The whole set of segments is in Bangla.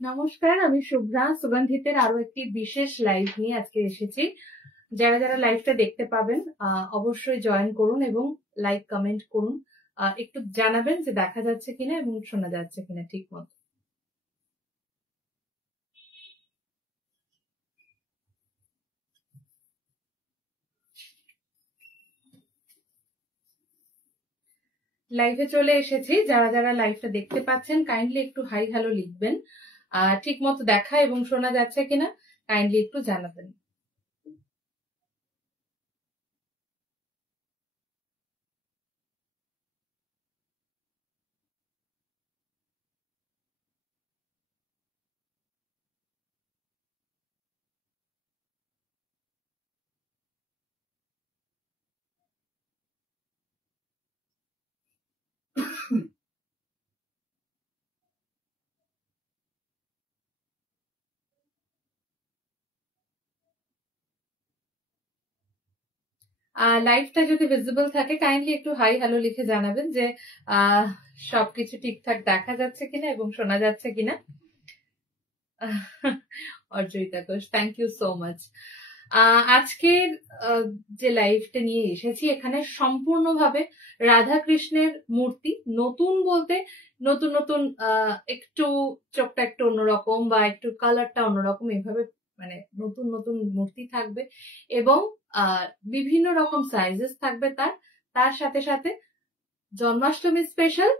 নমস্কার, আমি শুভ্রা। সুগন্ধিতের আরো একটি বিশেষ লাইভ নিয়ে আজকে এসেছি। যারা যারা লাইভটা দেখতে পাবেন অবশ্যই জয়েন করুন এবং লাইক কমেন্ট করুন। একটু জানাবেন যে দেখা যাচ্ছে কিনা এবং শোনা যাচ্ছে কিনা ঠিক মতো। লাইভে চলে এসেছি। যারা যারা লাইভটা দেখতে পাচ্ছেন কাইন্ডলি একটু হাই হ্যালো লিখবেন। ঠিক মতো দেখা এবং শোনা যাচ্ছে কিনা কাইন্ডলি একটু জানাবেন। লাইভটা যদি ভিজিবল থাকে কাইন্ডলি একটু হাই হ্যালো লিখে জানাবেন যে সবকিছু ঠিকঠাক দেখা যাচ্ছে কিনা এবং শোনা যাচ্ছে কিনা। Arjoyita Ghosh, thank you so much. আজকের যে লাইভটা নিয়ে এসেছি এখানে সম্পূর্ণভাবে রাধা কৃষ্ণের মূর্তি, নতুন বলতে নতুন নতুন একটু চোখটা একটু অন্যরকম বা একটু কালারটা অন্যরকম, এইভাবে মানে নতুন নতুন মূর্তি থাকবে এবং বিভিন্ন রকম সাইজেস থাকবে। তার সাথে সাথে জন্মাষ্টমী স্পেশাল,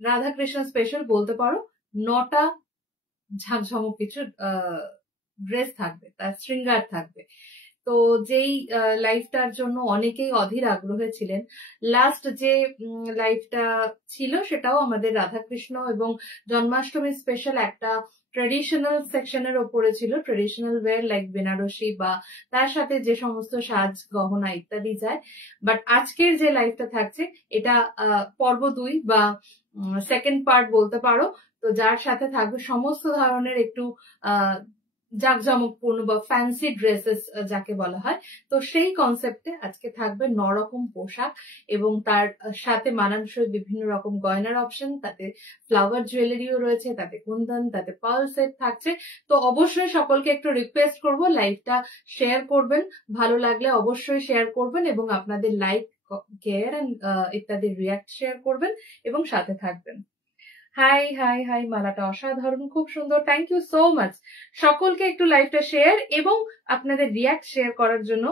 রাধা কৃষ্ণ স্পেশাল বলতে পারো, 9টা ঝাঁকঝমক কিছু ড্রেস থাকবে, তার শৃঙ্গার থাকবে। তো যেই লাইভটার জন্য অনেকেই অধীর আগ্রহে ছিলেন, লাস্ট যে লাইভটা ছিল সেটাও আমাদের রাধাকৃষ্ণ এবং জন্মাষ্টমী স্পেশাল একটা ট্রেডিশনাল সেকশনের ওপরে ছিল, ট্রেডিশনাল ওয়্যার লাইক বেনারসি বা তার সাথে যে সমস্ত সাজ গহনা ইত্যাদি যায়। বাট আজকের যে লাইভটা থাকছে এটা পর্ব 2 বা সেকেন্ড পার্ট বলতে পারো। তো যার সাথে থাকবে সমস্ত ধরনের একটু জাঁকজমকপূর্ণ বা ফ্যান্সি ড্রেসেস যাকে বলা হয়, তো সেই কনসেপ্টে আজকে থাকবে 9 রকম পোশাক এবং তার সাথে মানানসই বিভিন্ন রকম গয়নার অপশন, তাতে ফ্লাওয়ার জুয়েলারিও রয়েছে, তাতে কুন্দন, তাতে পার্ল সেট থাকছে। তো অবশ্যই সকলকে একটু রিকোয়েস্ট করব লাইভটা শেয়ার করবেন, ভালো লাগলে অবশ্যই শেয়ার করবেন এবং আপনাদের লাইক, কেয়ার এন্ড ইত্যাদি রিয়াক্ট শেয়ার করবেন এবং সাথে থাকবেন। হাই হাই হাই, মালাটা অসাধারণ, খুব সুন্দর, থ্যাংক ইউ সো মাচ। সকলকে একটু লাইভটা শেয়ার এবং আপনাদের রিয়াক্ট শেয়ার করার জন্য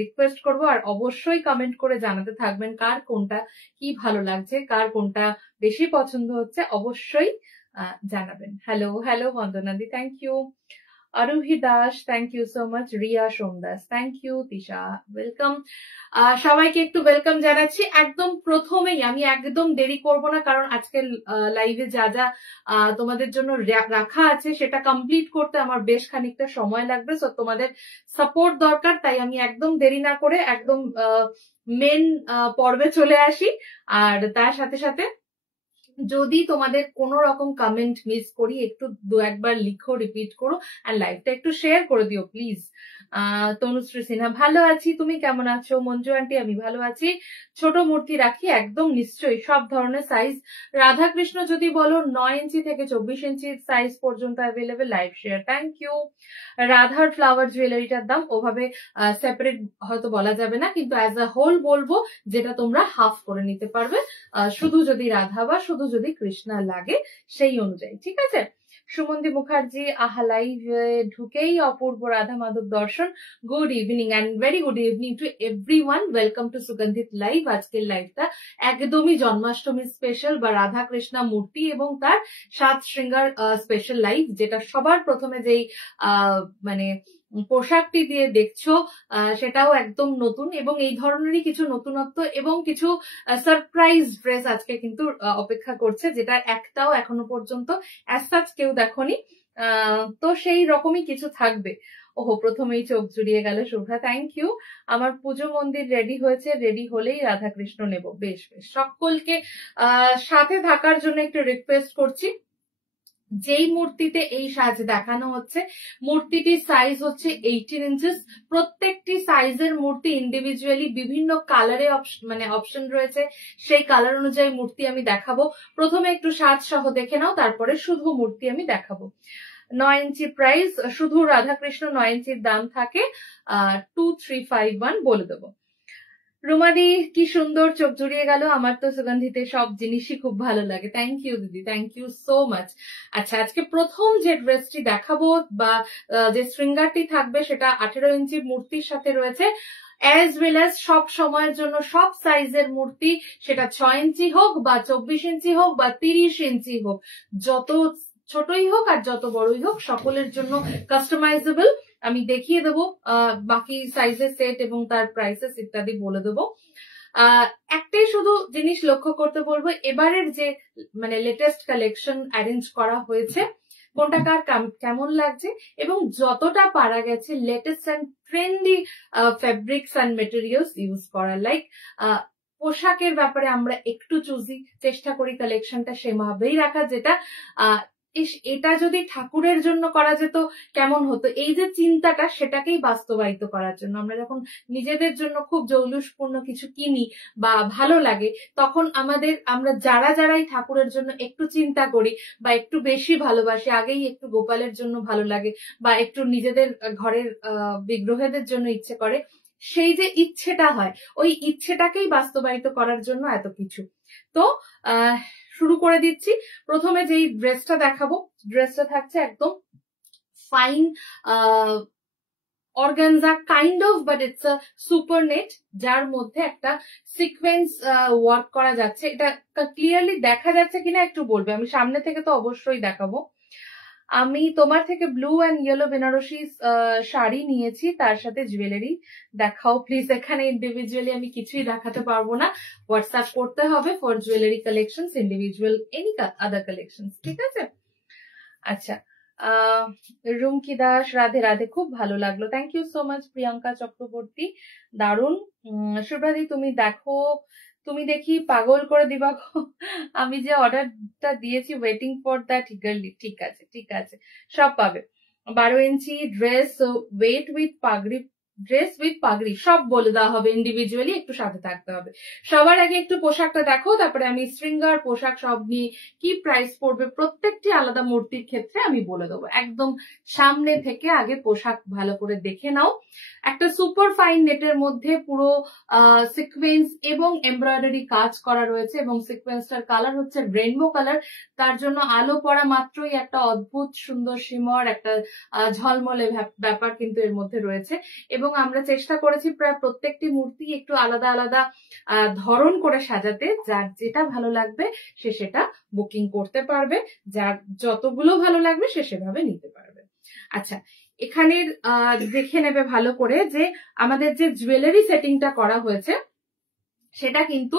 রিকোয়েস্ট করব। আর অবশ্যই কমেন্ট করে জানাতে থাকবেন কার কোনটা কি ভালো লাগছে, কার কোনটা বেশি পছন্দ হচ্ছে, অবশ্যই জানাবেন। হ্যালো হ্যালো বন্দনাদি, thank you. Arohi Das, thank you so much. Riya Somdas, thank you. Tisha, welcome. সবাইকে একটু ওয়েলকাম জানাচ্ছি। একদম প্রথমেই আমি একদম দেরি করব না, কারণ আজকের লাইভে যা যা তোমাদের জন্য রাখা আছে সেটা কমপ্লিট করতে আমার বেশ খানিকটা সময় লাগবে। সো তোমাদের সাপোর্ট দরকার, তাই আমি একদম দেরি না করে একদম মেন পর্বে চলে আসি। আর তার সাথে সাথে যদি তোমাদের কোনো রকম কমেন্ট মিস করি একটু 2-1বার লিখো, রিপিট করো আর লাইভটা একটু শেয়ার করে দিও প্লিজ। তনুশ্রী সিনহা, ভালো আছি, তুমি কেমন আছো? মঞ্জু আন্টি, আমি ভালো আছি। ছোট মূর্তি রাখি, একদম নিশ্চয়ই সব ধরনের সাইজ। রাধা কৃষ্ণ যদি বলো 9 ইঞ্চি থেকে 24 ইঞ্চি সাইজ পর্যন্ত available. Live share, thank you. রাধার ফ্লাওয়ার জুয়েলারিটার দাম ওভাবে সেপারেট হয়তো বলা যাবে না, কিন্তু অ্যাজ আ হোল বলবো যেটা তোমরা হাফ করে নিতে পারবে, শুধু যদি রাধা বা শুধু যদি কৃষ্ণা লাগে সেই অনুযায়ী, ঠিক আছে? সুমন্দি মুখার্জি, আহা লাইভে ঢুকেই অপূর্ব রাধা মাধব দর্শন। Good evening and very good evening to everyone. Welcome to সুগন্ধিত লাইভ। আজকের লাইভটা একদমই জন্মাষ্টমী স্পেশাল বা রাধা কৃষ্ণা মূর্তি এবং তার 7 শৃঙ্গার স্পেশাল লাইভ, যেটা সবার প্রথমে যেই মানে পোশাকটি দিয়ে দেখছো সেটাও একদম নতুন এবং এই ধরনেরই কিছু নতুনত্ব এবং কিছু সারপ্রাইজ ড্রেস আজকে কিন্তু অপেক্ষা করছে, যেটা একটাও এখনো পর্যন্ত অ্যাজ সাচ কেউ দেখোনি। তো সেই রকমই কিছু থাকবে। ওহো, প্রথমেই চোখ জুড়িয়ে গেল শুভ্রা, থ্যাংক ইউ। আমার পুজো মন্দির রেডি হয়েছে, রেডি হলেই রাধা কৃষ্ণ নেব। বেশ বেশ, সকলকে সাথে থাকার জন্য একটু রিকোয়েস্ট করছি। যেই মূর্তিতে এই সাজ দেখানো হচ্ছে, মূর্তিটির সাইজ হচ্ছে 18 ইঞ্চেস। প্রত্যেকটি সাইজের মূর্তি ইন্ডিভিজুয়ালি বিভিন্ন কালারে অপশন রয়েছে, সেই কালার অনুযায়ী মূর্তি আমি দেখাবো। প্রথমে একটু সাজ সহ দেখে নাও, তারপরে শুধু মূর্তি আমি দেখাবো। 9 ইঞ্চি প্রাইস, শুধু রাধাকৃষ্ণ 9 ইঞ্চির দাম থাকে 2351 বলে দেবো। রুমাদি কি সুন্দর, চোখ জুড়িয়ে গেল। আমার তো সুগন্ধিতে সব জিনিসই খুব ভালো লাগে। থ্যাংক ইউ দিদি, থ্যাংক ইউ সো মাচ। আচ্ছা, আজকে প্রথম যে ড্রেসটি দেখাবো বা যে শৃঙ্গারটি থাকবে সেটা 18 ইঞ্চি মূর্তির সাথে রয়েছে, অ্যাজ ওয়েল অ্যাজ সব সময়ের জন্য সব সাইজের মূর্তি, সেটা 6 ইঞ্চি হোক বা 24 ইঞ্চি হোক বা 30 ইঞ্চি হোক, যত ছোটই হোক আর যত বড়ই হোক, সকলের জন্য কাস্টমাইজেবল। আমি দেখিয়ে দেবো বাকি সাইজের সেট এবং তার প্রাইসেস ইত্যাদি বলে দেবো। একটাই শুধু জিনিস লক্ষ্য করতে বলবো, এবারের যে লেটেস্ট কালেকশন অ্যারেঞ্জ করা হয়েছে, কোনটা কার কেমন লাগছে, এবং যতটা পারা গেছে latest and trendy fabrics and materials use করা। লাইক পোশাকের ব্যাপারে আমরা একটু চুজি, চেষ্টা করি কালেকশনটা সেভাবেই রাখা, যেটা এটা যদি ঠাকুরের জন্য করা যেত কেমন হতো, এই যে চিন্তাটা, সেটাকেই বাস্তবায়িত করার জন্য। আমরা যখন নিজেদের জন্য খুব জৌলুসপূর্ণ কিছু কিনি বা ভালো লাগে, তখন আমরা যারাই ঠাকুরের জন্য একটু চিন্তা করি বা একটু বেশি ভালোবাসি, আগেই একটু গোপালের জন্য ভালো লাগে বা একটু নিজেদের ঘরের বিগ্রহদের জন্য ইচ্ছে করে, সেই যে ইচ্ছেটা হয়, ওই ইচ্ছেটাকেই বাস্তবায়িত করার জন্য এত কিছু। তো শুরু করে দিচ্ছি। প্রথমে যেই ড্রেসটা দেখাবো, ড্রেসটা থাকছে একদম fine organza kind of, but it's a super net, যার মধ্যে একটা সিকোয়েন্স ওয়ার্ক করা যাচ্ছে। এটা ক্লিয়ারলি দেখা যাচ্ছে কিনা একটু বলবে, আমি সামনে থেকে তো অবশ্যই দেখাবো। আমি তোমার থেকে blue and yellow Banarasi sari নিয়েছি, তার সাথে জুয়েলারি দেখাও প্লিজ। এখানে ইন্ডিভিজুয়ালি আমি কিছুই দেখাতে পারবো না, হোয়াটসঅ্যাপ করতে হবে for jewellery collections, individual any other collections, ঠিক আছে? আচ্ছা, রুমকি দাস, রাধে রাধে, খুব ভালো লাগলো, thank you so much. Priyanka Chakraborty, দারুণ। শুভ্রাদি, তুমি দেখি পাগল করে দিবা, আমি যে অর্ডারটা দিয়েছি ওয়েটিং ফর দ্যাট ইগারলি। ঠিক আছে, ঠিক আছে, সব পাবে। 12 ইঞ্চি ড্রেস, ওয়েট উইথ পাগড়ি, ড্রেস উইথ পাগড়ি সব বলে দেওয়া হবে, ইন্ডিভিজুয়ালি একটু সাথে থাকতে হবে। সবার আগে একটু পোশাকটা দেখো, তারপরে আমি শৃঙ্গার পোশাক সব নিয়ে কি প্রাইস পড়বে প্রত্যেকটি আলাদা মূর্তির ক্ষেত্রে আমি বলে দেবো। একদম সামনে থেকে আগে পোশাক ভালো করে দেখে নাও। একটা সুপার ফাইন নেটের মধ্যে পুরো সিকোয়েন্স এবং এমব্রয়ডারি কাজ করা রয়েছে, এবং সিকোয়েন্সটার কালার হচ্ছে রেইনবো কালার, তার জন্য আলো পড়া মাত্রই একটা অদ্ভুত সুন্দর শিমর, একটা ঝলমলে ব্যাপার কিন্তু এর মধ্যে রয়েছে। এবং আমরা চেষ্টা করেছি প্রায় প্রত্যেকটি মূর্তি একটু আলাদা আলাদা ধরন করে সাজাতে, যার যেটা ভালো লাগবে সে সেটা বুকিং করতে পারবে, যার যতগুলো ভালো লাগবে সে সেভাবে নিতে পারবে। আচ্ছা, এখানের দেখে নেবে ভালো করে যে আমাদের যে জুয়েলারি সেটিংটা করা হয়েছে সেটা কিন্তু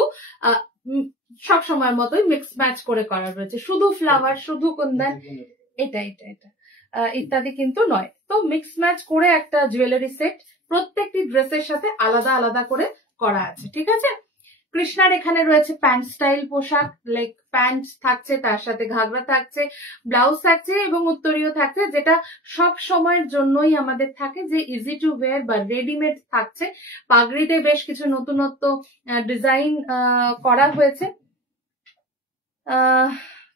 সব সময়ের মতোই মিক্স ম্যাচ করে করা রয়েছে, শুধু ফ্লাওয়ার, শুধু কুন্দন, এটা ইত্যাদি কিন্তু নয়। তো মিক্স ম্যাচ করে একটা জুয়েলারি সেট প্রত্যেকটি ড্রেসের সাথে আলাদা আলাদা করে করা আছে, ঠিক আছে? কৃষ্ণার এখানে রয়েছে প্যান্ট স্টাইল পোশাক, লাইক প্যান্ট থাকছে, তার সাথে ঘাগরা থাকছে, ব্লাউজ থাকছে এবং উত্তরীয় থাকছে, যেটা সব সময়ের জন্যই আমাদের থাকে, যে ইজি টু ওয়্যার বা রেডিমেড থাকছে। পাগড়িতে বেশ কিছু নতুনত্ব ডিজাইন করা হয়েছে।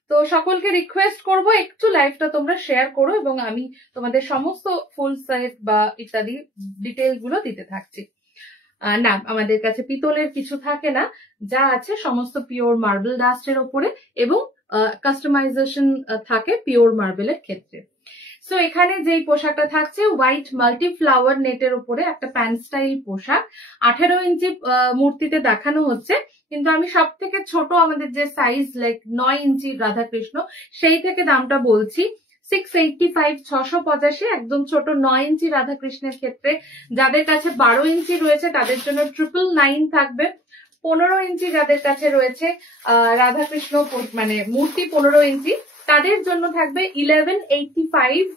তো সকলকে রিকোয়েস্ট করব একটু লাইভটা তোমরা শেয়ার করো, এবং আমি তোমাদের সমস্ত ফুল সাইজ বা ইত্যাদি ডিটেইল গুলো দিতে থাকছি। না, আমাদের কাছে পিতলের কিছু থাকে না, যা আছে সমস্ত পিওর মার্বেল ডাস্টের ওপরে, এবং কাস্টমাইজেশন থাকে পিওর মার্বেলের ক্ষেত্রে। সো এখানে যেই পোশাকটা থাকছে হোয়াইট মাল্টি ফ্লাওয়ার নেটের উপরে একটা প্যান্ট স্টাইল পোশাক, 18 ইঞ্চি মূর্তিতে দেখানো হচ্ছে, কিন্তু আমি সব থেকে ছোট আমাদের যে সাইজ লাইক 9 ইঞ্চি রাধাকৃষ্ণ, সেই থেকে দামটা বলছি 685, 685, একদম ছোট 9 ইঞ্চি রাধাকৃষ্ণের ক্ষেত্রে। যাদের কাছে 12 ইঞ্চি রয়েছে তাদের জন্য 999 থাকবে। 15 ইঞ্চি যাদের কাছে রয়েছে রাধাকৃষ্ণ মূর্তি 15 ইঞ্চি, তাদের জন্য থাকবে 1185।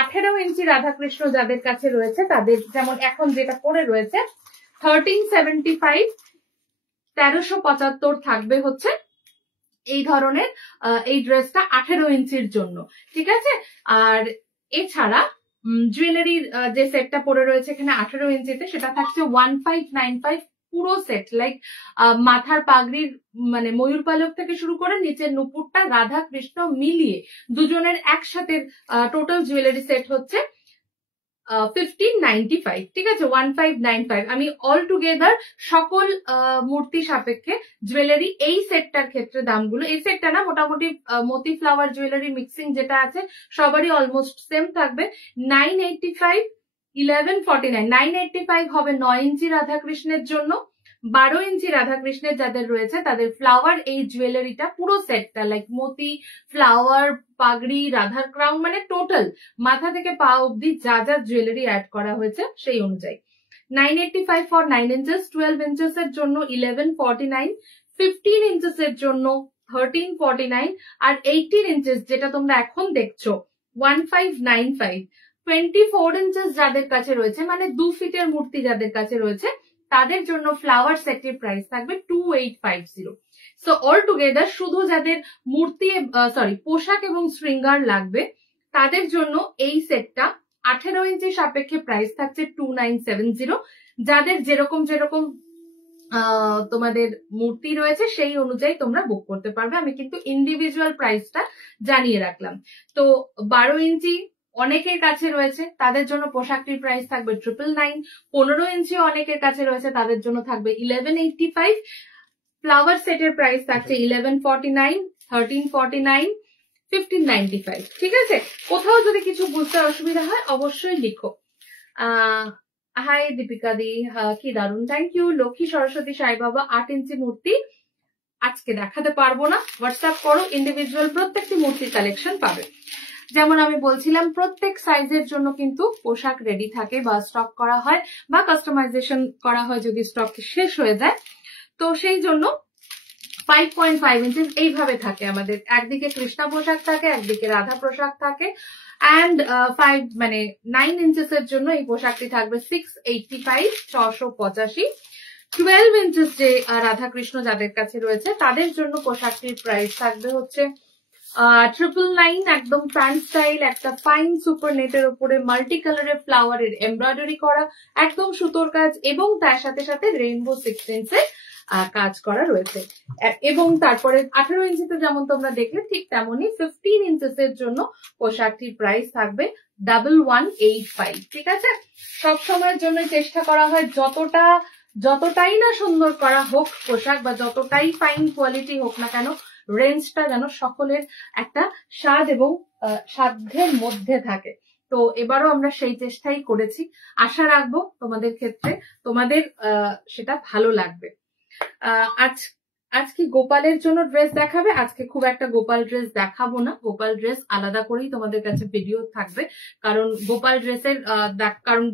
18 ইঞ্চি রাধাকৃষ্ণ যাদের কাছে রয়েছে তাদের, যেমন এখন যেটা পরে রয়েছে 1375, 1375 থাকবে হচ্ছে এই ধরনের এই ড্রেসটা 18 ইঞ্চির জন্য, ঠিক আছে। আর এছাড়া জুয়েলারির যে সেটটা পরে রয়েছে এখানে 18 ইঞ্চিতে, সেটা থাকছে 1595 পুরো সেট, লাইক মাথার পাগড়ির মানে ময়ূর পালক থেকে শুরু করে নিচের নুপুরটা রাধা কৃষ্ণ মিলিয়ে দুজনের একসাথে টোটাল জুয়েলারি সেট হচ্ছে 1595, ঠিক আছে, 1595। আমি অল টুগেদার সকল মূর্তি সাপেক্ষে জুয়েলারি এই সেটটার ক্ষেত্রে দামগুলো, এই সেটটা না মোটামুটি মতি ফ্লাওয়ার জুয়েলারি মিক্সিং যেটা আছে সবারই অলমোস্ট সেম থাকবে। 985, 1149, 985 হবে 9 ইঞ্চি রাধাকৃষ্ণের জন্য। 12 ইঞ্চি রাধাকৃষ্ণের যাদের রয়েছে তাদের ফ্লাওয়ার এই জুয়েলারিটা পুরো সেটটা, লাইক মতি, ফ্লাওয়ার, পাগড়ি, রাধার ক্রাউন, মানে টোটাল মাথা থেকে পা অব্দি যা যা জুয়েলারি অ্যাড করা হয়েছে সেই অনুযায়ী 985 ফর 9 ইঞ্চেস, 12 ইঞ্চেস এর জন্য 1149, 15 ইঞ্চেস এর জন্য 1349, আর 18 ইঞ্চেস যেটা তোমরা এখন দেখছো 1595। 24 ইঞ্চেস যাদের কাছে রয়েছে, মানে 2 ফিটের মূর্তি যাদের কাছে রয়েছে তাদের জন্য ফ্লাওয়ার সেটের প্রাইস থাকবে 2850। সো অল টুগেদার শুধু যাদের মূর্তি পোশাক এবং শৃঙ্গার লাগবে তাদের জন্য এই সেটটা 18 ইঞ্চি সাপেক্ষে প্রাইস থাকছে 2970। যাদের যেরকম যেরকম তোমাদের মূর্তি রয়েছে সেই অনুযায়ী তোমরা বুক করতে পারবে। আমি কিন্তু ইন্ডিভিজুয়াল প্রাইসটা জানিয়ে রাখলাম। তো 12 ইঞ্চি অনেকের কাছে রয়েছে তাদের জন্য পোশাকটির প্রাইস থাকবে 999। 15 ইঞ্চি অনেকের কাছে রয়েছে তাদের জন্য থাকবে 1185। ফ্লাওয়ার সেটের প্রাইস থাকছে 1149, 1349, 1595, ঠিক আছে। কোথাও যদি কিছু বুঝতে অসুবিধা হয় অবশ্যই লিখো। হাই দীপিকা দি, কি দারুন, থ্যাংক ইউ। লক্ষ্মী সরস্বতী সাই বাবা 8 ইঞ্চি মূর্তি আজকে দেখাতে পারবো না, হোয়াটসঅ্যাপ করো, ইন্ডিভিজুয়াল প্রত্যেকটি মূর্তির কালেকশন পাবে। যেমন আমি বলছিলাম প্রত্যেক সাইজের জন্য কিন্তু পোশাক রেডি থাকে বা স্টক করা হয় বা কাস্টমাইজেশন করা হয় যদি স্টক শেষ হয়ে যায়। তো সেই জন্য 5.5 ইঞ্চেস এইভাবে থাকে আমাদের, একদিকে কৃষ্ণা পোশাক থাকে, একদিকে রাধা পোশাক থাকে, অ্যান্ড 9 ইঞ্চেস এর জন্য এই পোশাকটি থাকবে 685, 685। 12 ইঞ্চেস যে রাধাকৃষ্ণ যাদের কাছে রয়েছে তাদের জন্য পোশাকটির প্রাইস থাকবে হচ্ছে 999, একদম প্যান্ট স্টাইল, একটা ফাইন সুপার নেটের উপরে মাল্টি কালারের ফ্লাওয়ারের এমব্রয়ডারি করা, একদম সুতোর কাজ, এবং তার সাথে সাথে রেইনবো সিকোয়েন্সের কাজ করা রয়েছে। এবং তারপরে 18 ইঞ্চিতে যেমন তোমরা দেখলে ঠিক তেমনই 15 ইঞ্চেস এর জন্য পোশাকটির প্রাইস থাকবে 1185, ঠিক আছে। সব সময়ের জন্য চেষ্টা করা হয় যতটাই না সুন্দর করা হোক পোশাক বা যতটাই ফাইন কোয়ালিটি হোক না কেন, রেঞ্জটা যেন সকলের একটা স্বাদ এবং সাধ্যের মধ্যে থাকে। তো এবারও আমরা সেই চেষ্টাই করেছি, আশা রাখবো তোমাদের ক্ষেত্রে তোমাদের সেটা ভালো লাগবে। আজকে গোপালের জন্য ড্রেস দেখাবে, আজকে খুব একটা গোপাল ড্রেস দেখাবো না, গোপাল ড্রেস আলাদা করেই তোমাদের কাছে ভিডিও থাকবে। কারণ গোপাল ড্রেসের কারণ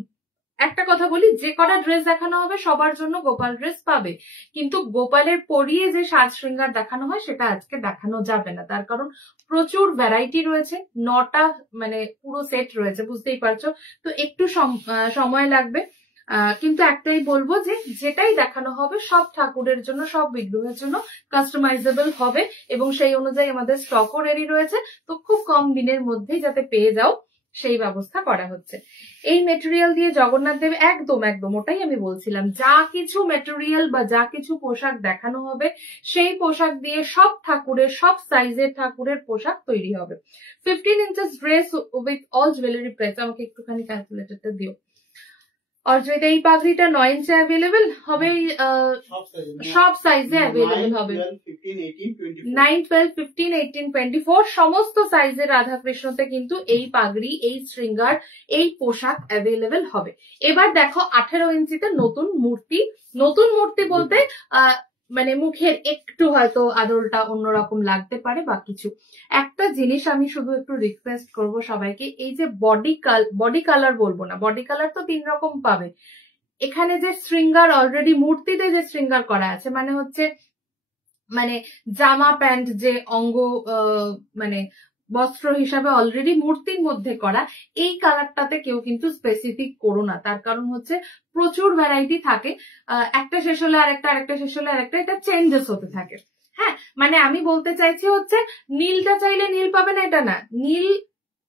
একটা কথা বলি, যে কটা ড্রেস দেখানো হবে সবার জন্য গোপাল ড্রেস পাবে, কিন্তু গোপালের পরিয়ে যে সাজ শৃঙ্গার দেখানো হয় সেটা আজকে দেখানো যাবে না। তার কারণ প্রচুর ভ্যারাইটি রয়েছে, 9টা মানে পুরো সেট রয়েছে, বুঝতেই পারছো। তো একটু সময় লাগবে, কিন্তু একটাই বলবো যে যেটাই দেখানো হবে সব ঠাকুরের জন্য, সব বিগ্রহের জন্য কাস্টমাইজেবল হবে, এবং সেই অনুযায়ী আমাদের স্টকও রেডি রয়েছে। তো খুব কম দিনের মধ্যেই যাতে পেয়ে যাও সেই ব্যবস্থা করা হচ্ছে। এই মেটেরিয়াল দিয়ে জগন্নাথ দেব, একদম একদম ওটাই আমি বলছিলাম, যা কিছু মেটেরিয়াল বা যা কিছু পোশাক দেখানো হবে সেই পোশাক দিয়ে সব ঠাকুরের, সব সাইজের ঠাকুরের পোশাক তৈরি হবে। 15 inches dress with all jewellery price, আমাকে একটুখানি ক্যালকুলেটরটা দিও। অর্জয়দা এই পাগড়িটা 9 ইঞ্চে অ্যাভেলেবেল হবে, সব সাইজে অ্যাভেলেবেল হবে, 9, 12, 15, 18, 24 সমস্ত সাইজের রাধাকৃষ্ণতে কিন্তু এই পাগড়ি, এই শৃঙ্গার, এই পোশাক অ্যাভেলেবেল হবে। এবার দেখো 18 ইঞ্চিতে নতুন মূর্তি বলতে মানে মুখের একটু হয়তো আদলটা অন্যরকম লাগতে পারে বা কিছু। একটা জিনিস আমি শুধু একটু রিকোয়েস্ট করব সবাইকে, এই যে বডি কালার বলবো না, বডি কালার তো 3 রকম পাবে। এখানে যে শৃঙ্গার অলরেডি মূর্তিতে যে শৃঙ্গার করা আছে, মানে হচ্ছে মানে জামা প্যান্ট যে অঙ্গ মানে বস্ত্র হিসাবে অলরেডি মূর্তির মধ্যে করা, এই কালারটাতে কেউ কিন্তু স্পেসিফিক করো না। তার কারণ হচ্ছে প্রচুর ভ্যারাইটি থাকে, একটা শেষ হলে আরেকটা, আরেকটা শেষ হলে আরেকটা, এটা চেঞ্জেস হতে থাকে। হ্যাঁ, মানে আমি বলতে চাইছি হচ্ছে নীলটা চাইলে নীল পাবে না এটা না, নীল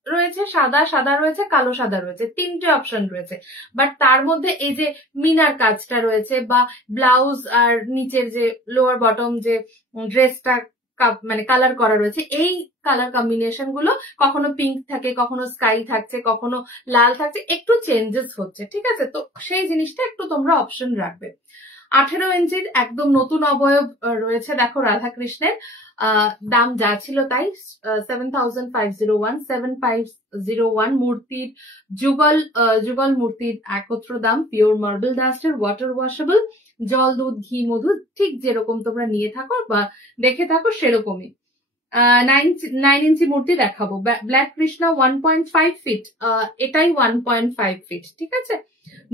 রয়েছে, সাদা, সাদা রয়েছে, কালো সাদা রয়েছে, তিনটে অপশন রয়েছে। বাট তার মধ্যে এই যে মিনার কাজটা রয়েছে বা ব্লাউজ আর নিচের যে লোয়ার বটম যে ড্রেসটা মানে কালার করা রয়েছে, এই কালার কম্বিনেশন গুলো কখনো পিঙ্ক থাকে, কখনো স্কাই থাকছে, কখনো লাল থাকছে, একটু চেঞ্জেস হচ্ছে, ঠিক আছে? তো সেই জিনিসটা একটু তোমরা অপশন রাখবে। 18 ইঞ্চির একদম নতুন অবয়ব রয়েছে, দেখো রাধাকৃষ্ণের দাম যা ছিল তাই, 7,501, 7,501 মূর্তির যুগল মূর্তির একত্র দাম, পিওর মার্বেল ডাস্টের, ওয়াটার ওয়াশেবল, জল, দুধ, ঘি, মধু, ঠিক যেরকম তোমরা নিয়ে থাকো বা দেখে থাকো সেরকমই। 9 ইঞ্চি মূর্তি দেখাবো, ব্ল্যাক কৃষ্ণা 1.5 ফিট, এটাই 1.5 ফিট, ঠিক আছে?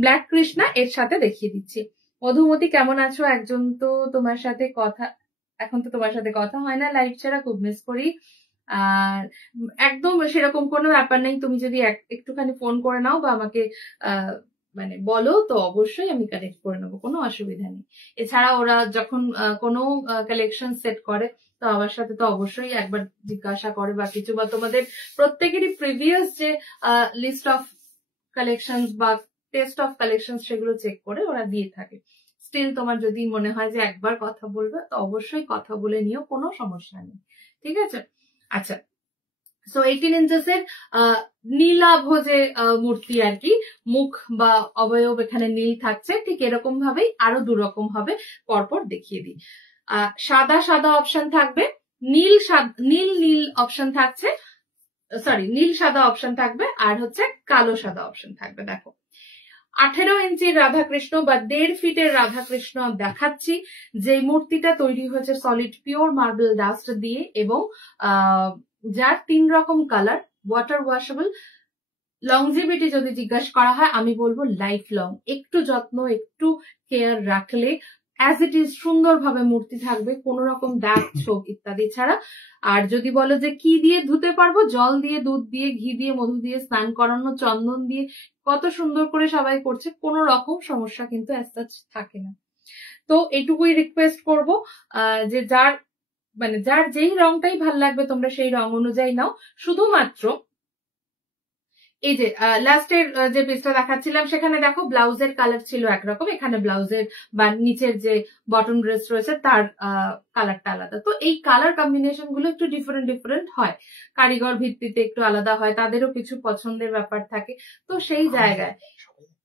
ব্ল্যাক কৃষ্ণা এর সাথে দেখিয়ে দিচ্ছি। মধুমতি কেমন আছো? একজন তো তোমার সাথে কথা, এখন তো তোমার সাথে কথা হয় না লাইভ ছাড়া, খুব মিস করি। আর একদম সেরকম কোনো ব্যাপার নেই, তুমি যদি একটুখানি ফোন করে নাও বা আমাকে মানে বলো তো অবশ্যই আমি কালেক্ট করে নেবো, কোনো অসুবিধা নেই। এছাড়া ওরা যখন কোনো কালেকশন সেট করে তো আমার সাথে তো অবশ্যই একবার জিজ্ঞাসা করে বা কিছু, বা তোমাদের প্রত্যেকেরই প্রিভিয়াস যে লিস্ট অফ কালেকশন বা টেস্ট অফ কালেকশন সেগুলো চেক করে ওরা দিয়ে থাকে। স্টিল তোমার যদি মনে হয় যে একবার কথা বলবে তো অবশ্যই কথা বলে নিও, কোনো সমস্যা নেই, ঠিক আছে? আচ্ছা, সো 18 ইঞ্চেস এর নীলাভ যে মূর্তি আর কি, মুখ বা অবয়ব এখানে নীল থাকছে, ঠিক এরকম ভাবেই আরো দুরকম হবে, পরপর দেখিয়ে দিই। সাদা সাদা অপশন থাকবে, নীল নীল অপশন থাকছে, সরি নীল সাদা অপশন থাকবে, আর হচ্ছে কালো সাদা অপশন থাকবে। দেখো 18 ইঞ্চির রাধাকৃষ্ণ বা 1.5 ফিটের রাধাকৃষ্ণ দেখাচ্ছি, যে মূর্তিটা তৈরি হয়েছে সলিড পিওর মার্বেল ডাস্ট দিয়ে এবং যার 3 রকম কালার, ওয়াটার ওয়াশেবল। লংজিভিটি যদি জিজ্ঞাসা করা হয় আমি বলবো লাইফ লং, একটু যত্ন একটু কেয়ার রাখলে অ্যাজ ইট ইজ সুন্দরভাবে মূর্তি থাকবে, কোন রকম দাগ ছোপ ইত্যাদি ছাড়া। আর যদি বলো যে কি দিয়ে ধুতে পারবো, জল দিয়ে, দুধ দিয়ে, ঘি দিয়ে, মধু দিয়ে স্নান করানো, চন্দন দিয়ে কত সুন্দর করে সবাই করছে, কোনো রকম সমস্যা কিন্তু অ্যাজ সাচ থাকে না। তো এটুকুই রিকোয়েস্ট করবো যে যার মানে যার যেই রংটাই ভাল লাগবে তোমরা সেই রং অনুযায়ী নাও। শুধুমাত্র এই যে লাস্টের যে পিসটা দেখাচ্ছিলাম সেখানে দেখো ব্লাউজের কালার ছিল একরকম, এখানে ব্লাউজের বা নিচের যে বটম ড্রেস রয়েছে তার কালারটা আলাদা। তো এই কালার কম্বিনেশন গুলো একটু ডিফারেন্ট হয়, কারিগর ভিত্তিতে একটু আলাদা হয়, তাদেরও কিছু পছন্দের ব্যাপার থাকে। তো সেই জায়গায়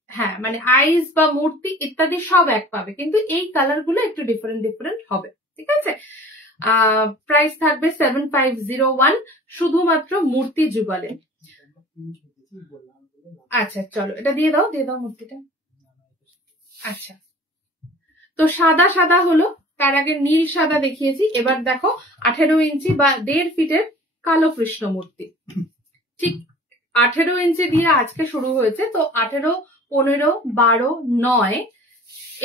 হ্যাঁ, মানে আইস বা মূর্তি ইত্যাদি সব এক পাবে, কিন্তু এই কালার গুলো একটু ডিফারেন্ট হবে, ঠিক আছে? প্রাইস থাকবে 7,501 শুধুমাত্র মূর্তি যুগলে। আচ্ছা চলো এটা দিয়ে দাও মূর্তিটা। আচ্ছা, তো সাদা সাদা হলো, তার আগে নীল সাদা দেখিয়েছি, এবার দেখো 18 ইঞ্চি বা 1.5 ফিটের কালো কৃষ্ণ মূর্তি। ঠিক 18 ইঞ্চি দিয়ে আজকে শুরু হয়েছে, তো 18, 15, 12, 9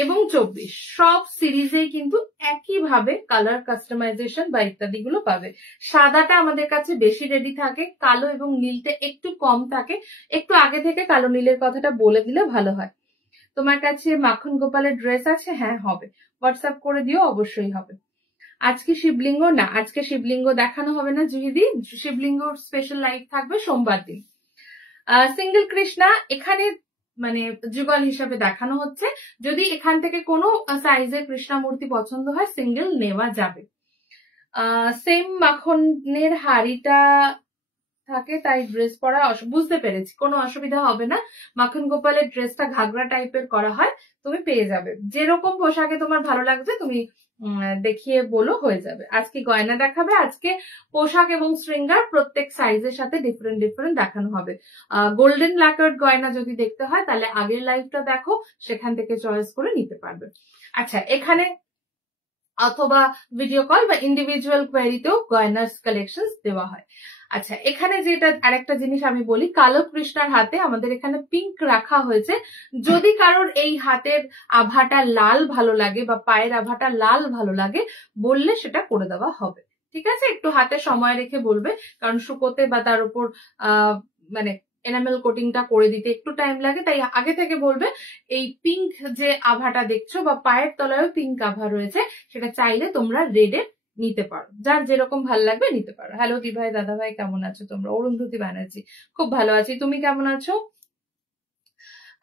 এবং 24 সব সিরিজেই কিন্তু একইভাবে কালার কাস্টমাইজেশন বা ইত্যাদি গুলো পাবে। সাদাটা আমাদের কাছে বেশি রেডি থাকে, কালো এবং নীলটা একটু কম থাকে। একটু আগে থেকে কালো নীলের কথাটা বলে দিলে ভালো হয়। তোমার কাছে মাখন গোপালের ড্রেস আছে? হ্যাঁ হবে, হোয়াটসঅ্যাপ করে দিও, অবশ্যই হবে। আজকে শিবলিঙ্গ না, আজকে শিবলিঙ্গ দেখানো হবে না জুহিদি, শিবলিঙ্গ স্পেশাল লাইভ থাকবে সোমবার দিন। সিঙ্গেল কৃষ্ণা এখানে মানে যুগল হিসাবে দেখানো হচ্ছে, যদি এখান থেকে কোনো সাইজের কৃষ্ণা মূর্তি পছন্দ হয় সিঙ্গেল নেওয়া যাবে। সেম মাখনের হাড়িটা থাকে তাই ড্রেস পরা বুঝতে পেরেছি, কোনো অসুবিধা হবে না। মাখন গোপালের ড্রেসটা ঘাগরা টাইপের করা হয়, তুমি পেয়ে যাবে, যেরকম পোশাকে তোমার ভালো লাগছে তুমি দেখিয়ে বলো, হয়ে যাবে। আজকে গয়না দেখাবে, আজকে পোশাক এবং শৃঙ্গার প্রত্যেক সাইজের সাথে ডিফারেন্ট দেখানো হবে। গোল্ডেন ল্যাকার্ড গয়না যদি দেখতে হয় তাহলে আগের লাইভটা দেখো, সেখান থেকে চয়েস করে নিতে পারবে। আচ্ছা, এখানে অথবা ভিডিও কল বা ইন্ডিভিজুয়াল কোয়ারিতেও গয়নার কালেকশন দেওয়া হয়। আচ্ছা, এখানে যেটা আরেকটা জিনিস আমি বলি, কালো কৃষ্ণার হাতে আমাদের এখানে পিঙ্ক রাখা হয়েছে। যদি কারোর এই হাতের আভাটা লাল ভালো লাগে বা পায়ের আভাটা লাল ভালো লাগে বললে সেটা করে দেওয়া হবে, ঠিক আছে? একটু হাতে সময় রেখে বলবে, কারণ শুকোতে বা তার উপর মানে এনামেল কোটিংটা করে দিতে একটু টাইম লাগে, তাই আগে থেকে বলবে। এই পিঙ্ক যে আভাটা দেখছো বা পায়ের তলায়ও পিঙ্ক আভা রয়েছে, সেটা চাইলে তোমরা রেডে নিতে পারো, যার যেরকম ভালো লাগবে নিতে পারো। হ্যালো দি ভাই, দাদা ভাই, কেমন আছো তোমরা? অরুন্ধতী ব্যানার্জি, খুব ভালো আছি, তুমি কেমন আছো?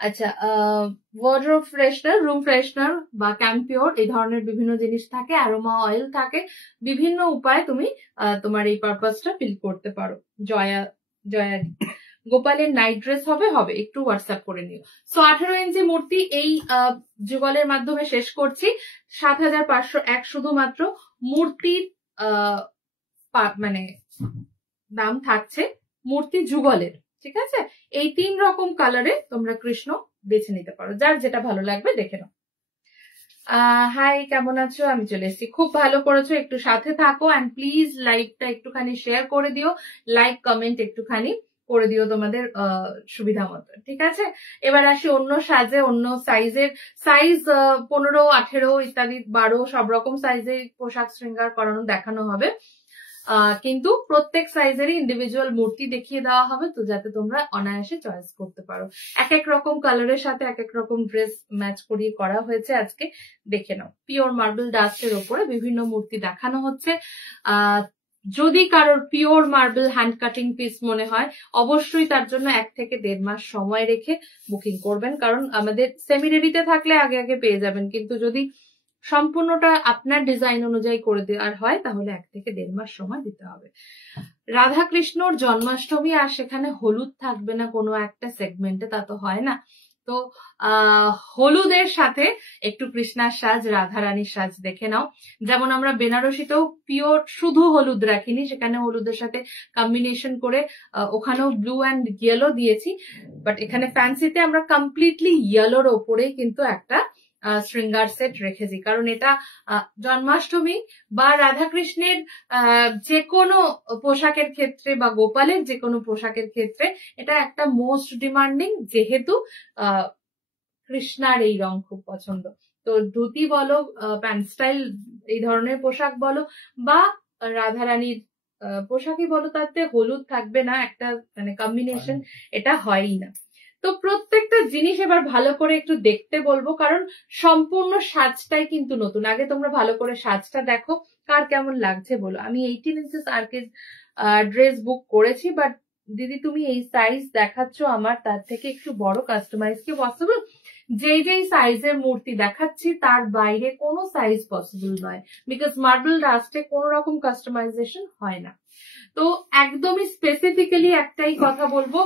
আচ্ছা, ওয়ার্ডরোব ফ্রেশনার, রুম ফ্রেশনার বা ক্যাম্পিওর এই ধরনের বিভিন্ন জিনিস থাকে, অ্যারোমা অয়েল থাকে, বিভিন্ন উপায়ে তুমি তোমার এই পারপাসটা ফিল করতে পারো। জয়া গোপালের নাইট ড্রেস হবে একটু হোয়াটসঅ্যাপ করে নিও। সো 18 ইঞ্চি মূর্তি এই যুগলের মাধ্যমে শেষ করছি। 7,501 শুধুমাত্র মূর্তির মানে দাম থাকছে মূর্তি যুগলের, ঠিক আছে? এই 3 রকম কালারে তোমরা কৃষ্ণ বেছে নিতে পারো, যার যেটা ভালো লাগবে দেখে নাও। হাই, কেমন আছো? আমি চলে এসেছি, খুব ভালো করেছো, একটু সাথে থাকো অ্যান্ড প্লিজ লাইভটা একটুখানি শেয়ার করে দিও, লাইক কমেন্ট একটুখানি করে দিও তোমাদের সুবিধা মতো, ঠিক আছে? এবার আসি অন্য সাজে, অন্য সাইজের। সাইজ 15, 18 ইত্যাদি 12 সব রকম সাইজের পোশাক শৃঙ্গার করানো দেখানো হবে, কিন্তু প্রত্যেক সাইজেরই ইন্ডিভিজুয়াল মূর্তি দেখিয়ে দেওয়া হবে, তো যাতে তোমরা অনায়াসে চয়েস করতে পারো। এক এক রকম কালারের সাথে এক এক রকম ড্রেস ম্যাচ করিয়ে করা হয়েছে আজকে, দেখে নাও। পিওর মার্বেল ডাস্টের ওপরে বিভিন্ন মূর্তি দেখানো হচ্ছে। যদি কারোর pure marble hand cutting piece মনে হয়, অবশ্যই তার জন্য 1 থেকে 1.5 মাস সময় রেখে বুকিং করবেন, কারণ আমাদের সেমি রেডিতে থাকলে আগে আগে পেয়ে যাবেন, কিন্তু যদি সম্পূর্ণটা আপনার ডিজাইন অনুযায়ী করে দেওয়ার হয় তাহলে 1 থেকে 1.5 মাস সময় দিতে হবে। রাধা কৃষ্ণর জন্মাষ্টমী, আর সেখানে হলুদ থাকবে না কোনো একটা সেগমেন্টে, তা তো হয় না। তো হলুদের সাথে একটু কৃষ্ণার সাজ, রাধা রানীর সাজ দেখে নাও। যেমন আমরা বেনারসিতেও পিওর শুধু হলুদ রাখিনি, সেখানে হলুদের সাথে কম্বিনেশন করে ওখানেও ব্লু অ্যান্ড ইয়েলো দিয়েছি, বাট এখানে ফ্যান্সিতে আমরা কমপ্লিটলি ইয়েলোর ওপরেই কিন্তু একটা শৃঙ্গার সেট রেখেছি, কারণ এটা জন্মাষ্টমী বা রাধাকৃষ্ণের যে কোনো পোশাকের ক্ষেত্রে বা গোপালের যে কোনো পোশাকের ক্ষেত্রে এটা একটা মোস্ট ডিমান্ডিং, যেহেতু কৃষ্ণার এই রং খুব পছন্দ। তো ধুতি বলো, প্যান্ট স্টাইল এই ধরনের পোশাক বলো, বা রাধারানীর পোশাকই বলো, তাতে হলুদ থাকবে না একটা মানে কম্বিনেশন, এটা হয়ই না। তো প্রত্যেকটা জিনিস এবার ভালো করে একটু দেখতে বলবো, কারণ সম্পূর্ণ সাজটাই কিন্তু নতুন। আগে তোমরা ভালো করে সাজটা দেখো, কার কেমন লাগছে বলো। আমি 18 ইঞ্চেস আরকেজ ড্রেস বুক করেছি, বাট দিদি তুমি এই সাইজ দেখাচ্ছ আমার, তার থেকে একটু বড় কাস্টমাইজ কি পসিবল? যেই সাইজের মূর্তি দেখাচ্ছি তার বাইরে কোনো সাইজ পসিবল নয়, বিকজ মার্বেল ডাস্টে কোনো রকম কাস্টমাইজেশন হয় না। তো একদমই স্পেসিফিক্যালি একটাই কথা বলবো,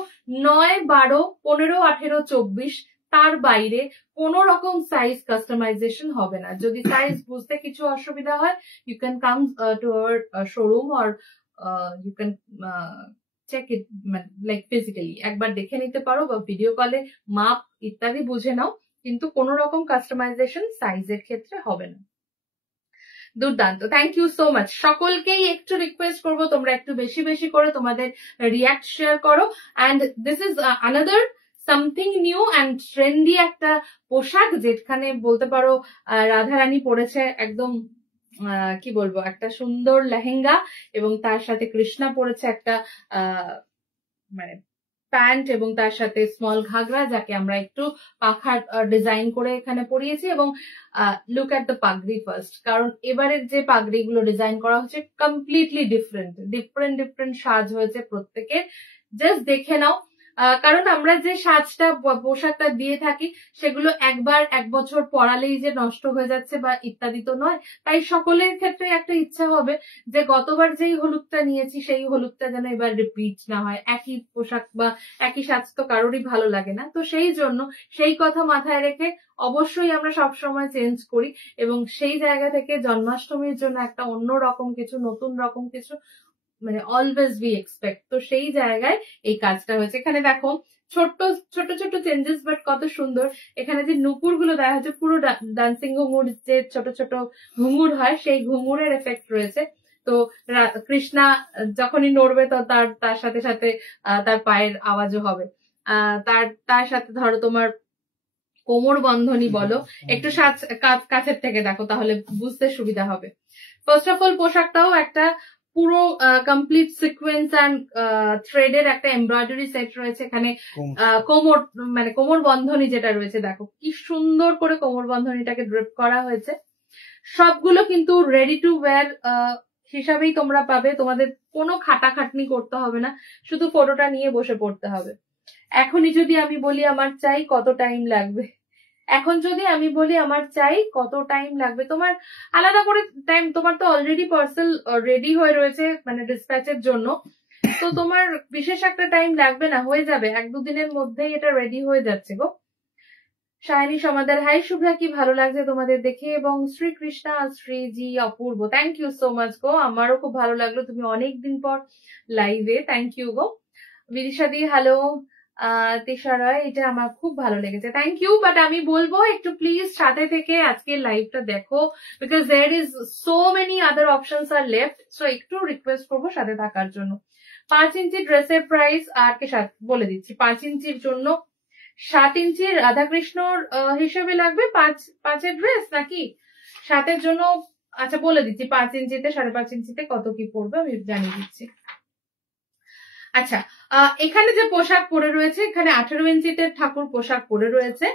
9, 12, 15, 18, 24 তার বাইরে কোন রকম সাইজ কাস্টমাইজেশন হবে না। যদি সাইজ বুঝতে কিছু অসুবিধা হয়, you can come to our showroom or you can check it, like physically একবার দেখে নিতে পারো, বা ভিডিও কলে মাপ ইত্যাদি বুঝে নাও, কিন্তু কোন রকম কাস্টমাইজেশন সাইজের ক্ষেত্রে হবে না। দুর্দান্ত, থ্যাংক ইউ সো মাচ। সকলকেই একটু রিকোয়েস্ট করবো তোমরা একটু বেশি বেশি করে তোমাদের রিয়াক্ট শেয়ার করো। And this is another something new and trendy একটা পোশাক, যেখানে বলতে পারো রাধারানী পরেছে একদম কি বলবো, একটা সুন্দর লেহেঙ্গা, এবং তার সাথে কৃষ্ণা পরেছে একটা মানে প্যান্ট, এবং তার সাথে স্মল ঘাগরা, যাকে আমরা একটু পাখার ডিজাইন করে এখানে পরিয়েছি। এবং লুক অ্যাট দ্য পাগড়ি ফার্স্ট, কারণ এবারের যে পাগড়িগুলো ডিজাইন করা হচ্ছে কমপ্লিটলি ডিফারেন্ট সাজ হয়েছে প্রত্যেকের, জাস্ট দেখে নাও। কারণ আমরা যে সাজটা পোশাকটা দিয়ে থাকি সেগুলো একবার 1 বছর পরালেই যে নষ্ট হয়ে যাচ্ছে বা ইত্যাদি তো নয়, তাই সকলের ক্ষেত্রে একটা ইচ্ছা হবে যে গতবার যেই হলুদটা নিয়েছি সেই হলুদটা যেন এবার রিপিট না হয়। একই পোশাক বা একই সাজ তো কারোরই ভালো লাগে না, তো সেই জন্য সেই কথা মাথায় রেখে অবশ্যই আমরা সবসময় চেঞ্জ করি, এবং সেই জায়গা থেকে জন্মাষ্টমীর জন্য একটা অন্য রকম কিছু, নতুন রকম কিছু, মানে অলওয়েজ উই এক্সপেক্ট। তো সেই জায়গায় এই কাজটা হয়েছে। এখানে দেখো ছোট ছোট চেঞ্জেস, বাট কত সুন্দর। এখানে যে নুপুর গুলো দেখা যাচ্ছে, পুরো ডান্সিং ঘুঙুর, যে ছোট ছোট ঘুঙুর হয় সেই ঘুঙুরের এফেক্ট রয়েছে। তো কৃষ্ণা যখনই নড়বে তো তার সাথে সাথে তার পায়ের আওয়াজও হবে। তার সাথে ধরো তোমার কোমর বন্ধনী বলো, একটু কাছের থেকে দেখো তাহলে বুঝতে সুবিধা হবে। ফার্স্ট অফ অল পোশাকটাও একটা পুরো কমপ্লিট সিকোয়েন্স অ্যান্ড থ্রেডের একটা এমব্রয়ডারি সেট রয়েছে এখানে। কোমর বন্ধনী যেটা রয়েছে, দেখো কি সুন্দর করে কোমর বন্ধনীটাকে ড্রিপ করা হয়েছে, সবগুলো কিন্তু রেডি টু ওয়্যার হিসাবেই তোমরা পাবে, তোমাদের কোনো খাটাখাটনি করতে হবে না, শুধু ফটোটা নিয়ে বসে পড়তে হবে। এখনই যদি আমি বলি আমার চাই, কত টাইম লাগবে? এখন যদি আমি বলি আমার চাই, কত টাইম লাগবে? তোমার আলাদা করে টাইম, তোমার তো অলরেডি পার্সেল রেডি হয়ে রয়েছে মানে ডিসপ্যাচের জন্য, তো তোমার বিশেষ একটা টাইম লাগবে না, হয়ে যাবে, 1-2 দিনের মধ্যেই এটা রেডি হয়ে যাচ্ছে গো। শায়নি সমাদার, হাই শুভ্রা, কি ভালো লাগছে তোমাদের দেখে। এবং শ্রীকৃষ্ণা শ্রীজি অপূর্ব, থ্যাংক ইউ সো মাচ গো, আমারও খুব ভালো লাগলো, তুমি অনেকদিন পর লাইভে, thank you go. বিদিশাদি hello. Thisara, এটা আমার খুব ভালো লেগেছে, থ্যাংক ইউ। বাট আমি বলবো একটু প্লিজ সাথে থেকে আজকে লাইভটা দেখো, because there is so many other options are left, so একটু রিকোয়েস্ট করবো সাথে থাকার জন্য। 5 ইঞ্চি ড্রেসের প্রাইস আর কে বলে দিচ্ছি, 5 ইঞ্চির জন্য 7 ইঞ্চির রাধাকৃষ্ণর হিসেবে লাগবে 5-5 ড্রেস, নাকি 7 জন্য? আচ্ছা বলে দিচ্ছি, 5 ইঞ্চিতে 5.5 ইঞ্চিতে কত কি পড়বে আমি জানিয়ে দিচ্ছি। আচ্ছা, এখানে যে পোশাক পরে রয়েছে, এখানে 18 ইঞ্চিতে ঠাকুর পোশাক পরে রয়েছে।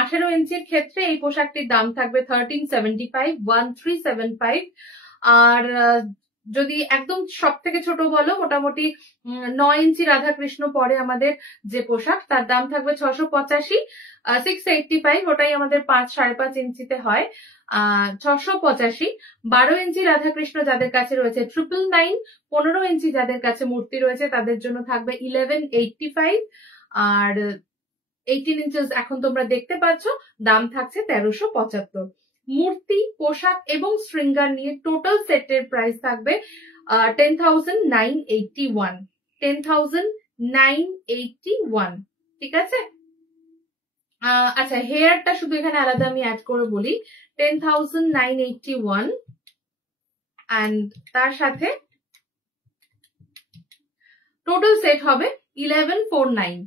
18 ইঞ্চির ক্ষেত্রে এই পোশাকটির দাম থাকবে 1375, আর যদি একদম সব থেকে ছোট বলো, মোটামুটি 9 ইঞ্চি রাধাকৃষ্ণ পরে আমাদের যে পোশাক, তার দাম থাকবে 685, 685, ওটাই আমাদের 5-5.5 ইঞ্চিতে হয়, 685। 12 ইঞ্চি রাধাকৃষ্ণ যাদের কাছে রয়েছে 999, 15 ইঞ্চি যাদের কাছে মূর্তি রয়েছে তাদের জন্য থাকবে 1185, আর 18 ইঞ্চেস এখন তোমরা দেখতে পাচ্ছ, দাম থাকছে 1375। মূর্তি, পোশাক এবং শৃঙ্গার নিয়ে টোটাল সেটের প্রাইস থাকবে 10,981, 10,981, ঠিক আছে? আচ্ছা, হেয়ারটা শুধু এখানে আলাদা আমি অ্যাড করে বলি, 10,981, অ্যান্ড তার সাথে টোটাল সেট হবে 11,491,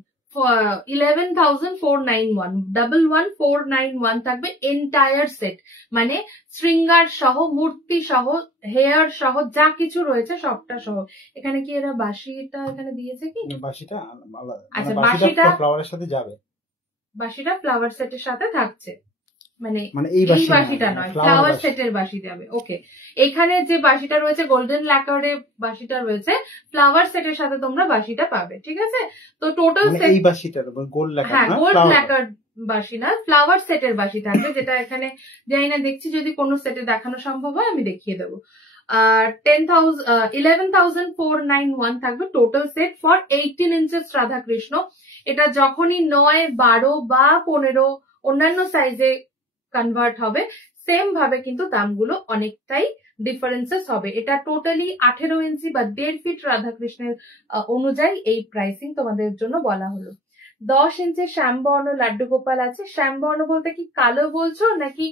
11,491 থাকবে এন্টায়ার সেট, মানে শৃঙ্গার সহ, মূর্তি সহ, হেয়ার সহ, যা কিছু রয়েছে সবটা সহ। এখানে কি এরা বাঁশিটা এখানে দিয়েছে কি? বাঁশিটা আচ্ছা, বাঁশিটা ফ্লাওয়ারের সাথে যাবে, বাঁশিটা ফ্লাওয়ার সেটের সাথে থাকছে, মানে এই বাঁশিটা নয়, ফ্লাওয়ার সেটের বাঁশি যাবে। ওকে, এখানে যে বাঁশিটা রয়েছে গোল্ডেন ল্যাকারে বাঁশিটা রয়েছে, ফ্লাওয়ার সেটের সাথে তোমরা বাঁশিটা পাবে, ঠিক আছে? তো টোটাল সেট, এই বাঁশিটার গোল্ড ল্যাকার, হ্যাঁ গোল্ড ল্যাকার বাঁশি না, ফ্লাওয়ার সেটের বাঁশি থাকবে, যেটা এখানে জানি না, দেখছি যদি কোনো সেটে দেখানো সম্ভব হয় আমি দেখিয়ে দেবো। 11,491 থাকবে total set for 18 inches Radhakrishna. এটা যখনই 9, 12 বা 15 অন্যান্য সাইজে কনভার্ট হবে, সেম ভাবে কিন্তু দামগুলো অনেকটাই ডিফারেন্সেস হবে। এটা টোটালি 18 ইঞ্চি বা 1.5 ফিট রাধাকৃষ্ণের অনুযায়ী এই প্রাইসিং তোমাদের জন্য বলা হলো। 10 ইঞ্চি শ্যামবর্ণ লাড্ডু গোপাল আছে। শ্যামবর্ণ বলতে কি কালো বলছো নাকি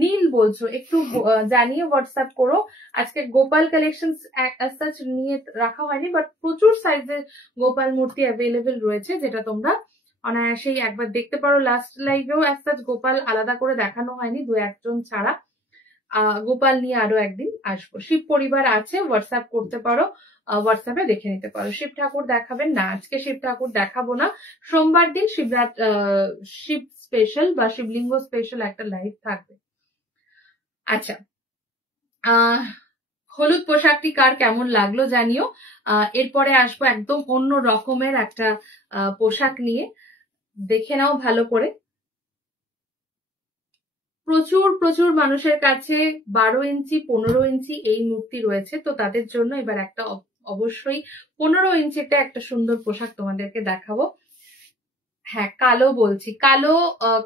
নীল বলছো? একটু জানিয়ে হোয়াটসঅ্যাপ করো। আজকে গোপাল কালেকশন নিয়ে রাখা হয়নি, বাট প্রচুর সাইজের গোপাল মূর্তি অ্যাভেলেবেল রয়েছে, যেটা তোমরা অনায়াসেই একবার দেখতে পারো। লাস্ট লাইভেও গোপাল আলাদা করে দেখানো হয়নি, 2-1 জন ছাড়া। গোপাল নিয়ে আরো একদিন আসবো। শিব পরিবার আছে, হোয়াটসঅ্যাপ করতে পারো, হোয়াটসঅ্যাপে দেখে নিতে পারো। শিব ঠাকুর দেখাবেন না, আজকে শিব ঠাকুর দেখাবো না, সোমবার দিন শিব স্পেশাল বা শিবলিঙ্গ স্পেশাল একটা লাইভ থাকবে। আচ্ছা, হলুদ পোশাকটি কার কেমন লাগলো জানিও। এরপরে আসবো একদম অন্য রকমের একটা পোশাক নিয়ে, দেখে নাও ভালো করে। প্রচুর প্রচুর মানুষের কাছে 12 ইঞ্চি 15 ইঞ্চি এই মূর্তি রয়েছে, তো তাদের জন্য এবার একটা অবশ্যই 15 ইঞ্চিতে একটা সুন্দর পোশাক তোমাদেরকে দেখাবো। হ্যাঁ, কালো বলছি, কালো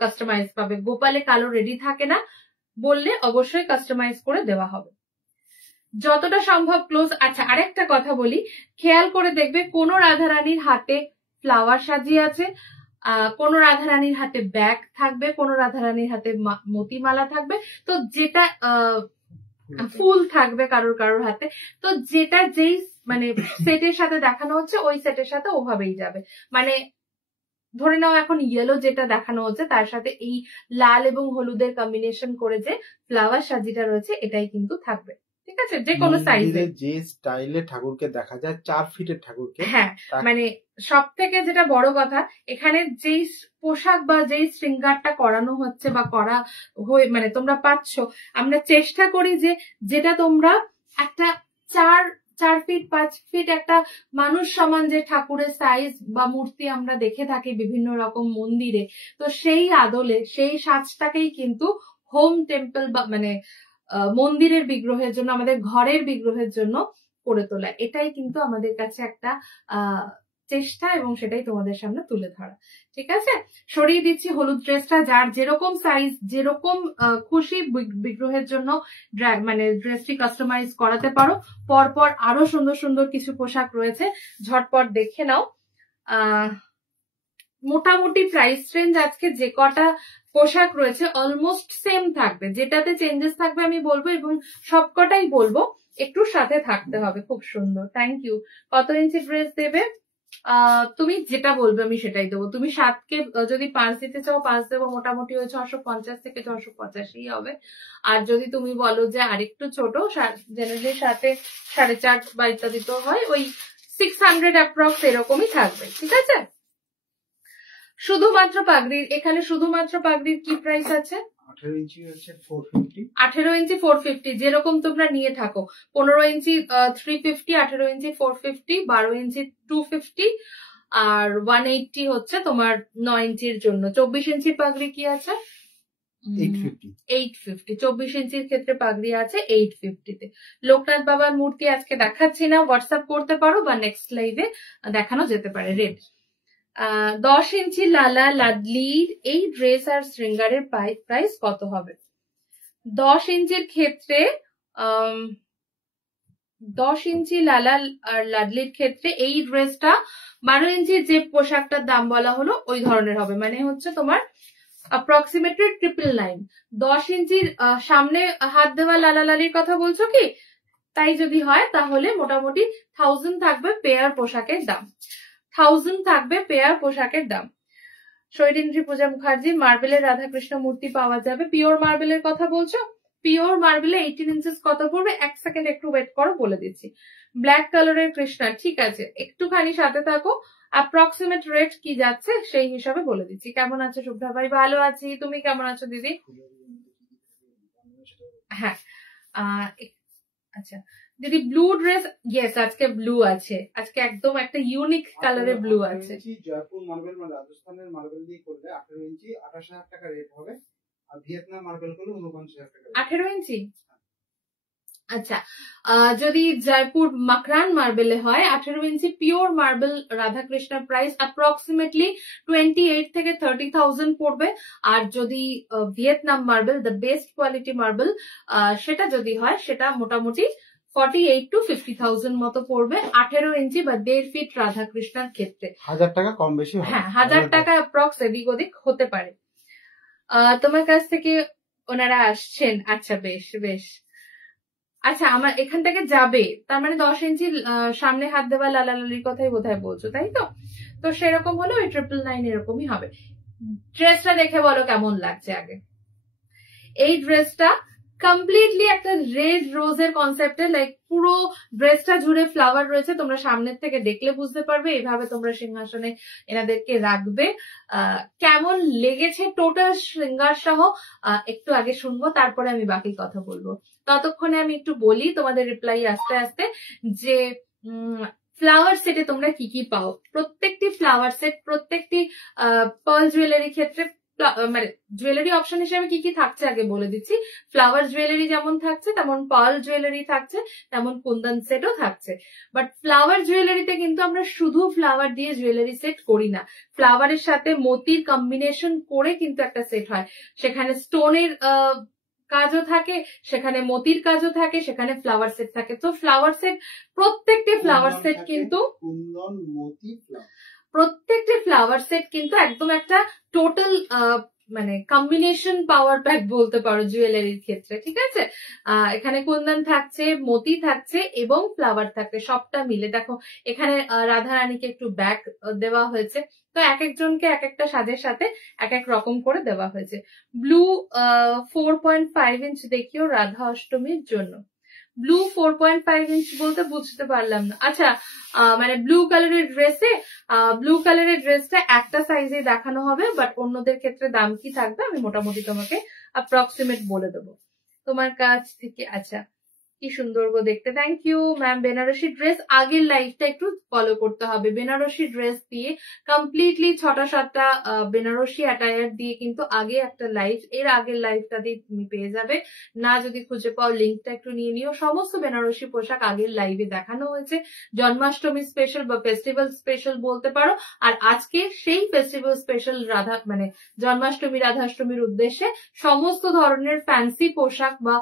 কাস্টমাইজ পাবে। গোপালে কালো রেডি থাকে না, বললে অবশ্যই কাস্টমাইজ করে দেওয়া হবে যতটা সম্ভব ক্লোজ। আচ্ছা, আরেকটা কথা বলি, খেয়াল করে দেখবে কোন রাধারানীর হাতে ফ্লাওয়ার সাজিয়ে আছে, কোন রাধারানীর হাতে ব্যাগ থাকবে, কোন রাধারানীর হাতে মতিমালা থাকবে, তো যেটা ফুল থাকবে কারোর কারোর হাতে, তো যেটা যেই মানে সেটের সাথে দেখানো হচ্ছে ওই সেটের সাথে ওভাবেই যাবে। মানে ধরে নাও এখন ইয়েলো যেটা দেখানো হচ্ছে তার সাথে এই লাল এবং হলুদের কম্বিনেশন করে যে ফ্লাওয়ার সাজিটা রয়েছে এটাই কিন্তু থাকবে, ঠিক আছে, যে কোনো সাইজে। যে স্টাইলে ঠাকুরকে দেখা যায় 4 ফিটের ঠাকুরকে, হ্যাঁ মানে সব থেকে যেটা বড় কথা, এখানে যেই পোশাক বা যেই শৃঙ্গারটা করানো হচ্ছে বা করা হয়ে মানে তোমরা পাচ্ছ, আমরা চেষ্টা করি যে যেটা তোমরা একটা 4 ফিট 5 ফিট একটা মানুষ সমান যে ঠাকুরের সাইজ বা মূর্তি আমরা দেখে থাকি বিভিন্ন রকম মন্দিরে, তো সেই আদলে সেই সাজটাকেই কিন্তু হোম টেম্পল বা মানে মন্দিরের বিগ্রহের জন্য, আমাদের ঘরের বিগ্রহের জন্য করে তোলা। এটাই কিন্তু আমাদের কাছে একটা চেষ্টা, এবং সেটাই তোমাদের সামনে তুলে ধরা। ঠিক আছে, সরিয়ে দিচ্ছি হলুদ ড্রেসটা। যার যেরকম সাইজ, যেরকম খুশি বিগ্রহের জন্য মানে ড্রেসটি কাস্টমাইজ করাতে পারো। পরপর আরো সুন্দর সুন্দর কিছু পোশাক রয়েছে, ঝটপট দেখে নাও। মোটামুটি প্রাইস রেঞ্জ আজকে যে কটা পোশাক রয়েছে অলমোস্ট সেম থাকবে, যেটাতে চেঞ্জেস থাকবে আমি বলবো, এবং সবকটাই বলবো, একটু সাথে থাকতে হবে। খুব সুন্দর, থ্যাংক ইউ। কত ইঞ্চি ড্রেস দেবে? তুমি যেটা বলবে আমি সেটাই দেবো। তুমি 7কে যদি 5 দিতে চাও 5 দেবো, মোটামুটি ওই 650 থেকে 685 হবে। আর যদি তুমি বলো যে আরেকটু ছোট, জেনারেলি 4.5 বা ইত্যাদি তো হয়, ওই 600 অ্যাপ্রক্স এরকমই থাকবে। ঠিক আছে, শুধুমাত্র পাগড়ির, এখানে শুধুমাত্র পাগড়ির কি প্রাইস আছে? 18 ইঞ্চি হচ্ছে 450, 18 ইঞ্চি 450, যেরকম তোমরা নিয়ে থাকো। 15 ইঞ্চি 350, 18 ইঞ্চি 450, 12 ইঞ্চি 250, আর 180 হচ্ছে তোমার 9 ইঞ্চির জন্য। 24 ইঞ্চির পাগড়ি কি আছে? 850। 24 ইঞ্চির ক্ষেত্রে পাগড়ি আছে 850 তে। লোকনাথ বাবার মূর্তি আজকে দেখাচ্ছি না, হোয়াটসঅ্যাপ করতে পারো বা নেক্সট লাইভে দেখানো যেতে পারে। রেড 10 ইঞ্চি লালা লাডলির এই ড্রেস আর শৃঙ্গারের প্রাইস কত হবে? 10 ইঞ্চির ক্ষেত্রে 10 ইঞ্চি লালা আর লাডলির ক্ষেত্রে এই ড্রেসটা 12 ইঞ্চির যে পোশাকটার দাম বলা হলো ওই ধরনের হবে, মানে হচ্ছে তোমার অ্যাপ্রক্সিমেটলি 999। 10 ইঞ্চির সামনে হাত দেওয়া লালা লালির কথা বলছো কি? তাই যদি হয় তাহলে মোটামুটি 1000 থাকবে পেয়ার পোশাকের দাম। 1000 থাকবে পেয়ার পোশাকের দাম। শৈলেন্দ্রী পূজা মুখার্জি, মার্বেলের রাধাকৃষ্ণ মূর্তি পাওয়া যাবে। পিওর মার্বেলের কথা বলছো? পিওর মার্বেলে 18 ইঞ্চেস কত পড়বে? এক সেকেন্ড একটু ওয়েট করো, বলে দিচ্ছি। ব্ল্যাক কালারের কৃষ্ণা, ঠিক আছে একটুখানি সাথে থাকো, অ্যাপ্রক্সিমেট রেট কি যাচ্ছে সেই হিসাবে বলে দিচ্ছি। কেমন আছো শুভ্রা ভাই? ভালো আছি, তুমি কেমন আছো দিদি? হ্যাঁ আচ্ছা দিদি, ব্লু ড্রেস, ইয়েস আজকে ব্লু আছে, আজকে একদম একটা ইউনিক কালারের ব্লু আছে। জয়পুর মার্বেল মানে রাজস্থানের মার্বেল দিয়ে করলে 18 ইঞ্চি 28,000 টাকা রেট হবে, আর ভিয়েতনাম মার্বেল করলে 49,000 টাকা। 18 ইঞ্চি, আচ্ছা। যদি জয়পুর মাকরান মার্বেলে হয় 18 ইঞ্চি পিওর মার্বেল রাধাকৃষ্ণের প্রাইস অ্যাপ্রক্সিমেটলি 28 থেকে 30,000 পড়বে। আর যদি Vietnam marble, the best quality marble, সেটা যদি হয় সেটা মোটামুটি 48 to 50,000 মতো পড়বে 18 ইঞ্চি বা 1.5 ফিট রাধাকৃষ্ণের ক্ষেত্রে। 1000 টাকা কম বেশি, হ্যাঁ 1000 টাকা অ্যাপ্রক্স এদিক ওদিক হতে পারে। তোমার কাছ থেকে ওনারা আসছেন, আচ্ছা বেশ বেশ। আচ্ছা আমার এখান থেকে যাবে, তার মানে 10 ইঞ্চি সামনে হাত দেওয়া লালা লালির কথাই বোধহয় বলছো, তাই তো? তো সেরকম হলে ওই 999 এরকমই হবে। ড্রেসটা দেখে বলো কেমন লাগছে আগে। এই ড্রেসটা কমপ্লিটলি একটা রেড রোজের কনসেপ্টে, লাইক পুরো ড্রেসটা জুড়ে ফ্লাওয়ার রয়েছে, তোমরা সামনের থেকে দেখলে বুঝতে পারবে। এইভাবে তোমরা সিংহাসনে এনাদেরকে রাখবে। কেমন লেগেছে টোটাল শৃঙ্গার সহ একটু আগে শুনবো, তারপরে আমি বাকি কথা বলবো। ততক্ষণে আমি একটু বলি তোমাদের রিপ্লাই আস্তে আস্তে, যে ফ্লাওয়ার সেটে তোমরা কি কি পাও। প্রত্যেকটি ফ্লাওয়ার সেট, প্রত্যেকটি পার্ল জুয়েলারি ক্ষেত্রে মানে জুয়েলারি অপশন হিসেবে কি কি থাকছে আগে বলে দিচ্ছি। ফ্লাওয়ার জুয়েলারি যেমন থাকছে, তেমন পার্ল জুয়েলারি থাকছে, তেমন কুন্দন সেটও থাকছে। বাট ফ্লাওয়ার জুয়েলারিতে কিন্তু আমরা শুধু ফ্লাওয়ার দিয়ে জুয়েলারি সেট করি না, ফ্লাওয়ারের সাথে মতির কম্বিনেশন করে কিন্তু একটা সেট হয়। সেখানে স্টোনের কাজও থাকে, সেখানে মতির কাজও থাকে, সেখানে ফ্লাওয়ার সেট থাকে। তো ফ্লাওয়ার সেট, প্রত্যেকটি ফ্লাওয়ার সেট কিন্তু প্রত্যেকটি ফ্লাওয়ার সেট কিন্তু একদম একটা টোটাল মানে কম্বিনেশন পাওয়ার প্যাক বলতে পারো জুয়েলারির ক্ষেত্রে। ঠিক আছে, এখানে কুন্দন থাকছে, মতি থাকছে এবং ফ্লাওয়ার থাকছে, সবটা মিলে। দেখো এখানে রাধা রানীকে একটু ব্যাক দেওয়া হয়েছে, তো এক একজনকে এক একটা সাজের সাথে এক এক রকম করে দেওয়া হয়েছে। ব্লু 4.5 ইঞ্চ দেখিও রাধা অষ্টমীর জন্য। ব্লু 4.5 ইঞ্চ বলতে বুঝতে পারলাম না। আচ্ছা, মানে ব্লু কালারের ড্রেসটা একটা সাইজে দেখানো হবে, বাট অন্যদের ক্ষেত্রে দাম কি থাকবে আমি মোটামুটি তোমাকে অ্যাপ্রক্সিমেট বলে দেবো তোমার কাছ থেকে। আচ্ছা, কি সুন্দর গো দেখতে, thank you ma'am. Banarasi dress, আগের লাইফটা একটু ফলো করতে হবে। বেনারসি ড্রেস দিয়ে কমপ্লিটলি 6টা-7টা বেনারসি অ্যাটায়ার দিয়ে কিন্তু আগে একটা লাইফ, এর আগের লাইফটা দিয়ে তুমি পেয়ে যাবে। না যদি খুঁজে পাও লিঙ্কটা একটু নিয়ে নিও। সমস্ত বেনারসি পোশাক আগের লাইভে দেখানো হয়েছে, জন্মাষ্টমী স্পেশাল বা ফেস্টিভ্যাল স্পেশাল বলতে পারো। আর আজকে সেই ফেস্টিভ্যাল স্পেশাল মানে জন্মাষ্টমী রাধাষ্টমীর উদ্দেশ্যে সমস্ত ধরনের ফ্যান্সি পোশাক বা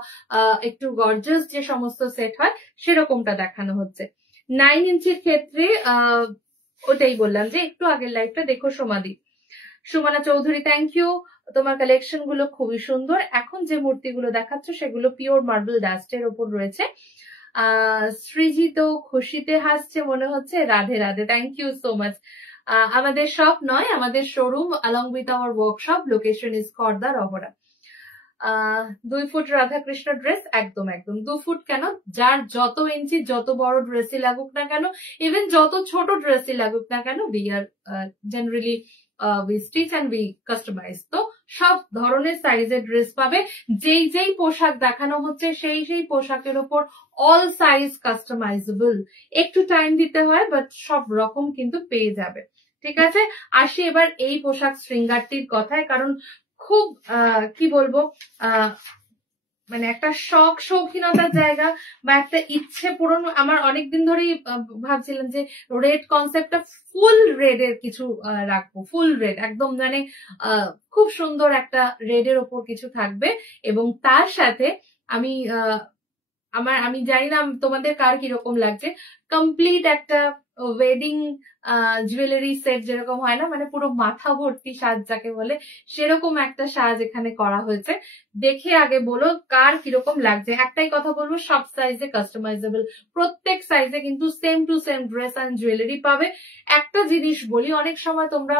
একটু গর্জাস যে সমস্ত সেট হয় সেরকমটা দেখানো হচ্ছে। 9 ইঞ্চির ক্ষেত্রে ওটাই বললাম যে একটু আগের লাইফটা দেখো। Sumana Chowdhury, thank you. তোমার কালেকশন গুলো খুবই সুন্দর। এখন যে মূর্তিগুলো দেখাচ্ছ সেগুলো পিওর মার্বেল ডাস্টের ওপর রয়েছে। সৃজিত খুশিতে হাসছে মনে হচ্ছে, Radhe Radhe, thank you so much. আমাদের শপ নয়, আমাদের showroom along with our workshop, location is Khardah Rahara. 2 foot Radhakrishna dress, একদম 2 ফুট কেন, যার যত ইঞ্চি যত বড় ড্রেসই লাগুক না কেন, ইভেন যত ছোট ড্রেসই লাগুক না কেন, we are generally we stitch and we customize। তো সব ধরনের সাইজের ড্রেস পাবে। যেই পোশাক দেখানো হচ্ছে সেই পোশাকের উপর অল সাইজ কাস্টমাইজেবল। একটু টাইম দিতে হয়, বাট সব রকম কিন্তু পেয়ে যাবে। ঠিক আছে, আসি এবার এই পোশাক শৃঙ্গারটির কথায়, কারণ খুব কি বলবো, মানে একটা শৌখিনতার জায়গা বা একটা ইচ্ছে পূরণ। আমার অনেকদিন ধরেই ভাবছিলাম যে রেড কনসেপ্টটা ফুল রেড এর কিছু রাখবো, ফুল রেড একদম, মানে খুব সুন্দর একটা রেড এর ওপর কিছু থাকবে। এবং তার সাথে আমি জানি না তোমাদের কার কিরকম লাগছে, কমপ্লিট একটা ওয়েডিং জুয়েলারি সেট যেরকম হয় না, মানে পুরো মাথা ভর্তি সাজ যাকে বলে, সেরকম একটা সাজ এখানে করা হয়েছে। দেখে আগে বলো কার কিরকম লাগছে। একটাই কথা বলবো, সব সাইজে কাস্টমাইজেবল, প্রত্যেক সাইজে কিন্তু same to same dress and jewellery পাবে। একটা জিনিস বলি, অনেক সময় তোমরা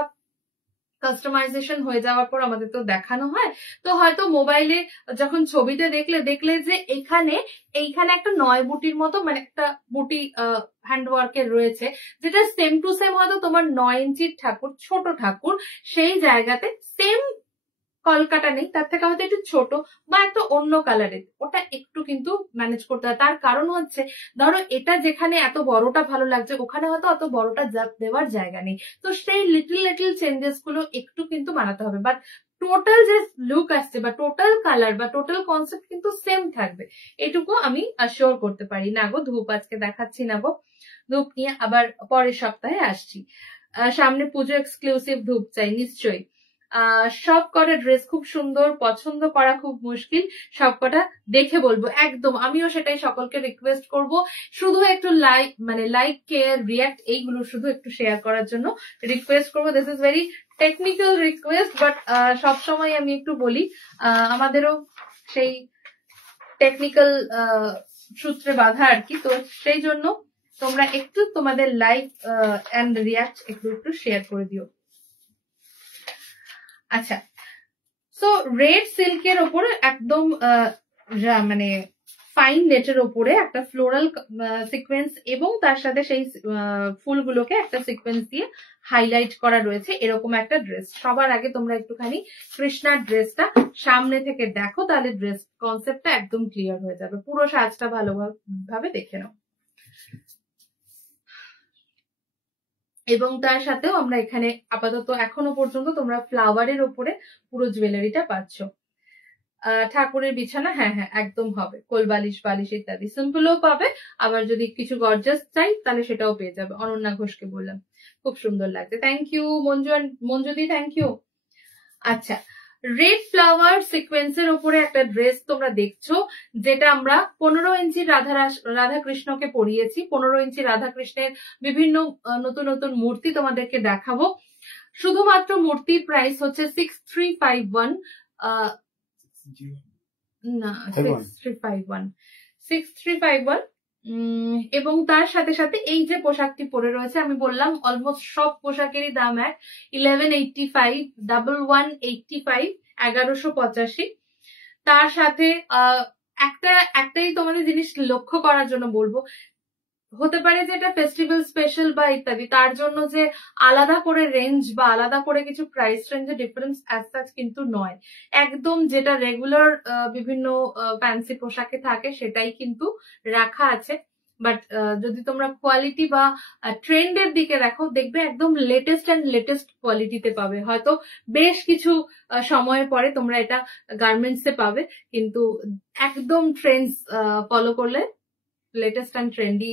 কাস্টমাইজেশন হয়ে যাওয়ার পর আমাদের তো দেখানো হয়, তো হয়তো মোবাইলে যখন ছবিতে দেখলে যে এইখানে একটা 9 বুটির মতো, মানে একটা বুটি হ্যান্ডওয়ার্কের রয়েছে, যেটা সেম টু সেম হয়তো তোমার 9 ইঞ্চির ঠাকুর, ছোট ঠাকুর, সেই জায়গাতে সেম কলকাটা নেই, তার থেকে হয়তো একটু ছোট বা একটা অন্য কালারের, ওটা একটু কিন্তু ম্যানেজ করতে হয়। তার কারণ হচ্ছে, ধরো এটা যেখানে এত বড়টা ভালো লাগছে, ওখানে হয়তো অত বড়টা দেওয়ার জায়গা নেই, তো সেই লিটল চেঞ্জেস গুলো একটু কিন্তু বানাতে হবে। বাট টোটাল যে লুক আসছে বা টোটাল কালার বা টোটাল কনসেপ্ট কিন্তু সেম থাকবে, এটুকু আমি অ্যাসিওর করতে পারি। না গো, ধূপ আজকে দেখাচ্ছি না গো, ধূপ নিয়ে আবার পরের সপ্তাহে আসছি। সামনে পুজো এক্সক্লুসিভ ধূপ চাই নিশ্চয়ই। সব কটা ড্রেস খুব সুন্দর, পছন্দ করা খুব মুশকিল, সব কটা দেখে বলবো একদম। আমিও সেটাই সকলকে রিকোয়েস্ট করব, শুধু একটু লাইক কেয়ার রিয়াক্ট এইগুলো শুধু একটু শেয়ার করার জন্য রিকোয়েস্ট করবো। This is very technical request, but সবসময় আমি একটু বলি, আমাদেরও সেই টেকনিক্যাল সূত্রে বাঁধা আর কি, তো সেই জন্য তোমরা একটু তোমাদের লাইক অ্যান্ড রিয়াক্ট একটু শেয়ার করে দিও। আচ্ছা, সো রেড সিল্কের ওপরে একদম মানে ফাইন নেটের ওপরে একটা ফ্লোরাল সিকোয়েন্স এবং তার সাথে সেই ফুলগুলোকে একটা সিকোয়েন্স দিয়ে হাইলাইট করা রয়েছে, এরকম একটা ড্রেস। সবার আগে তোমরা একটুখানি কৃষ্ণার ড্রেসটা সামনে থেকে দেখো, তাহলে ড্রেস কনসেপ্টটা একদম ক্লিয়ার হয়ে যাবে। পুরো সাজটা ভালোভাবে দেখে নাও। এবং তার সাথেও আমরা এখানে আপাতত এখনো পর্যন্ত তোমরা ফ্লাওয়ারের ওপরে পুরো জুয়েলারিটা পাচ্ছ। ঠাকুরের বিছানা, হ্যাঁ একদম হবে, কোল বালিশ ইত্যাদি সিম্পলও পাবে, আবার যদি কিছু গর্জাস চাই তাহলে সেটাও পেয়ে যাবে। অনন্যা ঘোষকে বললাম, খুব সুন্দর লাগছে, থ্যাংক ইউ মঞ্জুদি, থ্যাংক ইউ। আচ্ছা, রেড ফ্লাওয়ার সিকোয়েন্সের উপরে একটা ড্রেস তোমরা দেখছো, যেটা আমরা 15 ইঞ্চির রাধাকৃষ্ণকে পরিয়েছি। 15 ইঞ্চি রাধাকৃষ্ণের বিভিন্ন নতুন মূর্তি তোমাদেরকে দেখাবো। শুধুমাত্র মূর্তির প্রাইস হচ্ছে 6351, না 6351, এবং তার সাথে সাথে এই যে পোশাকটি পরে রয়েছে, আমি বললাম অলমোস্ট সব পোশাকেরই দাম 1185, 1185, 1185। তার সাথে একটাই তোমাদের জিনিস লক্ষ্য করার জন্য বলবো, হতে পারে যে এটা ফেস্টিভ্যাল স্পেশাল বা ইত্যাদি, তার জন্য যে আলাদা করে রেঞ্জ বা আলাদা করে কিছু প্রাইস রেঞ্জের ডিফারেন্স অ্যাজ সাচ কিন্তু নয়। একদম যেটা রেগুলার বিভিন্ন ফ্যান্সি পোশাকে থাকে সেটাই কিন্তু রাখা আছে। বাট যদি তোমরা কোয়ালিটি বা ট্রেন্ডের দিকে দেখো, দেখবে একদম লেটেস্ট কোয়ালিটিতে পাবে। হয়তো বেশ কিছু সময়ের পরে তোমরা এটা গার্মেন্টসে পাবে, কিন্তু একদম ট্রেন্ডস ফলো করলে লেটেস্ট অ্যান্ড ট্রেন্ডি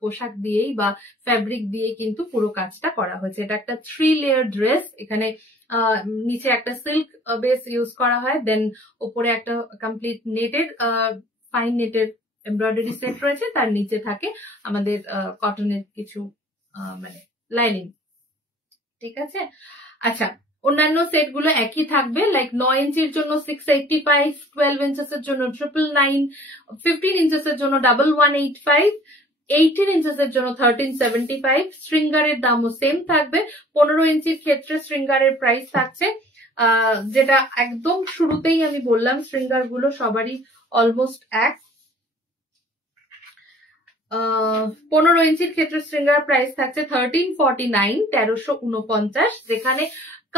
পোশাক দিয়েই বা ফ্যাব্রিক দিয়েই কিন্তু পুরো কাজটা করা হয়েছে। এটা একটা 3 লেয়ার ড্রেস। এখানে নিচে একটা সিল্ক বেস ইউজ করা হয়, দেন উপরে একটা কমপ্লিট নেটের ফাইন নেটের এমব্রয়ডারি সেট রয়েছে, তার নিচে থাকে আমাদের কটনের কিছু মানে লাইনিং। ঠিক আছে, আচ্ছা অন্যান্য সেট গুলো একই থাকবে, লাইক 9 ইঞ্চির জন্য 685, 12 ইঞ্চেস এর জন্য 999, 15 ইঞ্চেস এর জন্য 1185, 18 ইঞ্চেস এর জন্য 1375। স্ট্রিঙ্গারের দামও সেম থাকবে। 15 ইঞ্চির ক্ষেত্রে স্ট্রিঙ্গারের প্রাইস থাকছে যেটা একদম শুরুতেই আমি বললাম, স্ট্রিঙ্গার গুলো সবারই অলমোস্ট এক। 15 ইঞ্চির ক্ষেত্রে স্ট্রিঙ্গার প্রাইস থাকছে 1349, 1349, যেখানে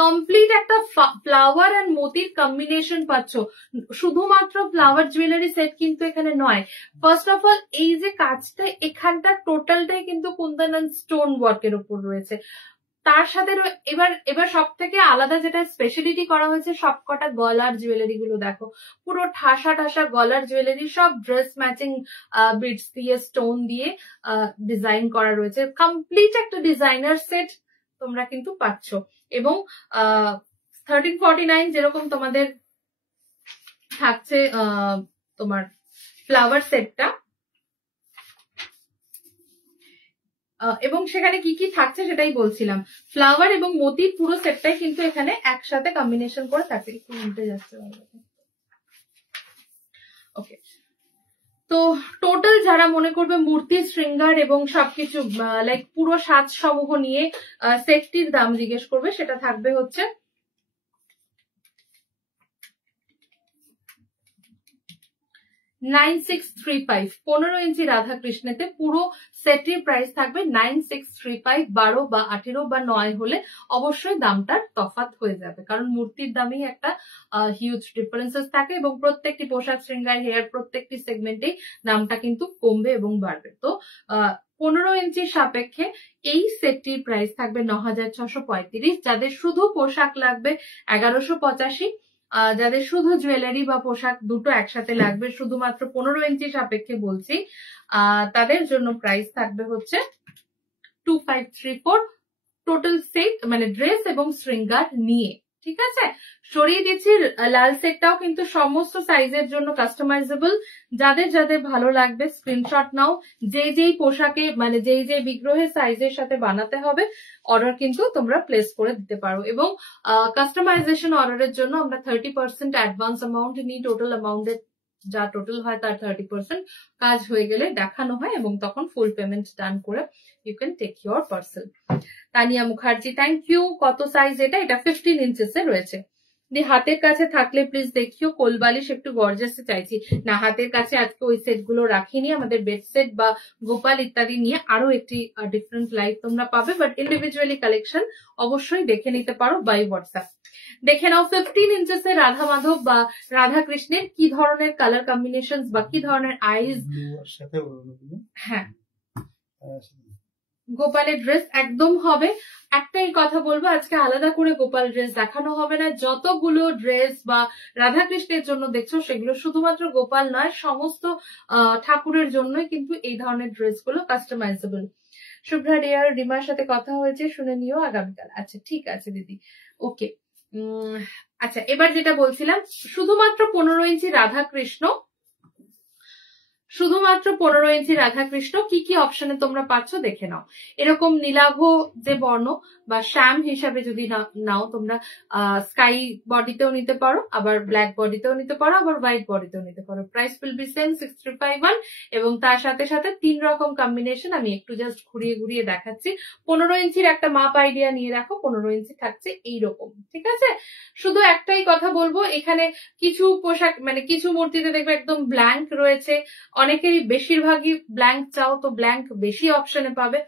কমপ্লিট একটা ফ্লাওয়ার এন্ড মোতির কম্বিনেশন পাচ্ছ। শুধুমাত্র ফ্লাওয়ার জুয়েলারি সেট কিন্তু এখানে নয়। ফার্স্ট অফ অল এই যে কাজটা, এখানটা টোটালটাই কিন্তু কুন্দন এন্ড স্টোন ওয়ার্কের উপর রয়েছে। তার সাথে এবার সব থেকে আলাদা যেটা স্পেশালিটি করা হয়েছে, সবকটা গলার জুয়েলারি গুলো দেখো, পুরো ঠাসা গলার জুয়েলারি, সব ড্রেস ম্যাচিং বিটস দিয়ে স্টোন দিয়ে ডিজাইন করা রয়েছে। কমপ্লিট একটা ডিজাইনার সেট তোমরা কিন্তু পাচ্ছ। এবং 1349 যেরকম তোমাদের থাকছে তোমার ফ্লাওয়ার সেটটা, এবং সেখানে কি কি থাকছে সেটাই বলছিলাম। ফ্লাওয়ার এবং মোতির পুরো সেটটাই কিন্তু এখানে একসাথে কম্বিনেশন করে থাকছে। একটু উল্টে যাচ্ছে। ওকে, তো টোটাল যারা মনে করবে মূর্তি, শৃঙ্গার এবং সবকিছু লাইক পুরো সাজ সমূহ নিয়ে সেটটির দাম জিজ্ঞেস করবে, সেটা থাকবে হচ্ছে 9635। 15 ইঞ্চি রাধা কৃষ্ণেতে পুরো সেটের প্রাইস থাকবে 9635। 12 বা 18 বা 9 হলে অবশ্যই দামটার তফাৎ হয়ে যাবে, কারণ মূর্তির দামেই একটা হিউজ ডিফারেন্সেস থাকে এবং প্রত্যেকটি পোশাক, শৃঙ্গার, হেয়ার প্রত্যেকটি সেগমেন্টেই দামটা কিন্তু কমবে এবং বাড়বে। তো 15 ইঞ্চির সাপেক্ষে এই সেটটির প্রাইস থাকবে 9635। যাদের শুধু পোশাক লাগবে 1185, যাদের শুধু জুয়েলারি বা পোশাক দুটো একসাথে লাগবে, শুধুমাত্র 15 ইঞ্চি সাপেক্ষে বলছি, তাদের জন্য প্রাইস থাকবে হচ্ছে 2534 টোটাল সেট, মানে ড্রেস এবং শৃঙ্গার নিয়ে। ঠিক আছে, সরিয়ে দিচ্ছি। লাল সেটটাও কিন্তু সমস্ত সাইজের জন্য কাস্টমাইজেবল। যাদের ভালো লাগবে স্ক্রিনশট নাও। যেই পোশাকে মানে যেই বিগ্রহের সাইজের সাথে বানাতে হবে অর্ডার কিন্তু তোমরা প্লেস করে দিতে পারো। এবং কাস্টমাইজেশন অর্ডারের জন্য আমরা 30% অ্যাডভান্স অ্যামাউন্ট নিই। টোটাল অ্যামাউন্টের যা টোটাল হয় তার 30% কাজ হয়ে গেলে দেখানো হয় এবং তখন ফুল পেমেন্ট ডান করে you can take your parcel. Tania Mukherjee, thank you. কত সাইজ এটা? এটা 15 ইঞ্চেস এ রয়েছে। হাতের কাছে থাকলে প্লিজ দেখিও। কোলবালিশ একটু গর্জাসে চাইছি না, হাতের কাছে আজকে ওই সেট গুলো রাখিনি। আমাদের বেড সেট বা গোপাল ইত্যাদি নিয়ে আরো একটি ডিফারেন্ট লাইভ তোমরা পাবে, বাট ইন্ডিভিজুয়ালি কালেকশন অবশ্যই দেখে নিতে পারো বাই হোয়াটসঅ্যাপ। দেখে নাও 15 ইঞ্চেস এর রাধা মাধব বা রাধা কৃষ্ণের কি ধরনের কালার কম্বিনেশন বা কি ধরনের আইজ। হ্যাঁ, গোপালের ড্রেস একদম হবে। একটাই কথা বলবো, আজকে আলাদা করে গোপাল ড্রেস দেখানো হবে না। যতগুলো ড্রেস বা রাধাকৃষ্ণের জন্য দেখছো সেগুলো শুধুমাত্র গোপাল নয়, সমস্ত ঠাকুরের জন্যই কিন্তু এই ধরনের ড্রেস গুলো কাস্টমাইজেবল। শুভ্রা ডিয়ার, রিমার সাথে কথা হয়েছে, শুনে নিও আগামীকাল। আচ্ছা ঠিক আছে দিদি, ওকে। আচ্ছা এবার যেটা বলছিলাম, শুধুমাত্র 15 ইঞ্চি রাধাকৃষ্ণ শুধুমাত্র 15 ইঞ্চি রাধাকৃষ্ণ কি কি অপশনে তোমরা পাচ্ছ দেখে নাও। এরকম নীলাভ যে বর্ণ বা শ্যাম হিসাবে যদি নাও তোমরা স্কাই বডিতেও নিতে পারো, আবার ব্ল্যাক বডিতেও নিতে পারো, আবার হোয়াইট বডিতেও নিতে পারো। প্রাইস উইল বি সেম 6351 এবং তার সাথে সাথে 3 রকম কম্বিনেশন আমি একটু জাস্ট ঘুরিয়ে ঘুরিয়ে দেখাচ্ছি। 15 ইঞ্চির একটা মাপ আইডিয়া নিয়ে রাখো, 15 ইঞ্চি থাকছে এইরকম, ঠিক আছে। শুধু একটাই কথা বলবো, এখানে কিছু পোশাক মানে কিছু মূর্তিতে দেখবে একদম ব্ল্যাঙ্ক রয়েছে, অনেকেরই বেশিরভাগই ব্ল্যাঙ্ক চাও তো ব্ল্যাঙ্ক বেশি অপশনে পাবে,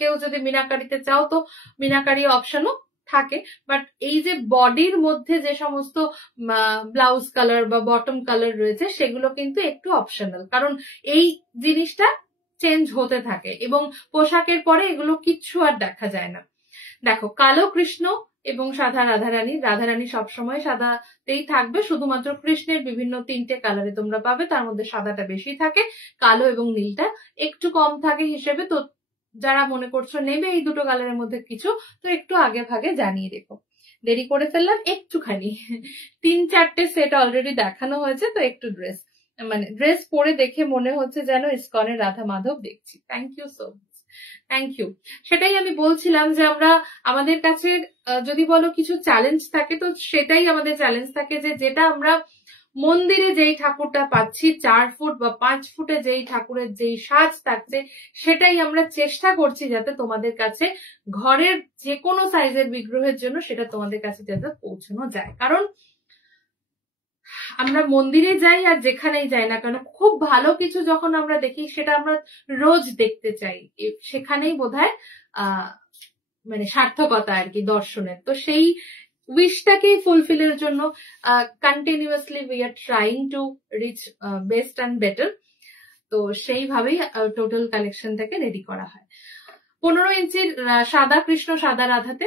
কেউ যদি মিনাকারিতে চাও তো মিনাকারি অপশনও থাকে। বাট এই যে বডির মধ্যে যে সমস্ত ব্লাউজ কালার বা বটম কালার রয়েছে সেগুলো কিন্তু একটু অপশনাল, কারণ এই জিনিসটা চেঞ্জ হতে থাকে এবং পোশাকের পরে এগুলো কিচ্ছু আর দেখা যায় না। দেখো, কালো কৃষ্ণ এবং সাদা রাধারানী, রাধারানী সবসময় সাদাতেই থাকবে, শুধুমাত্র কৃষ্ণের বিভিন্ন 3টে কালারে তোমরা পাবে, তার মধ্যে সাদাটা বেশি থাকে, কালো এবং নীলটা একটু কম থাকে হিসেবে। তো যারা মনে করছো নেবে এই দুটো কালারের মধ্যে কিছু, তো একটু আগে ভাগে জানিয়ে রেখো। দেরি করে ফেললাম একটুখানি, 3-4টে সেট অলরেডি দেখানো হয়েছে, তো একটু ড্রেস পরে দেখে মনে হচ্ছে যেন ইসকনের রাধা মাধব দেখছি। Thank you so much, thank you. সেটাই আমি বলছিলাম যে আমরা আমাদের কাছে যদি বলো কিছু চ্যালেঞ্জ থাকে, তো সেটাই আমাদের চ্যালেঞ্জ থাকে যে যেটা আমরা মন্দিরে যেই ঠাকুরটা পাচ্ছি 4 ফুট বা 5 ফুটে যেই ঠাকুরের যেই সাজ থাকছে, সেটাই আমরা চেষ্টা করছি যাতে তোমাদের কাছে ঘরের যে কোনো সাইজের বিগ্রহের জন্য সেটা তোমাদের কাছে যাতে পৌঁছানো যায়। কারণ আমরা মন্দিরে যাই আর যেখানেই যাই না কেন, খুব ভালো কিছু যখন আমরা দেখি সেটা আমরা রোজ দেখতে চাই, সেখানেই বোধহয় মানে সার্থকতা আর কি দর্শনের। তো সেই উইশটাকেই ফুলফিলের জন্য continuously we are trying to reach best and better. তো সেইভাবেই টোটাল কালেকশন থেকে রেডি করা হয়। 15 ইঞ্চির সাদা কৃষ্ণ সাদা রাধাতে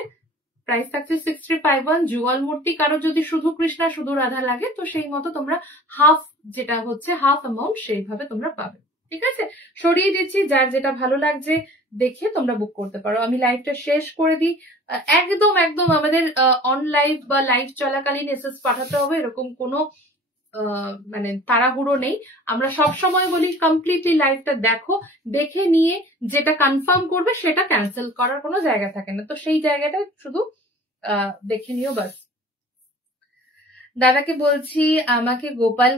প্রাইস থাকছে 6351। জুয়াল মূর্তি, কারো যদি শুধু কৃষ্ণা শুধু রাধা লাগে তো সেই মতো তোমরা হাফ, যেটা হচ্ছে হাফ অ্যামাউন্ট, সেইভাবে তোমরা পাবে, ঠিক আছে। সরিয়ে দিচ্ছি, যার যেটা ভালো লাগছে দেখে তোমরা বুক করতে পারো। আমি লাইভটা শেষ করে দিই। একদম একদম আমাদের অন লাইভ বা লাইভ চলাকালীন এসএস পাঠাতে হবে এরকম কোনো মানে তাড়াহুড়ো নেই। আমরা সব সময় বলি কমপ্লিটলি লাইভটা দেখো, দেখে নিয়ে যেটা কনফার্ম করবে সেটা ক্যান্সেল করার কোনো জায়গা থাকে না, তো সেই জায়গাটা শুধু দেখে নিও বাস। দাদাকে বলছি আমাকে গোপাল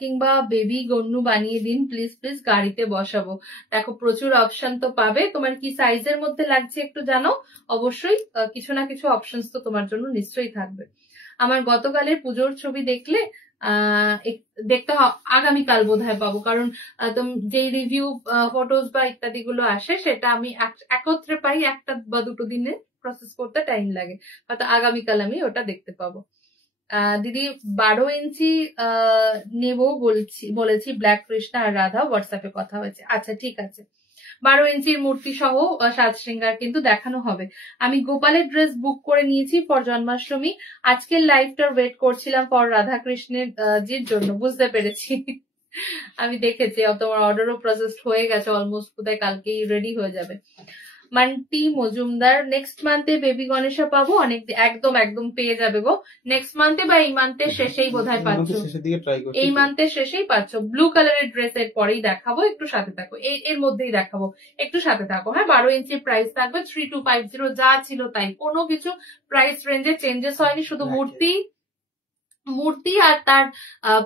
কিংবা বেবি গন্নু বানিয়ে দিন প্লিজ প্লিজ, গাড়িতে বসাবো। দেখো প্রচুর অপশন তো পাবে, তোমার কি সাইজের মধ্যে লাগছে একটু জানো, অবশ্যই কিছু না কিছু অপশনস তো তোমার জন্য নিশ্চয়ই থাকবে। আমার গতকালের পুজোর ছবি দেখলে দেখতে আগামীকাল বোধহয় পাবো, কারণ যেই রিভিউ ফটোজ বা ইত্যাদি গুলো আসে সেটা আমি একত্রে পাই, 1 বা 2 দিনে প্রসেস করতে টাইম লাগে, হয়তো আগামীকাল আমি ওটা দেখতে পাবো। দিদি 12 ইঞ্চি নেব বলেছি, ব্ল্যাক কৃষ্ণা আর রাধা হোয়াটসঅ্যাপে কথা হয়েছে। আচ্ছা ঠিক আছে, 12 ইঞ্চির মূর্তি সহ সাজ শৃঙ্গার কিন্তু দেখানো হবে। আমি গোপালের ড্রেস বুক করে নিয়েছি ফর জন্মাষ্টমী। আজকের লাইভটার ওয়েট করছিলাম ফর রাধা কৃষ্ণের জির জন্য, বুঝতে পেরেছি। আমি দেখেছি তোমার অর্ডারও প্রসেসড হয়ে গেছে অলমোস্ট, বোধহয় কালকেই রেডি হয়ে যাবে। মান্টি মজুমদার, নেক্সট মান্থে বেবি গণেশা পাবো, একদম একদম পেয়ে যাবে গো, নেক্সট মান্থে বা এই মান্থের শেষেই বোধহয় পাচ্ছ, এই মান্থের শেষেই পাচ্ছ। ব্লু কালারের ড্রেস এর পরেই দেখাবো, একটু সাথে থাকো, এর মধ্যেই দেখাবো, একটু সাথে থাকো। হ্যাঁ, 12 ইঞ্চির প্রাইস থাকবে 3250, যা ছিল তাই, কোনো কিছু প্রাইস রেঞ্জে চেঞ্জেস হয়নি, শুধু মূর্তি আর তার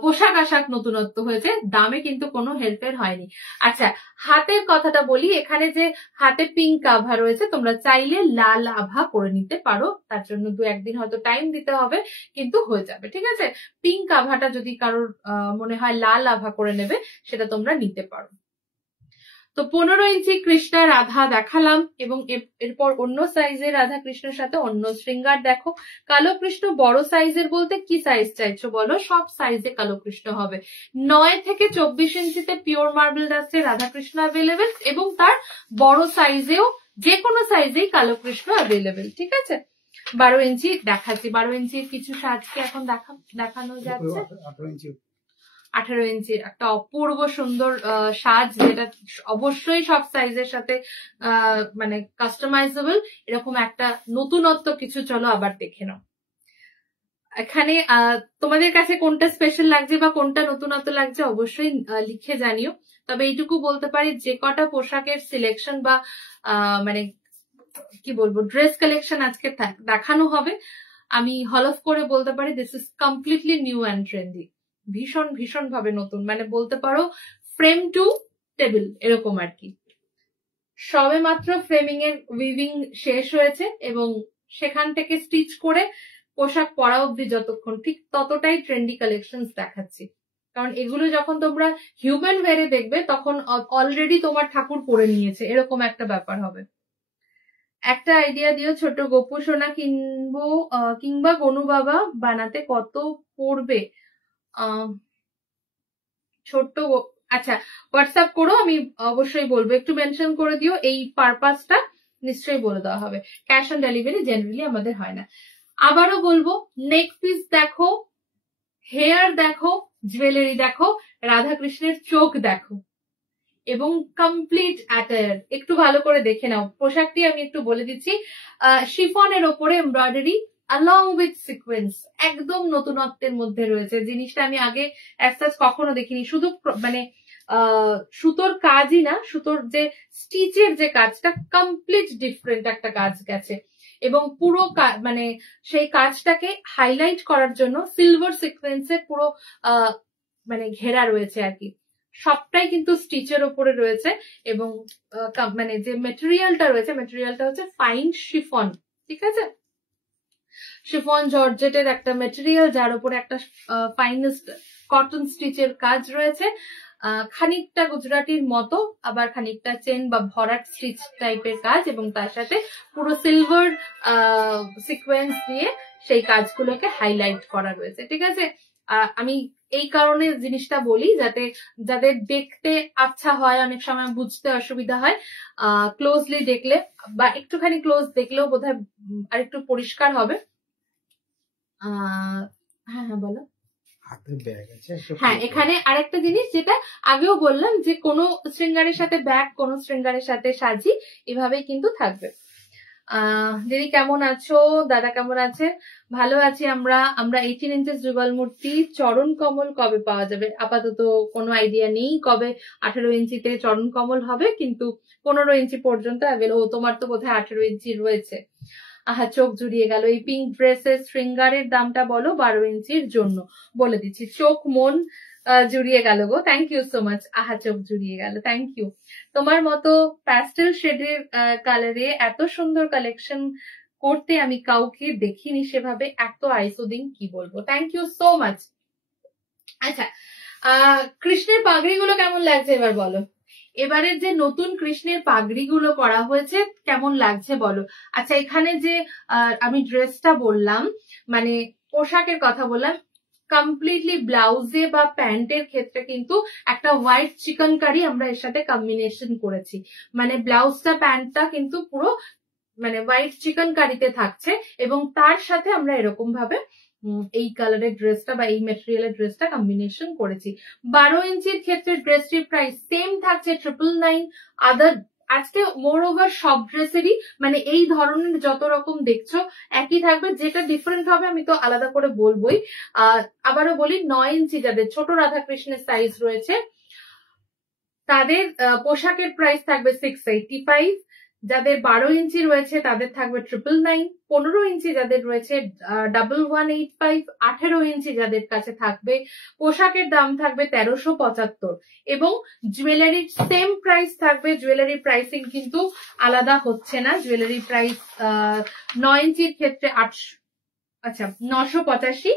পোশাক আশাক নতুনত্ব হয়েছে, দামে কিন্তু কোনো হেরফের হয়নি। আচ্ছা, হাতের কথাটা বলি, এখানে যে হাতে পিঙ্ক আভা রয়েছে তোমরা চাইলে লাল আভা করে নিতে পারো, তার জন্য 2-1 দিন হয়তো টাইম দিতে হবে, কিন্তু হয়ে যাবে, ঠিক আছে। পিঙ্ক আভাটা যদি কারোর মনে হয় লাল আভা করে নেবে সেটা তোমরা নিতে পারো। তো 15 ইঞ্চি কৃষ্ণা রাধা দেখালাম, এবং এরপর অন্য সাইজের রাধা কৃষ্ণের সাথে অন্য শৃঙ্গার দেখো। কালো কৃষ্ণ বড় সাইজের বলতে কি সাইজ চাইছো বলো, সব সাইজে কালো কৃষ্ণ হবে। 9 থেকে 24 ইঞ্চিতে পিওর মার্বেল ডাস্টের রাধা কৃষ্ণ অ্যাভেলেবেল, এবং তার বড় সাইজেও যে কোনো সাইজেই কালো কৃষ্ণ অ্যাভেলেবেল, ঠিক আছে। 12 ইঞ্চি দেখাচ্ছি, 12 ইঞ্চির কিছু সাজকে এখন দেখানো যাচ্ছে। 18 ইঞ্চি একটা অপূর্ব সুন্দর সাজ, যেটা অবশ্যই সব সাইজের সাথে মানে কাস্টমাইজেবল, এরকম একটা নতুনত্ব কিছু চলো আবার দেখে নাও। এখানে তোমাদের কাছে কোনটা স্পেশাল লাগছে বা কোনটা নতুনত্ব লাগছে অবশ্যই লিখে জানিও। তবে এইটুকু বলতে পারি, যে কটা পোশাকের সিলেকশন বা মানে কি বলবো ড্রেস কালেকশন আজকে দেখানো হবে, আমি হলফ করে বলতে পারি this is completely new and trendy. ভীষণ ভীষণ ভাবে নতুন, মানে বলতে পারো ফ্রেম টু টেবিল এরকম আর কি। সবে মাত্র ফ্রেমিং এর উইভিং শেষ হয়েছে এবং সেখান থেকে স্টিচ করে পোশাক পরা অব্দি যতক্ষণ, ঠিক ততটাই ট্রেন্ডি কালেকশন দেখাচ্ছি। কারণ এগুলো যখন তোমরা হিউম্যান ওয়্যারে দেখবে তখন অলরেডি তোমার ঠাকুর পরে নিয়েছে, এরকম একটা ব্যাপার হবে। একটা আইডিয়া দিও, ছোট গোপু সোনা কিংবা গনু বাবা বানাতে কত পড়বে? ছোট্ট, আচ্ছা হোয়াটসঅ্যাপ করো, আমি অবশ্যই বলবো, একটু মেনশন করে দিও, এই পারপাসটা নিশ্চয়ই বলে দেওয়া হবে। ক্যাশ অন ডেলিভারি জেনারেলি আমাদের হয় না। আবারও বলবো, নেক পিস দেখো, হেয়ার দেখো, জুয়েলারি দেখো, রাধাকৃষ্ণের চোখ দেখো এবং কমপ্লিট অ্যাটায়ার একটু ভালো করে দেখে নাও। পোশাকটি আমি একটু বলে দিচ্ছি, শিফনের ওপরে এমব্রয়ডারি along with সিকোয়েন্স, একদম নতুনত্বের মধ্যে রয়েছে। জিনিসটা আমি আগে অ্যাজ কখনো দেখিনি। শুধু মানে সুতোর কাজই না, সুতোর যে স্টিচের যে কাজটা কমপ্লিট ডিফারেন্ট একটা কাজ গেছে এবং পুরো মানে সেই কাজটাকে হাইলাইট করার জন্য সিলভার সিকোয়েন্সের পুরো মানে ঘেরা রয়েছে আর কি। সবটাই কিন্তু স্টিচের ওপরে রয়েছে এবং মানে যে মেটেরিয়ালটা রয়েছে, মেটেরিয়ালটা হচ্ছে ফাইন শিফন, ঠিক আছে? শিফন জর্জেটের একটা মেটেরিয়াল, যার উপরে একটা ফাইনেস্ট কটন স্টিচের কাজ রয়েছে। খানিকটা গুজরাটির মতো, আবার খানিকটা চেন বা ভরাট স্টিচ টাইপের কাজ এবং তার সাথে পুরো সিলভার সিকোয়েন্স দিয়ে সেই কাজগুলোকে হাইলাইট করা রয়েছে, ঠিক আছে? আমি এই কারণে জিনিসটা বলি যাতে যাদের দেখতে আচ্ছা হয়, অনেক সময় বুঝতে অসুবিধা হয়, ক্লোজলি দেখলে বা একটুখানি ক্লোজ দেখলেও বোধহয় আর একটু পরিষ্কার হবে। হ্যাঁ হ্যাঁ বলো। হ্যাঁ, এখানে আরেকটা জিনিস যেটা আগেও বললাম, যে কোনো শৃঙ্গারের সাথে ব্যাগ, কোনো শৃঙ্গারের সাথে সাজি, এভাবেই কিন্তু থাকবে। দিদি কেমন আছো? দাদা কেমন আছে? ভালো আছি আমরা। 18 ইঞ্চেস যুগল মূর্তি চরণ কমল কবে পাওয়া যাবে? আপাতত কোনো আইডিয়া নেই কবে 18 ইঞ্চিতে চরণ কমল হবে, কিন্তু 15 ইঞ্চি পর্যন্ত অ্যাভেলেবল। তোমার তো বোধহয় 18 ইঞ্চি রয়েছে। আহা, চোখ জুড়িয়ে গেল। এই পিঙ্ক ড্রেসের শৃঙ্গারের দামটা বলো 12 ইঞ্চির জন্য। বলে দিচ্ছি, চোখ মন জুড়িয়ে গেল গো। Thank you so much. আহা, চোখ জুড়িয়ে গেল, থ্যাংক ইউ। তোমার মতো প্যাস্টেল শেডের কালারে এত সুন্দর কালেকশন করতে আমি কাউকে দেখিনি সেভাবে, এত আইসোদিং কি বলবো। Thank you so much. আচ্ছা, কৃষ্ণের পাগড়িগুলো কেমন লাগছে এবার বলো। এবারের যে নতুন কৃষ্ণের পাগড়িগুলো করা হয়েছে কেমন লাগছে বলো। আচ্ছা, এখানে যে আমি ড্রেসটা বললাম, মানে পোশাকের কথা বললাম, কমপ্লিটলি ব্লাউজে বা প্যান্টের ক্ষেত্রে কিন্তু একটা হোয়াইট চিকেন কারি আমরা এর সাথে কম্বিনেশন করেছি। মানে ব্লাউজটা প্যান্টটা কিন্তু পুরো মানে হোয়াইট চিকেন কারিতে থাকছে এবং তার সাথে আমরা এরকম ভাবে এই কালারের ড্রেসটা বা এই মেটেরিয়ালের ড্রেসটা কম্বিনেশন করেছি। 12 ইঞ্চির ক্ষেত্রে ড্রেসটির প্রাইস সেম থাকছে 999। আদার আজকে মোর ওভার সব ড্রেসেরই মানে এই ধরনের যত রকম দেখছো একই থাকবে, যেটা ডিফারেন্ট হবে আমি তো আলাদা করে বলবোই। আবারও বলি, 9 ইঞ্চি যাদের ছোট রাধাকৃষ্ণের সাইজ রয়েছে তাদের পোশাকের প্রাইস থাকবে 685। যাদের 12 ইঞ্চি রয়েছে তাদের থাকবে 999। 15 ইঞ্চি যাদের রয়েছে 1185। 18 ইঞ্চি যাদের কাছে থাকবে পোশাকের দাম থাকবে 1375 এবং জুয়েলারির সেম প্রাইস থাকবে। জুয়েলারি প্রাইসিং কিন্তু আলাদা হচ্ছে না। জুয়েলারি প্রাইস 9 ইঞ্চির ক্ষেত্রে 985,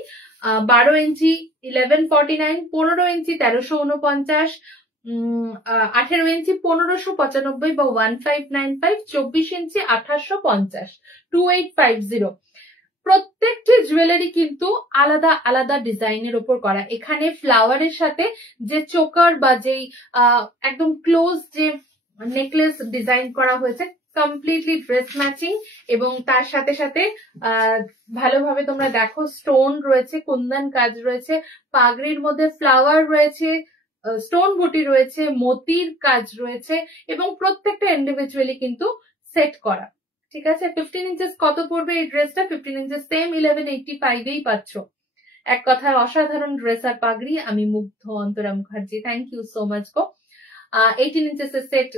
12 ইঞ্চি 1149, 15 ইঞ্চি 1349, 18 ইঞ্চি 1595 বা 1595, 24 ইঞ্চি 1850, 2850। প্রত্যেকটি জুয়েলারি কিন্তু আলাদা আলাদা ডিজাইনের উপর করা। এখানে ফ্লাওয়ারের সাথে যে চোকার বা যেই একদম ক্লোজ যে নেকলেস ডিজাইন করা হয়েছে কমপ্লিটলি ড্রেস ম্যাচিং এবং তার সাথে সাথে ভালোভাবে তোমরা দেখো স্টোন রয়েছে, কুন্দন কাজ রয়েছে, পাগড়ির মধ্যে ফ্লাওয়ার রয়েছে, স্টোন বুটি রয়েছে, মতির কাজ রয়েছে এবং প্রত্যেকটা ইন্ডিভিজুয়ালি কিন্তু সেট করা। ঠিক আছে, 15 ইঞ্চেস কত পড়বে এই ড্রেসটা? 15 ইঞ্চেস সেম 1185 এই পাচ্ছ। এক কথায় অসাধারণ ড্রেস আর পাগড়ি। আমি মুগ্ধ Antara Mukherjee, thank you so much গো। 18 ইঞ্চেস এর সেট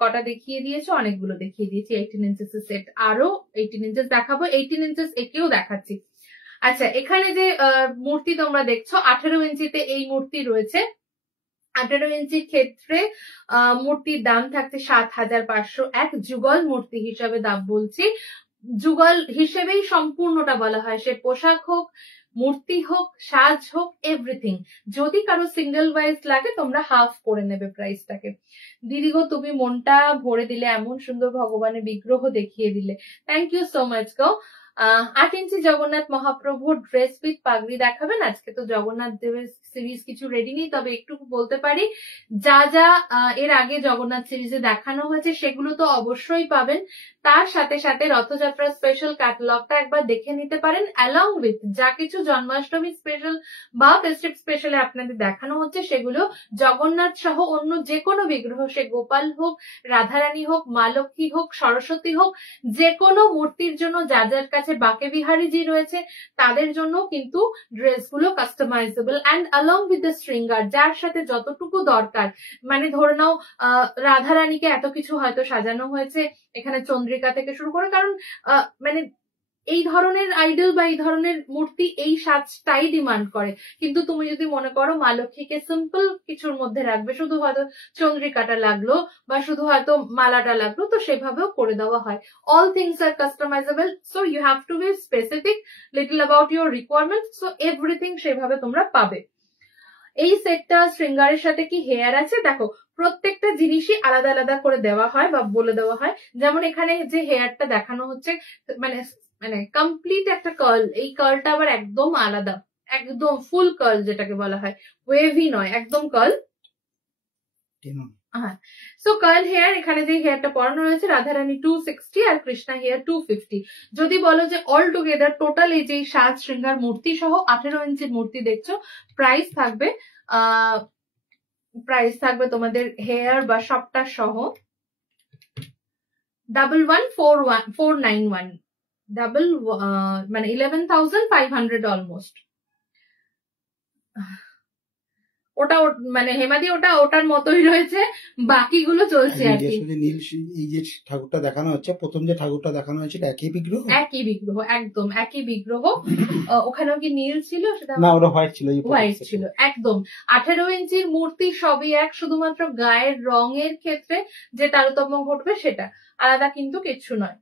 কটা দেখিয়ে দিয়েছো? অনেকগুলো দেখিয়ে দিয়েছি। 18 ইঞ্চেস এর সেট আরো 18 ইঞ্চেস দেখাবো, 18 ইঞ্চেস একেও দেখাচ্ছি। আচ্ছা, এখানে যে মূর্তি তোমরা দেখছো 18 ইঞ্চিতে এই মূর্তি রয়েছে। 18 ইঞ্চির ক্ষেত্রে মূর্তির দাম থাকছে 7,500। এক যুগল মূর্তি হিসাবে দাম বলছি, যুগল হিসেবেই সম্পূর্ণটা বলা হয়, সে পোশাক হোক, মূর্তি হোক, সাজ হোক, এভরিথিং। যদি কারো সিঙ্গেল ওয়াইজ লাগে তোমরা হাফ করে নেবে প্রাইসটাকে। দিদি গো তুমি মনটা ভরে দিলে, এমন সুন্দর ভগবানের বিগ্রহ দেখিয়ে দিলে, থ্যাংক ইউ সো মাচ গো। 8 ইঞ্চি জগন্নাথ মহাপ্রভুর ড্রেস উইথ পাগড়ি দেখাবেন? আজকে তো জগন্নাথ দেবের সিরিজ কিছু রেডি নেই, তবে একটু বলতে পারি যা যা এর আগে জগন্নাথ সিরিজে দেখানো হয়েছে সেগুলো তো অবশ্যই পাবেন। তার সাথে সাথে রথযাত্রা স্পেশাল ক্যাটালগটা একবার দেখে নিতে পারেন, অ্যালং উইথ যা কিছু জন্মাষ্টমী স্পেশাল বা ফেস্টিভ স্পেশালে আপনাদের দেখানো হচ্ছে সেগুলো জগন্নাথ সহ অন্য যে কোনো বিগ্রহ, সে গোপাল হোক, রাধারানী হোক, মা লক্ষ্মী হোক, সরস্বতী হোক, যে কোনো মূর্তির জন্য যার যার কাছে বাকে বিহারীজি রয়েছে তাদের জন্য কিন্তু ড্রেসগুলো customisable and along with the শৃঙ্গার, যার সাথে যতটুকু দরকার। মানে ধরে নাও রাধারানীকে এত কিছু হয়তো সাজানো হয়েছে, এখানে চন্দ্রিকা থেকে শুরু করে, কারণ মানে এই ধরনের আইডল বা এই ধরনের মূর্তি এই সাজটাই ডিমান্ড করে। কিন্তু তুমি যদি মনে করো মা লক্ষ্মীকে সিম্পল কিছুর মধ্যে রাখবে, শুধু হয়তো চন্দ্রিকাটা লাগলো বা শুধু হয়তো মালাটা লাগলো, তো সেভাবেও করে দেওয়া হয়। All things are customisable, so you have to be specific little about your requirement, so everything সেভাবে তোমরা পাবে। এই সেটটা শৃঙ্গারের সাথে কি হেয়ার আছে? দেখো প্রত্যেকটা জিনিসই আলাদা আলাদা করে দেওয়া হয় বা বলে দেওয়া হয়। যেমন এখানে যে হেয়ারটা দেখানো হচ্ছে মানে মানে কমপ্লিট একটা কার্ল, এই কার্লটা আবার একদম আলাদা, একদম ফুল কার্ল যেটাকে বলা হয়, ওয়েভি নয়, একদম কার্ল। হ্যাঁ, সো কার্ল হেয়ার। এখানে যে হেয়ারটা পরানো রয়েছে রাধারানী 260 আর কৃষ্ণা হেয়ার 250। যদি বলো যে অল টুগেদার টোটাল এই যে সাজ শৃঙ্গার মূর্তি সহ 18 ইঞ্চির মূর্তি দেখছো, প্রাইস থাকবে তোমাদের হেয়ার বা সবটা সহ 11,491 মানে 11,500 অলমোস্ট। ওটা মানে হেমাদি ওটার মতোই রয়েছে, বাকিগুলো চলছে আর কি। নীল এই যে ঠাকুরটা দেখানো হচ্ছে, প্রথম যে ঠাকুরটা দেখানো হয়েছিল একই বিগ্রহ? একই বিগ্রহ, একদম একই বিগ্রহ। ওখানেও কি নীল ছিল? সেটা না, ওটা হোয়াইট ছিল। হোয়াইট ছিল একদম। 18 ইঞ্চির মূর্তি সবই এক, শুধুমাত্র গায়ের রঙের ক্ষেত্রে যে তারতম্য ঘটবে সেটা আলাদা, কিন্তু কিচ্ছু নয়।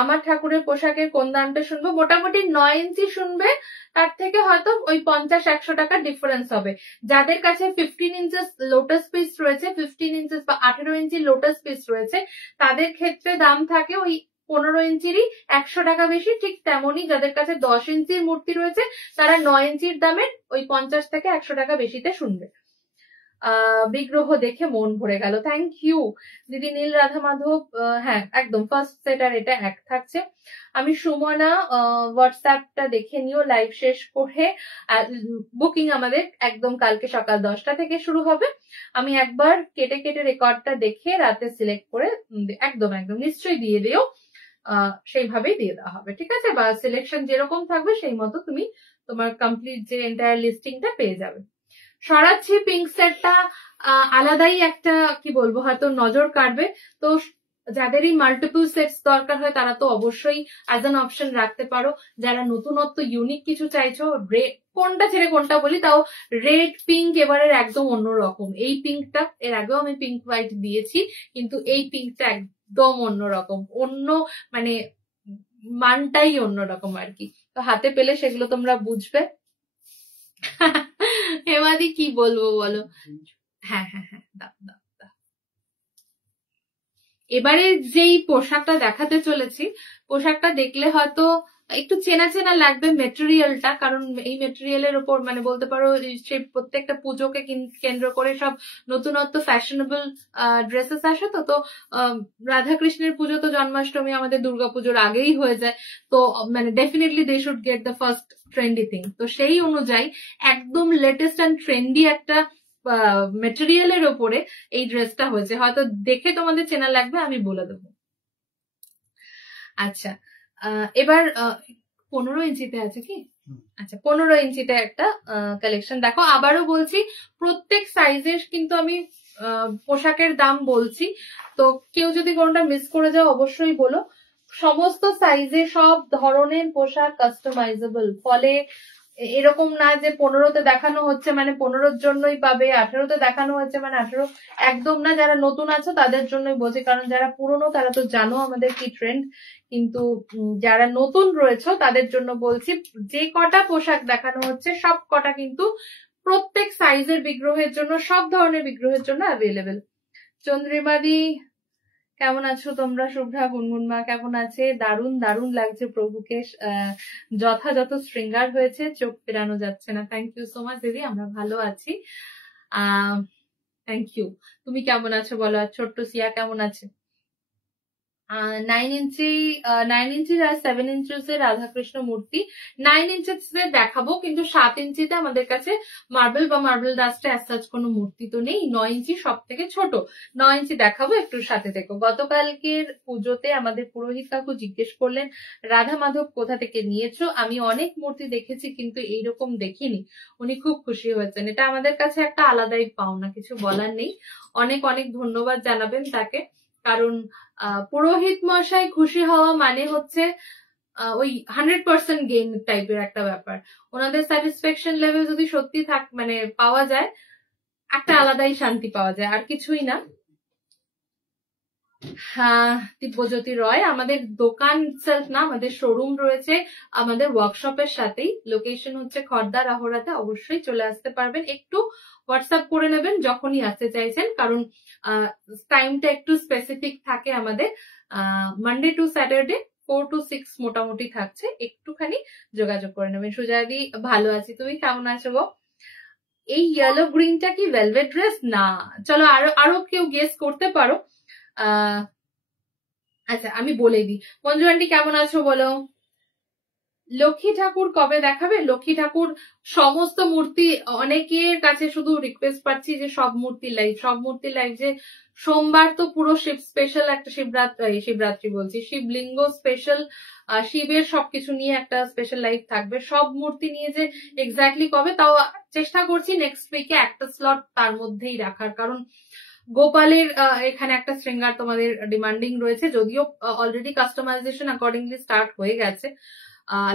আমার ঠাকুরের পোশাকের কোন দামটা শুনবো? মোটামুটি 9 ইঞ্চি শুনবে, তার থেকে হয়তো ওই 50-100 টাকা ডিফারেন্স হবে। যাদের কাছে 15 ইঞ্চেস লোটাস পিস রয়েছে, 15 ইঞ্চেস বা 18 ইঞ্চি লোটাস পিস রয়েছে, তাদের ক্ষেত্রে দাম থাকে ওই 15 ইঞ্চিরই 100 টাকা বেশি। ঠিক তেমনই যাদের কাছে 10 ইঞ্চির মূর্তি রয়েছে তারা 9 ইঞ্চির দামের ওই 50 থেকে 100 টাকা বেশিতে শুনবে। বিগ্রহ দেখে মন ভরে গেল, থ্যাংক ইউ দিদি। নীল রাধা মাধব, হ্যাঁ একদম ফার্স্ট সেট আর এটা এক থাকছে। আমি সুমনা, হোয়াটসঅ্যাপটা দেখে নিও লাইভ শেষ করে। বুকিং আমাদের একদম কালকে সকাল 10টা থেকে শুরু হবে। আমি একবার কেটে কেটে রেকর্ডটা দেখে রাতে সিলেক্ট করে একদম একদম নিশ্চয়ই দিয়ে দিও, সেইভাবেই দিয়ে দেওয়া হবে, ঠিক আছে? বা সিলেকশন যেরকম থাকবে সেই মতো তুমি তোমার কমপ্লিট যে এন্টায়ার লিস্টিংটা পেয়ে যাবে। সরাচ্ছি পিঙ্ক সেটটা, আলাদাই একটা কি বলবো হয়তো নজর কাটবে। তো যাদেরই মাল্টিপল সেটস দরকার হয় তারা তো অবশ্যই অ্যাজ অ্যান অপশন রাখতে পারো। যারা নতুনত্ব ইউনিক কিছু চাইছো, কোনটা ছেড়ে কোনটা বলি, তাও রেড পিঙ্ক এবারের একদম অন্যরকম। এই পিঙ্কটা এর আগেও আমি পিঙ্ক হোয়াইট দিয়েছি, কিন্তু এই পিঙ্কটা একদম অন্যরকম, অন্য মানে মানটাই অন্যরকম আর কি। তো হাতে পেলে সেগুলো তোমরা বুঝবে। হেমাদি কি বলবো বলো? হ্যাঁ হ্যাঁ হ্যাঁ, দাও দাও দাও। এবারে যেই পোশাকটা দেখাতে চলেছি, পোশাকটা দেখলে হয়তো একটু চেনা চেনা লাগবে মেটেরিয়ালটা, কারণ এই মেটেরিয়ালের উপর মানে বলতে পারো সেই প্রত্যেকটা পুজোকে কেন্দ্র করে সব নতুনত্ব ফ্যাশনেবল ড্রেসেস আসে। তো রাধাকৃষ্ণের পুজো তো জন্মাষ্টমী আমাদের দুর্গাপুজোর আগেই হয়ে যায়, তো মানে definitely they should get the first trendy thing. তো সেই অনুযায়ী একদম লেটেস্ট অ্যান্ড ট্রেন্ডি একটা মেটেরিয়ালের ওপরে এই ড্রেসটা হয়েছে, হয়তো দেখে তোমাদের চেনা লাগবে, আমি বলে দেবো। আচ্ছা, এবার 15 ইঞ্চিতে আছে কি? আচ্ছা, 15 ইঞ্চিতে একটা কালেকশন দেখো। আবারও বলছি, প্রত্যেক সাইজের কিন্তু আমি পোশাকের দাম বলছি, তো কেউ যদি কোনটা মিস করে যাও অবশ্যই বলো। সমস্ত সাইজে সব ধরনের পোশাক কাস্টমাইজেবল, ফলে এরকম না যে 15তে দেখানো হচ্ছে মানে 15-র জন্যই পাবে, 18তে দেখানো হচ্ছে মানে 18, একদম না। যারা নতুন আছো তাদের জন্যই বলছি, কারণ যারা পুরনো তারা তো জানো আমাদের কি ট্রেন্ড, কিন্তু যারা নতুন রয়েছে তাদের জন্য বলছি, যে কটা পোশাক দেখানো হচ্ছে সব কটা কিন্তু প্রত্যেক সাইজের বিগ্রহের জন্য, সব ধরনের বিগ্রহের জন্য অ্যাভেলেবেল। চন্দ্রিমাদি কেমন আছো তোমরা? শুভ্রা, গুনগুন মা কেমন আছে? দারুণ দারুণ লাগছে প্রভুকে, যথাযথ শৃঙ্গার হয়েছে, চোখ ফেরানো যাচ্ছে না। থ্যাংক ইউ সো মাচ দিদি, আমরা ভালো আছি। Thank you. তুমি কেমন আছো বলো? আর ছোট্ট সিয়া কেমন আছে? 9 ইঞ্চির আর 7 ইঞ্চের রাধাকৃষ্ণ মূর্তি 9 ইঞ্চিতে দেখাবো, কিন্তু 7 ইঞ্চিতে আমাদের কাছে মার্বেল বা মার্বেল ডাস্টে অ্যাজ কোনো মূর্তি তো নেই। 9 ইঞ্চি সব থেকে ছোট, 9 ইঞ্চি দেখাবো, একটু সাথে দেখো। গতকালকের পুজোতে আমাদের পুরোহিত কাকু জিজ্ঞেস করলেন রাধা মাধব কোথা থেকে নিয়েছো, আমি অনেক মূর্তি দেখেছি কিন্তু এইরকম দেখিনি। উনি খুব খুশি হয়েছেন, এটা আমাদের কাছে একটা আলাদাই পাওনা, কিছু বলার নেই। অনেক অনেক ধন্যবাদ জানাবেন তাকে, কারণ পুরোহিত মশাই খুশি হওয়া মানে হচ্ছে ওই 100% গেইন টাইপের একটা ব্যাপার। ওনাদের স্যাটিসফ্যাকশন লেভেল যদি সত্যি মানে পাওয়া যায়, একটা আলাদাই শান্তি পাওয়া যায়, আর কিছুই না। হ্যাঁ, দিব্যজ্যোতি রয়, আমাদের দোকান সেলফ না, আমাদের শোরুম রয়েছে আমাদের ওয়ার্কশপের সাথেই। লোকেশন হচ্ছে খড়দা রাহরাতে, অবশ্যই চলে আসতে পারবেন। একটু হোয়াটসঅ্যাপ করে নেবেন যখনই আসতে চাইছেন, কারণ টাইমটা একটু স্পেসিফিক থাকে আমাদের। মানডে টু স্যাটারডে 4 to 6 মোটামুটি থাকছে, একটুখানি যোগাযোগ করে নেবেন। সুজাদি ভালো আছি, তুমি কেমন আছো গো? এই ইয়েলো গ্রিনটা কি ভেলভেট ড্রেস? না, চলো আরো কেউ গেস করতে পারো। আচ্ছা, আমি বলে দিই। মঞ্জু আন্টি কেমন আছো বলো? লক্ষ্মী ঠাকুর কবে দেখাবে? লক্ষ্মী ঠাকুর সমস্ত মূর্তি, অনেকের কাছে শুধু রিকোয়েস্ট পাচ্ছি যে সব মূর্তি লাইভ, যে সোমবার তো পুরো শিব স্পেশাল একটা শিবরাত্রি বলছি, শিবলিঙ্গ স্পেশাল, শিবের সবকিছু নিয়ে একটা স্পেশাল লাইভ থাকবে। সব মূর্তি নিয়ে যে এক্স্যাক্টলি কবে, তাও চেষ্টা করছি নেক্সট উইকে একটা স্লট তার মধ্যেই রাখার, কারণ গোপালের এখানে একটা শৃঙ্গার তোমাদের ডিমান্ডিং রয়েছে, যদিও অলরেডি কাস্টমাইজেশন অ্যাকর্ডিংলি স্টার্ট হয়ে গেছে।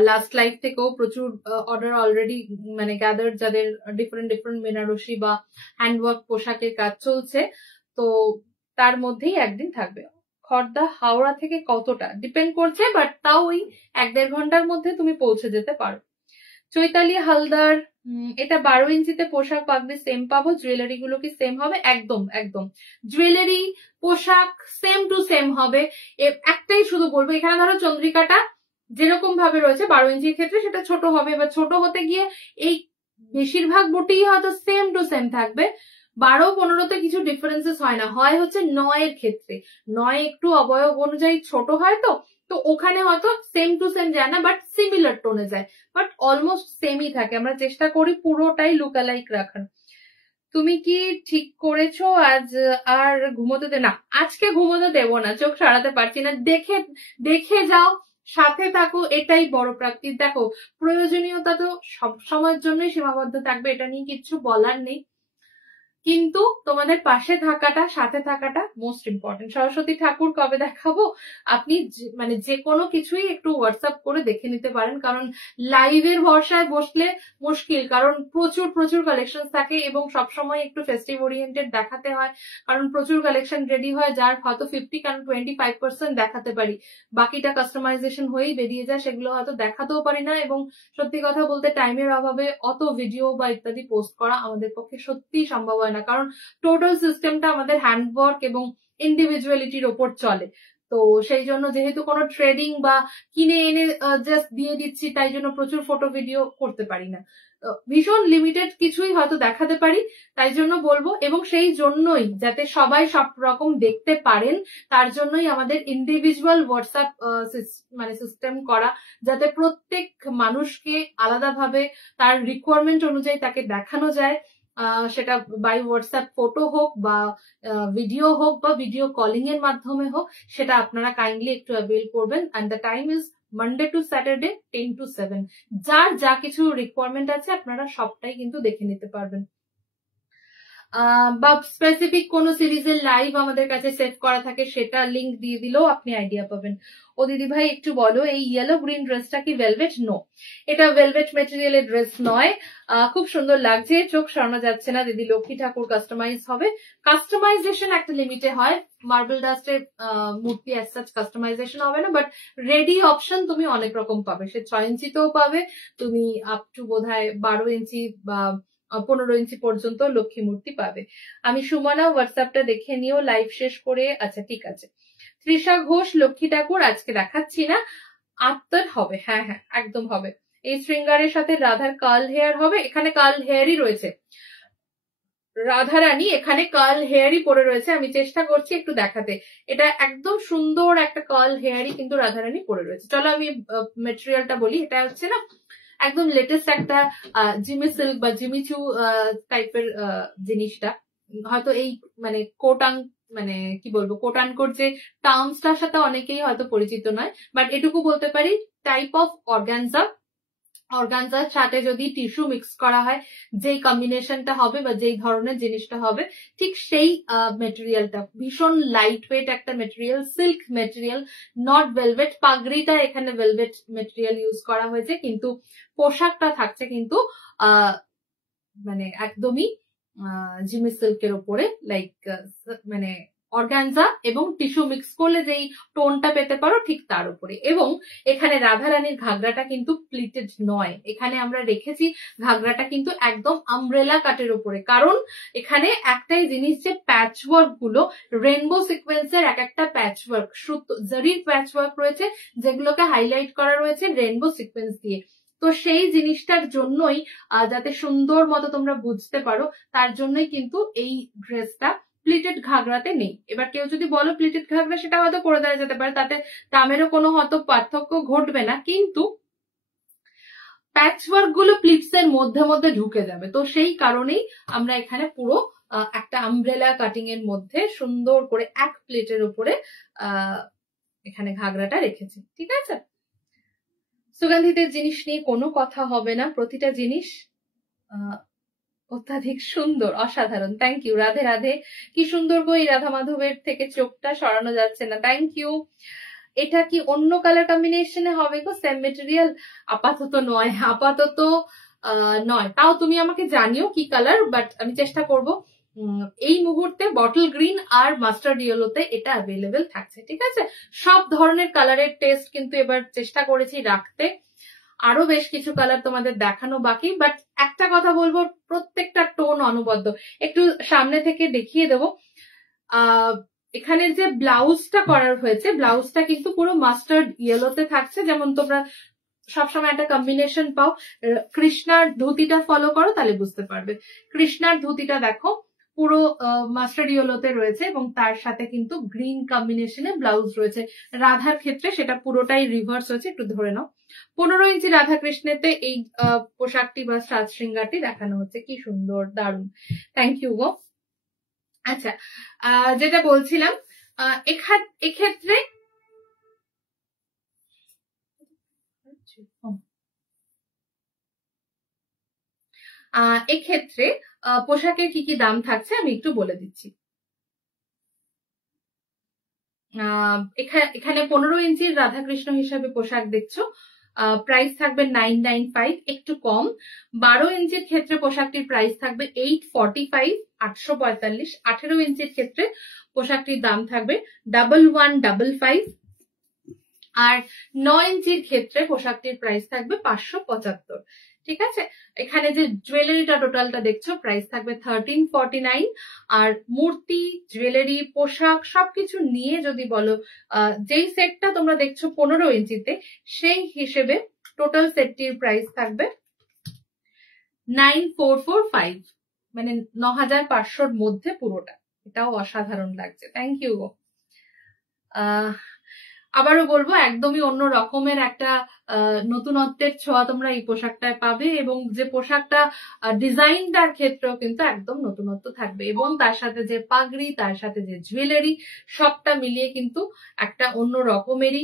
লাস্ট লাইভ থেকেও প্রচুর অর্ডার অলরেডি মানে গ্যাদার, যাদের ডিফারেন্ট বেনারসি বা হ্যান্ডওয়ার্ক পোশাকের কাজ চলছে, তো তার মধ্যেই একদিন থাকবে। খড়দা হাওড়া থেকে কতটা ডিপেন্ড করছে, বাট তাও ওই 1-1.5 ঘন্টার মধ্যে তুমি পৌঁছে যেতে পারো। চৈতালি হালদার, এটা 12 ইঞ্চিতে পোশাক পাগড়ি সেম পাবো, জুয়েলারি গুলো কি সেম হবে? একদম একদম, জুয়েলারি পোশাক সেম টু সেম হবে। একটাই শুধু বলবো, এখানে ধরো চন্দ্রিকাটা যেরকম ভাবে রয়েছে 12 ইঞ্চির ক্ষেত্রে সেটা ছোট হবে, বা ছোট হতে গিয়ে এই বেশিরভাগ বুটি হয়তো সেম টু সেম থাকবে। 12-15তে কিছু ডিফারেন্সেস হয় না, হয় হচ্ছে 9-এর ক্ষেত্রে। 9 একটু অবয়ব অনুযায়ী ছোট হয়, তো ওখানে হয়তো সেম টু সেম যায় না, বাট সিমিলার টোনে যায়, বাট অলমোস্ট সেমই থাকে। আমরা চেষ্টা করি পুরোটাই লুকালাইক রাখার। তুমি কি ঠিক করেছো আজ আর ঘুমোতে না? আজকে ঘুমোতে দেবো না, চোখ সরাতে পারছি না। দেখে যাও, সাথে থাকো, এটাই বড় প্রাপ্তি। দেখো, প্রয়োজনীয়তা তো সব সময়ের জন্যই সীমাবদ্ধ থাকবে, এটা নিয়ে কিচ্ছু বলার নেই, কিন্তু তোমাদের পাশে থাকাটা, সাথে থাকাটা মোস্ট ইম্পর্টেন্ট। সরস্বতী ঠাকুর কবে দেখাবো? আপনি মানে যে কোনো কিছুই একটু হোয়াটসঅ্যাপ করে দেখে নিতে পারেন, কারণ লাইভের ভরসায় বসলে মুশকিল, কারণ প্রচুর কালেকশন থাকে এবং সবসময় একটু ফেস্টিভ ওরিয়েন্টেড দেখাতে হয়, কারণ প্রচুর কালেকশন রেডি হয়, যার হয়তো 50 কারণ 25% দেখাতে পারি, বাকিটা কাস্টমাইজেশন হয়েই বেরিয়ে যায়, সেগুলো হয়তো দেখাতেও পারি না। এবং সত্যি কথা বলতে টাইমের অভাবে অত ভিডিও বা ইত্যাদি পোস্ট করা আমাদের পক্ষে সত্যি সম্ভব হয় না, কারণ টোটাল সিস্টেমটা আমাদের হ্যান্ডওয়ার্ক এবং ইন্ডিভিজুয়ালিটির ওপর চলে। তো সেই জন্য যেহেতু কোনো ট্রেডিং বা কিনে এনে জাস্ট দিয়ে দিচ্ছি, তাই জন্য প্রচুর ফটো ভিডিও করতে পারি না, ভীষণ লিমিটেড কিছুই হয়তো দেখাতে পারি। তাই জন্য বলবো, এবং সেই জন্যই যাতে সবাই সব রকম দেখতে পারেন, তার জন্যই আমাদের ইন্ডিভিজুয়াল হোয়াটসঅ্যাপ মানে সিস্টেম করা, যাতে প্রত্যেক মানুষকে আলাদাভাবে তার রিকোয়ারমেন্ট অনুযায়ী তাকে দেখানো যায়, সেটা বাই হোয়াটসঅ্যাপ ফটো হোক বা ভিডিও হোক বা ভিডিও কলিং এর মাধ্যমে হোক, সেটা আপনারা কাইন্ডলি একটু অ্যাভেল করবেন। And the time is Monday to Saturday 10 to 7। যার যা কিছু রিকোয়ারমেন্ট আছে আপনারা সবটাই কিন্তু দেখে নিতে পারবেন। বা স্পেসিফিক কোন সিরিজের লাইভ আমাদের কাছে সেভ করা থাকে, সেটা লিংক দিয়ে দিলেও আপনি আইডিয়া পাবেন। ও দিদি ভাই একটু বলো, এই ইয়েলো গ্রিন ড্রেসটা কি ভেলভেট? নো, এটা ভেলভেট মেটেরিয়ালের ড্রেস নয়। খুব সুন্দর লাগছে, চোখ সরানো যাচ্ছে না। দিদি লক্ষ্মী ঠাকুর কাস্টমাইজ হবে। কাস্টমাইজেশন একটা লিমিটে হয়, মার্বেল ডাস্টের মূর্তি অ্যাজ সাচ কাস্টমাইজেশন হবে না, বাট রেডি অপশন তুমি অনেক রকম পাবে। সে 6 ইঞ্চিতেও পাবে, তুমি আপ টু বোধহয় 12 ইঞ্চি বা 15 ইঞ্চি পর্যন্ত লক্ষ্মী মূর্তি পাবে। আমি সুমনা, হোয়াটসঅ্যাপটা দেখে নিও লাইভ শেষ করে। আচ্ছা ঠিক আছে। তৃষা ঘোষ, লক্ষ্মী ঠাকুর আজকে দেখাচ্ছি না, আত্মার হবে। হ্যাঁ হ্যাঁ একদম হবে। এই শৃঙ্গারের সাথে রাধার কার্ল হেয়ার হবে, এখানে কার্ল হেয়ারই রয়েছে। রাধারানী এখানে কার্ল হেয়ারই পরে রয়েছে, আমি চেষ্টা করছি একটু দেখাতে। এটা একদম সুন্দর একটা কার্ল হেয়ারই কিন্তু রাধারানী পরে রয়েছে। চলো আমি মেটেরিয়ালটা বলি। এটা হচ্ছে না একদম লেটেস্ট একটা জিমি সিল্ক বা জিমিচু টাইপের জিনিসটা। হয়তো এই মানে কোটাং মানে কি বলবো, কোটানকোট যে টার্মসটার সাথে অনেকেই হয়তো পরিচিত নয়, বাট এটুকু বলতে পারি টাইপ অফ অর্গানজা। অর্গানজার সাথে যদি টিস্যু মিক্স করা হয়, যেই কম্বিনেশনটা হবে বা যেই ধরনের জিনিসটা হবে, ঠিক সেই মেটেরিয়ালটা ভীষণ লাইট ওয়েট একটা material, silk material, not velvet. পাগড়িটা এখানে ভেলভেট মেটেরিয়াল ইউজ করা হয়েছে, কিন্তু পোশাকটা থাকছে কিন্তু মানে একদমই জিমি সিল্কের উপরে, লাইক মানে অর্গানজা এবং টিস্যু মিক্স করলে যেই টোনটা পেতে পারো ঠিক তার উপরে। এবং এখানে রাধারানীর ঘাগরাটা কিন্তু প্লিটেড নয়, এখানে আমরা রেখেছি ঘাগরাটা কিন্তু একদম আমব্রেলা কাটের উপরে। কারণ এখানে একটাই জিনিস যে প্যাচ ওয়ার্ক গুলো, রেনবো সিকোয়েন্সের এক একটা প্যাচ ওয়ার্ক, জারির প্যাচ ওয়ার্ক রয়েছে, যেগুলোকে হাইলাইট করা রয়েছে রেনবো সিকোয়েন্স দিয়ে। তো সেই জিনিসটার জন্যই যাতে সুন্দর মতো তোমরা বুঝতে পারো, তার জন্যই কিন্তু এই ড্রেসটা প্লিটেড ঘাগরাতে নেই। এবার কেউ যদি বলো প্লিটেড ঘাগরা, সেটা হয়তো করে দেওয়া যেতে পারে, তাতে দামেরও কোনো হয়তো পার্থক্য ঘটবে না, কিন্তু প্যাচওয়ার্ক গুলো প্লিটস এর মধ্যে মধ্যে ঢুকে যাবে। তো সেই কারণেই আমরা এখানে পুরো একটা আমব্রেলা কাটিং এর মধ্যে সুন্দর করে এক প্লেটের উপরে এখানে ঘাগরাটা রেখেছি। ঠিক আছে, সুগন্ধিতের জিনিস নিয়ে কোনো কথা হবে না, প্রতিটা জিনিস অত্যাধিক সুন্দর, অসাধারণ। Thank you. রাধে রাধে। কি সুন্দর গো, এই রাধা মাধবের থেকে চোখটা সরানো যাচ্ছে না। Thank you. এটা কি অন্য কালার কম্বিনেশনে হবে গো? Same material? আপাতত নয়, আপাতত নয়। তাও তুমি আমাকে জানিও কি কালার, বাট আমি চেষ্টা করব। এই মুহূর্তে বটল গ্রিন আর মাস্টার্ড ইয়েলোতে এটা অ্যাভেলেবেল থাকছে। ঠিক আছে, সব ধরনের কালারের টেস্ট কিন্তু এবার চেষ্টা করেছি রাখতে। আরো বেশ কিছু কালার তোমাদের দেখানো বাকি, বাট একটা কথা বলবো, প্রত্যেকটা টোন অনবদ্য। একটু সামনে থেকে দেখিয়ে দেবো। এখানে যে ব্লাউজটা করার হয়েছে, ব্লাউজটা কিন্তু পুরো মাস্টার্ড ইয়েলোতে থাকছে। যেমন তোমরা সবসময় একটা কম্বিনেশন পাও, কৃষ্ণার ধুতিটা ফলো করো তাহলে বুঝতে পারবে। কৃষ্ণার ধুতিটা দেখো পুরো মাস্টার্ড ইয়েলোতে রয়েছে এবং তার সাথে কিন্তু গ্রিন কম্বিনেশনে ব্লাউজ রয়েছে। রাধার ক্ষেত্রে সেটা পুরোটাই রিভার্স হয়েছে, একটু ধরে নাও। 15 ইঞ্চি রাধা কৃষ্ণেতে এই পোশাকটি বা সাজ শৃঙ্গারটি দেখানো হচ্ছে। কি সুন্দর, দারুণ। থ্যাংক ইউ গো। আচ্ছা, যেটা বলছিলাম, এক্ষেত্রে এক্ষেত্রে পোশাকের কি কি দাম থাকছে আমি একটু বলে দিচ্ছি। এখানে 15 ইঞ্চির রাধাকৃষ্ণ হিসাবে পোশাক দেখছো, প্রাইস থাকবে 995, একটু কম। 12 ইঞ্চির ক্ষেত্রে পোশাকটির প্রাইস থাকবে 845, 845। 18 ইঞ্চির ক্ষেত্রে পোশাকটির দাম থাকবে 1155, আর 9 ইঞ্চির ক্ষেত্রে পোশাকটির প্রাইস থাকবে 575। ঠিক আছে, এখানে যে জুয়েলারিটা টোটালটা দেখছো প্রাইস থাকবে 1349, আর মূর্তি, জুয়েলারি, পোশাক সবকিছু নিয়ে যদি বলো, যেই সেটটা তোমরা দেখছো 15 ইঞ্চিতে, সেই হিসেবে টোটাল সেটটির প্রাইস থাকবে 9445, মানে 9500-র মধ্যে পুরোটা। এটাও অসাধারণ লাগছে। থ্যাংক ইউ গো। আবারও বলবো একদমই অন্য রকমের একটা নতুনত্বের ছোঁয়া তোমরা এই পোশাকটায় পাবে, এবং যে পোশাকটা ডিজাইনটার ক্ষেত্রেও কিন্তু একদম নতুনত্ব থাকবে, এবং তার সাথে যে পাগড়ি, তার সাথে যে জুয়েলারি, সবটা মিলিয়ে কিন্তু একটা অন্য রকমেরই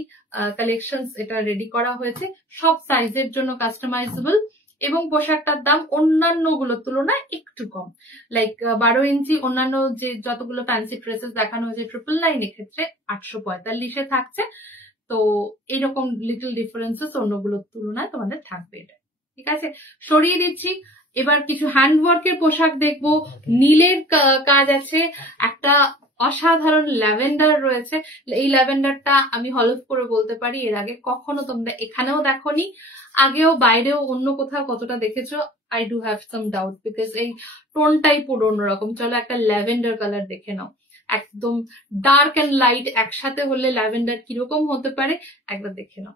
কালেকশন এটা রেডি করা হয়েছে। সব সাইজের জন্য কাস্টমাইজেবল, এবং পোশাকটার দাম অন্যান্য গুলোর তুলনায় একটু কম। লাইক 12 ইঞ্চি অন্যান্য যে যতগুলো ফ্যান্সি ড্রেসেস দেখানো হয়েছে 999 এর ক্ষেত্রে 845 থাকছে। তো এইরকম লিটল ডিফারেন্সেস অন্যগুলোর তুলনায় তোমাদের থাকবে এটা, ঠিক আছে। সরিয়ে দিচ্ছি, এবার কিছু হ্যান্ডওয়ার্কের পোশাক দেখবো। নীলের কাজ আছে, একটা অসাধারণ ল্যাভেন্ডার রয়েছে। এই ল্যাভেন্ডারটা আমি হলফ করে বলতে পারি এর আগে কখনো তোমরা এখানেও দেখোনি, আগেও বাইরেও অন্য কোথাও কতটা দেখেছো I do have some doubt, because এই টোনটাই পুরো অন্যরকম। চলো একটা ল্যাভেন্ডার কালার দেখে নাও, একদম ডার্ক এন্ড লাইট একসাথে হলে ল্যাভেন্ডার কিরকম হতে পারে একবার দেখে নাও।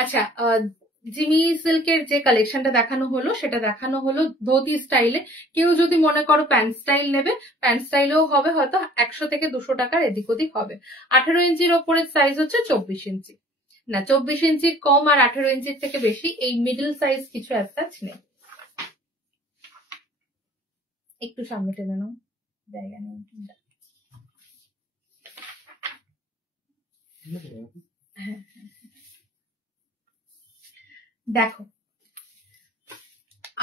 আচ্ছা, জিমি সিল্কের যে কালেকশনটা দেখানো হলো সেটা দেখানো হলো ধোতি স্টাইলে। কেউ যদি মনে করো প্যান্ট স্টাইল নেবে, প্যান্ট স্টাইলেও হবে, হয়তো 100 থেকে 200 টাকার এদিক ওদিক হবে। 18 ইঞ্চির ওপরের সাইজ হচ্ছে 24 ইঞ্চি, না 24 ইঞ্চির কম আর 18 ইঞ্চির থেকে বেশি এই মিডল সাইজ কিছু একটা নেই। একটু সামনে টেনে নাও, জায়গা নেই। দেখো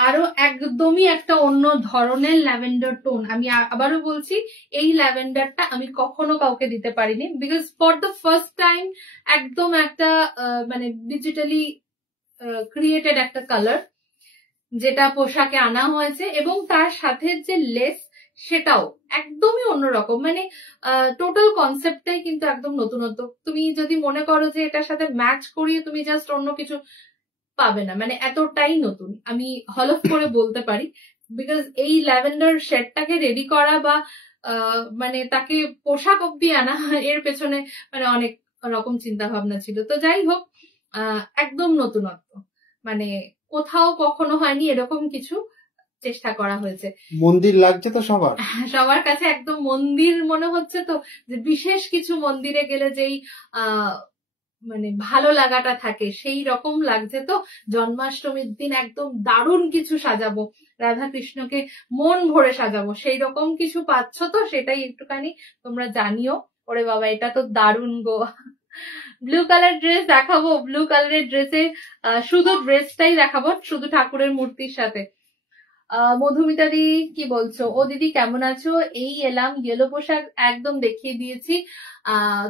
আরো একদমই একটা অন্য ধরনের ল্যাভেন্ডার টোন। আমি আবারও বলছি এই ল্যাভেন্ডারটা আমি কখনো কাউকে দিতে পারিনি, because for the first time একদম একটা মানে ডিজিটালি ক্রিয়েটেড একটা কালার যেটা পোশাকে আনা হয়েছে, এবং তার সাথে যে লেস সেটাও একদমই অন্যরকম। মানে টোটাল কনসেপ্টটাই কিন্তু একদম নতুনত্ব। তুমি যদি মনে করো যে এটার সাথে ম্যাচ করিয়ে তুমি জাস্ট অন্য কিছু পাবে না, মানে এতটাই নতুন আমি হলফ করে বলতে পারি। বিকজ এই ল্যাভেন্ডার শেডটাকে রেডি করা বা মানে তাকে পোশাক অব্দি আনা এর পেছনে মানে অনেক রকম চিন্তা ভাবনা ছিল। তো যাই হোক, একদম নতুনত্ব, মানে কোথাও কখনো হয়নি এরকম কিছু চেষ্টা করা হয়েছে। মন্দির লাগছে তো সবার সবার কাছে একদম মন্দির মনে হচ্ছে তো, যে বিশেষ কিছু মন্দিরে গেলে যেই মানে ভালো লাগাটা থাকে সেই রকম লাগছে। তো জন্মাষ্টমীর দিন একদম দারুণ কিছু সাজাবো, রাধা কৃষ্ণকে মন ভরে সাজাবো, সেই রকম কিছু পাচ্ছ তো সেটাই একটুখানি তোমরা জানিও। ওরে বাবা এটা তো দারুণ গো। ব্লু কালার ড্রেস দেখাবো, ব্লু কালারের ড্রেসে শুধু ড্রেসটাই দেখাবো, শুধু ঠাকুরের মূর্তির সাথে। মধুমিতা দি কি বলছো? ও দিদি কেমন আছো? এই এলাম, ইয়েলো পোশাক একদম দেখিয়ে দিয়েছি।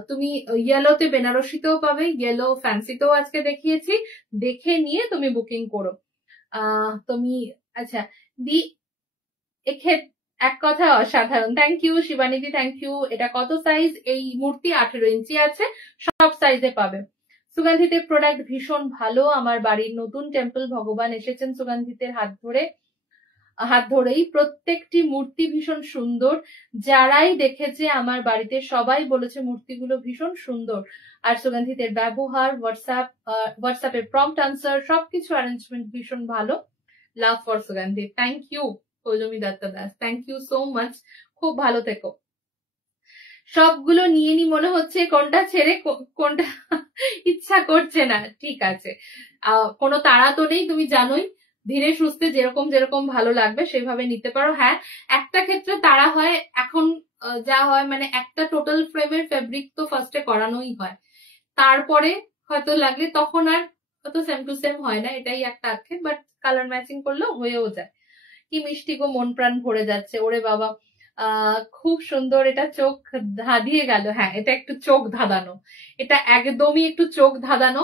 তুমি ইয়েলোতে বেনারসিতেও পাবে, ইয়েলো ফ্যান্সিতেও আজকে দেখিয়েছি, দেখে নিয়ে তুমি বুকিং করো। তুমি আচ্ছা দি এক কথা অসাধারণ, থ্যাংক ইউ শিবানীদি, থ্যাংক ইউ। এটা কত সাইজ? এই মূর্তি 18 ইঞ্চি আছে, সব সাইজে পাবে। সুগন্ধিতের প্রোডাক্ট ভীষণ ভালো, আমার বাড়ির নতুন টেম্পল ভগবান এসেছেন সুগন্ধিতের হাত ধরেই, প্রত্যেকটি মূর্তি ভীষণ সুন্দর। যারাই দেখেছে আমার বাড়িতে সবাই বলেছে মূর্তিগুলো ভীষণ সুন্দর, আর সুগন্ধিতের ব্যবহার, হোয়াটসঅ্যাপের প্রম্পট আনসার, সবকিছু অ্যারেঞ্জমেন্ট ভীষণ ভালো। লাভ ফর সুগন্ধিত, থ্যাংক ইউ কৌজমি Datta Das, thank you so much, খুব ভালো থেকো। সবগুলো নিয়ে নি মনে হচ্ছে, কোনটা ছেড়ে কোনটা ইচ্ছা করছে না। ঠিক আছে, কোনো তাড়া তো নেই, তুমি জানোই ধীরে সুস্থে যেরকম যেরকম ভালো লাগবে সেভাবে নিতে পারো। হ্যাঁ একটা ক্ষেত্রে তাড়া হয়, এখন যা হয় মানে একটা টোটাল ফ্রেমের ফেব্রিক তো ফার্স্টে করানোই হয়, তারপরে হয়তো লাগলে তখন আর হয়তো সেম টু সেম হয় না, এটাই একটা আক্ষেপ, বাট কালার ম্যাচিং করলেও হয়েও যায়। কি মিষ্টি গো, মন প্রাণ ভরে যাচ্ছে। ওরে বাবা খুব সুন্দর, এটা চোখ ধাঁধিয়ে গেল। হ্যাঁ এটা একটু চোখ ধাঁধানো, এটা একদমই একটু চোখ ধাঁধানো,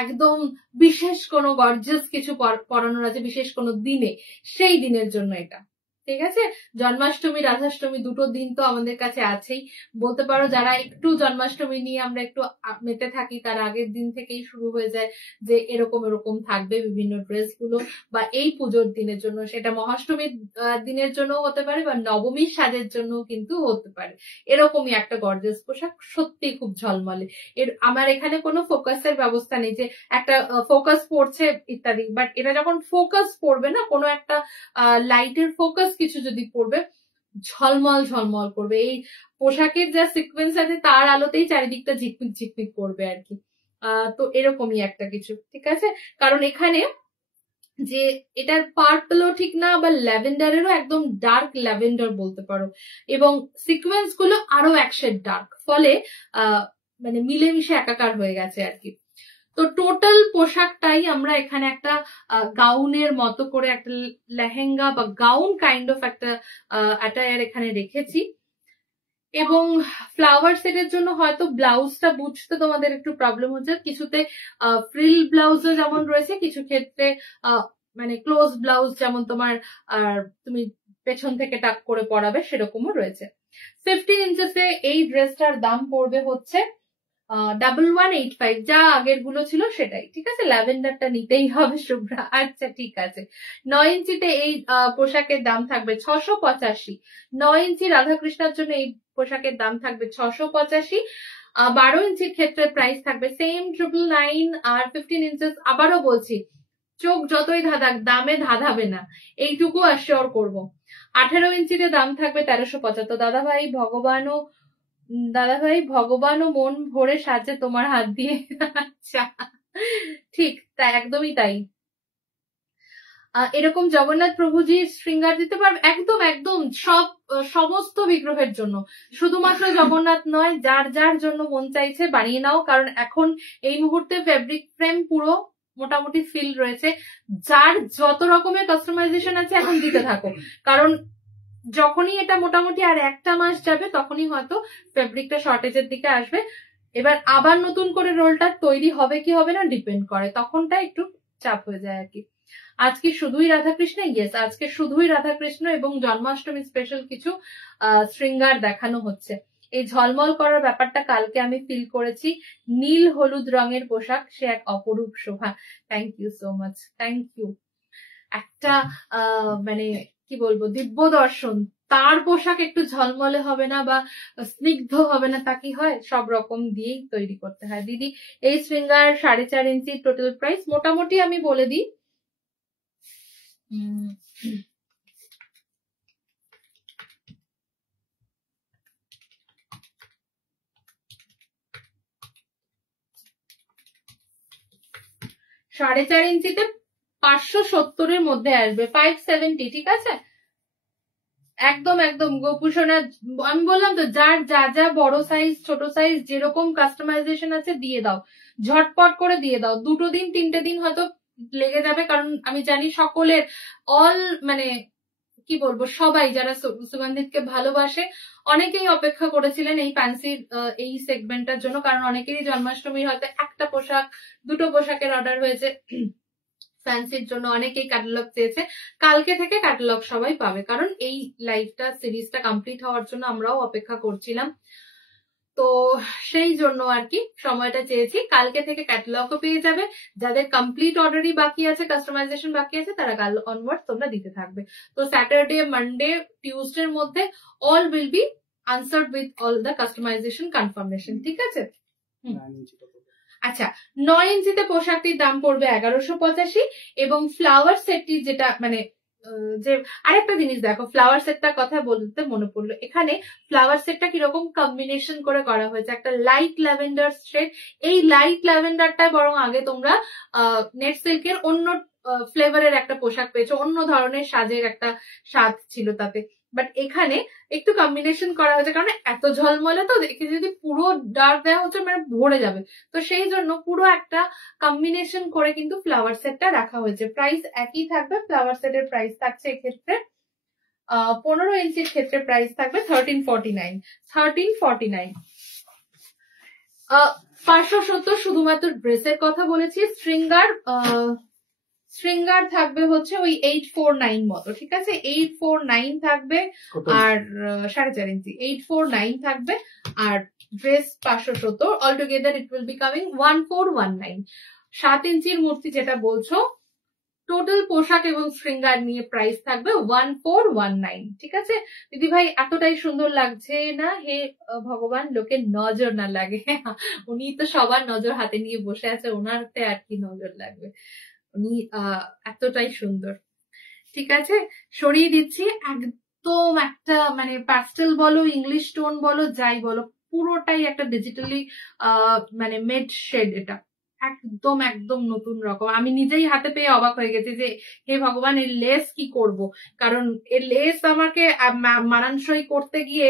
একদম বিশেষ কোনো গর্জিয়াস কিছু পরানোর আছে বিশেষ কোনো দিনে, সেই দিনের জন্য এটা, ঠিক আছে। জন্মাষ্টমী রাধাষ্টমী দুটো দিন তো আমাদের কাছে আছেই, বলতে পারো যারা একটু জন্মাষ্টমী নিয়ে আমরা একটু মেতে থাকি তার আগের দিন থেকেই শুরু হয়ে যায় যে এরকম এরকম থাকবে বিভিন্ন ড্রেস গুলো, বা এই পুজোর দিনের জন্য, সেটা মহাষ্টমীর দিনের জন্য হতে পারে বা নবমীর সাজের জন্য কিন্তু হতে পারে। এরকমই একটা গর্জিয়াস পোশাক, সত্যি খুব ঝলমলে। আমার এখানে কোনো ফোকাসের ব্যবস্থা নেই যে একটা ফোকাস পড়ছে ইত্যাদি, বাট এটা যখন ফোকাস পড়বে না, কোনো একটা লাইটের ফোকাস কিছু যদি পড়বে, ঝলমল ঝলমল করবে। এই পোশাকের যা সিকোয়েন্স আছে তার আলোতেই চারিদিকটা ঝিকমিক ঝিকমিক করবে আর কি। তো এরকমই একটা কিছু, ঠিক আছে। কারণ এখানে যে এটার পার্পলও ঠিক না, বা ল্যাভেন্ডারেরও একদম ডার্ক ল্যাভেন্ডার বলতে পারো, এবং সিকোয়েন্স গুলো আরো এক শেড ডার্ক, ফলে মানে মিলেমিশে একাকার হয়ে গেছে আর কি। তো টোটাল পোশাকটাই আমরা এখানে একটা গাউনের মতো করে, একটা লেহেঙ্গা বা গাউন কাইন্ড অফ একটা অ্যাটায়ার এখানে রেখেছি। এবং ফ্লাওয়ার সেটের জন্য হয়তো ব্লাউজটা বুঝতে তোমাদের একটু প্রবলেম হচ্ছে, কিছুতে ফ্রিল ব্লাউজও যেমন রয়েছে, কিছু ক্ষেত্রে মানে ক্লোজ ব্লাউজ যেমন তোমার তুমি পেছন থেকে টাক করে পরাবে সেরকমও রয়েছে। 15 ইঞ্চেসে এই ড্রেসটার দাম পড়বে হচ্ছে 1185, যা আগের গুলো ছিল সেটাই, ঠিক আছে। ল্যাভেন্ডারটা নিতেই হবে শুভ্রা, আচ্ছা ঠিক আছে। 9 ইঞ্চিতে এই পোশাকের দাম থাকবে 685। 9 ইঞ্চি রাধাকৃষ্ণার জন্য এই পোশাকের দাম থাকবে 685। 12 ইঞ্চির ক্ষেত্রে প্রাইস থাকবে সেম 999। আর 15 ইঞ্চেস আবারও বলছি, চোখ যতই ধাঁধাক দামে ধাঁধাবে না, এইটুকু অ্যাসিওর করবো। 18 ইঞ্চিতে দাম থাকবে 1375। দাদাভাই ভগবানও মন ভরে সাজে তোমার হাত দিয়ে। আচ্ছা ঠিক, তাই একদমই তাই। এরকম জগন্নাথ প্রভুজি শৃঙ্গার দিতে পারবে, একদম একদম সমস্ত বিগ্রহের জন্য, শুধুমাত্র জগন্নাথ নয়, যার যার জন্য মন চাইছে বানিয়ে নাও। কারণ এখন এই মুহূর্তে ফেব্রিক ফ্রেম পুরো মোটামুটি ফিল রয়েছে, যার যত রকমের কাস্টমাইজেশন আছে এখন দিতে থাকো। কারণ যখনই এটা মোটামুটি আর একটা মাস যাবে তখনই হয়তো ফেব্রিকটা শর্টেজের দিকে আসবে। এবার আবার নতুন করে রোলটা তৈরি হবে কি হবে না ডিপেন্ড করে, তখনটা একটু চাপ হয়ে যায় আর কি। আজকে শুধুই রাধাকৃষ্ণ, ইয়েস আজকে শুধুই রাধাকৃষ্ণ এবং জন্মাষ্টমী স্পেশাল কিছু শৃঙ্গার দেখানো হচ্ছে। এই ঝলমল করার ব্যাপারটা কালকে আমি ফিল করেছি। নীল হলুদ রঙের পোশাক, সে এক অপরূপ শোভা। Thank you so much, thank you. একটা মানে কি বলবো, দিব্য দর্শন। তার পোশাক একটু ঝলমলে হবে না বা স্নিগ্ধ হবে না, তা কি হয়? সব রকম দিয়েই তৈরি করতে হয়। দিদি এই শৃঙ্গার 4.5 ইঞ্চি টোটাল প্রাইস মোটামুটি আমি বলে দিই, সাড়ে 4 ইঞ্চিতে 570-এর মধ্যে আসবে, 570, ঠিক আছে। একদম একদম গোপুসোনা, আমি বললাম তো, যার যা যা বড় সাইজ ছোট সাইজ যেরকম কাস্টমাইজেশন আছে দিয়ে দাও, ঝটপট করে দিয়ে দাও। 2 দিন 3টে দিন হয়তো লেগে যাবে, কারণ আমি জানি সকলের মানে কি বলবো, সবাই যারা সুগন্ধিতকে ভালোবাসে অনেকেই অপেক্ষা করেছিলেন এই ফ্যান্সির এই সেগমেন্টটার জন্য। কারণ অনেকেরই জন্মাষ্টমীর হয়তো একটা পোশাক 2টো পোশাকের অর্ডার হয়েছে, ফ্যান্সির জন্য অনেকেই ক্যাটালগ চেয়েছে। কালকে থেকে ক্যাটালগ সবাই পাবে, কারণ এই লাইভটা সিরিজটা কমপ্লিট হওয়ার জন্য আমরাও অপেক্ষা করছিলাম। তো সেই জন্য আর কি সময়টা চেয়েছি। কালকে থেকে ক্যাটালগও পেয়ে যাবে। যাদের কমপ্লিট অর্ডারই বাকি আছে, কাস্টমাইজেশন বাকি আছে, তারা কাল অনওয়ার্ড তোমরা দিতে থাকবে। তো স্যাটারডে, মানডে, টিউসডের মধ্যে all will be answered with all the customisation confirmation, ঠিক আছে। আচ্ছা, 9 ইঞ্চিতে পোশাকটির দাম পড়বে 1185 এবং ফ্লাওয়ার সেটটি যেটা মানে যে আরেকটা জিনিস দেখো, ফ্লাওয়ার সেটটার কথা বলতে মনে পড়লো, এখানে ফ্লাওয়ার সেটটা কিরকম কম্বিনেশন করে করা হয়েছে, একটা লাইট ল্যাভেন্ডার শেড। এই লাইট ল্যাভেন্ডারটাই বরং আগে তোমরা নেট সিল্কের অন্য ফ্লেভারের একটা পোশাক পেয়েছো, অন্য ধরনের সাজের একটা স্বাদ ছিল তাতে, বাট এখানে একটু কম্বিনেশন করা হয়েছে, কারণ এত ঝলমলে তো দেখে যদি পুরো ডার্ক দেওয়া হচ্ছে মানে ভরে যাবে। তো সেই জন্য পুরো একটা কম্বিনেশন করে কিন্তু ফ্লাওয়ার সেটটা রাখা হয়েছে। প্রাইস একই থাকবে, ফ্লাওয়ার সেটের প্রাইস থাকছে এক্ষেত্রে 15 ইঞ্চির ক্ষেত্রে প্রাইস থাকবে 1349। 570 শুধুমাত্র ড্রেসের কথা বলেছি। শৃঙ্গার থাকবে হচ্ছে ওই 849 মতো, ঠিক আছে। 849 থাকবে আর 4.5 ইঞ্চি 849 থাকবে, আর dress 570। All together it will be coming 1419। 7 ইঞ্চির মূর্তি যেটা বলছো, টোটাল পোশাক এবং শৃঙ্গার নিয়ে প্রাইস থাকবে 1419, ঠিক আছে। দিদি ভাই এতটাই সুন্দর লাগছে না, হে ভগবান লোকের নজর না লাগে। উনি তো সবার নজর হাতে নিয়ে বসে আছে, ওনারতে আর কি নজর লাগবে, উনি এতটাই সুন্দর। ঠিক আছে, সরিয়ে দিচ্ছি। একদম একটা মানে প্যাস্টেল বলো, ইংলিশ টোন বলো, যাই বলো, পুরোটাই একটা ডিজিটালি মানে মেড শেড। এটা একদম একদম নতুন রকম। আমি নিজেই হাতে পেয়ে অবাক হয়ে গেছি যে হে ভগবান, এর লেস কি করব, কারণ এর লেস আমাকে মানানসই করতে গিয়ে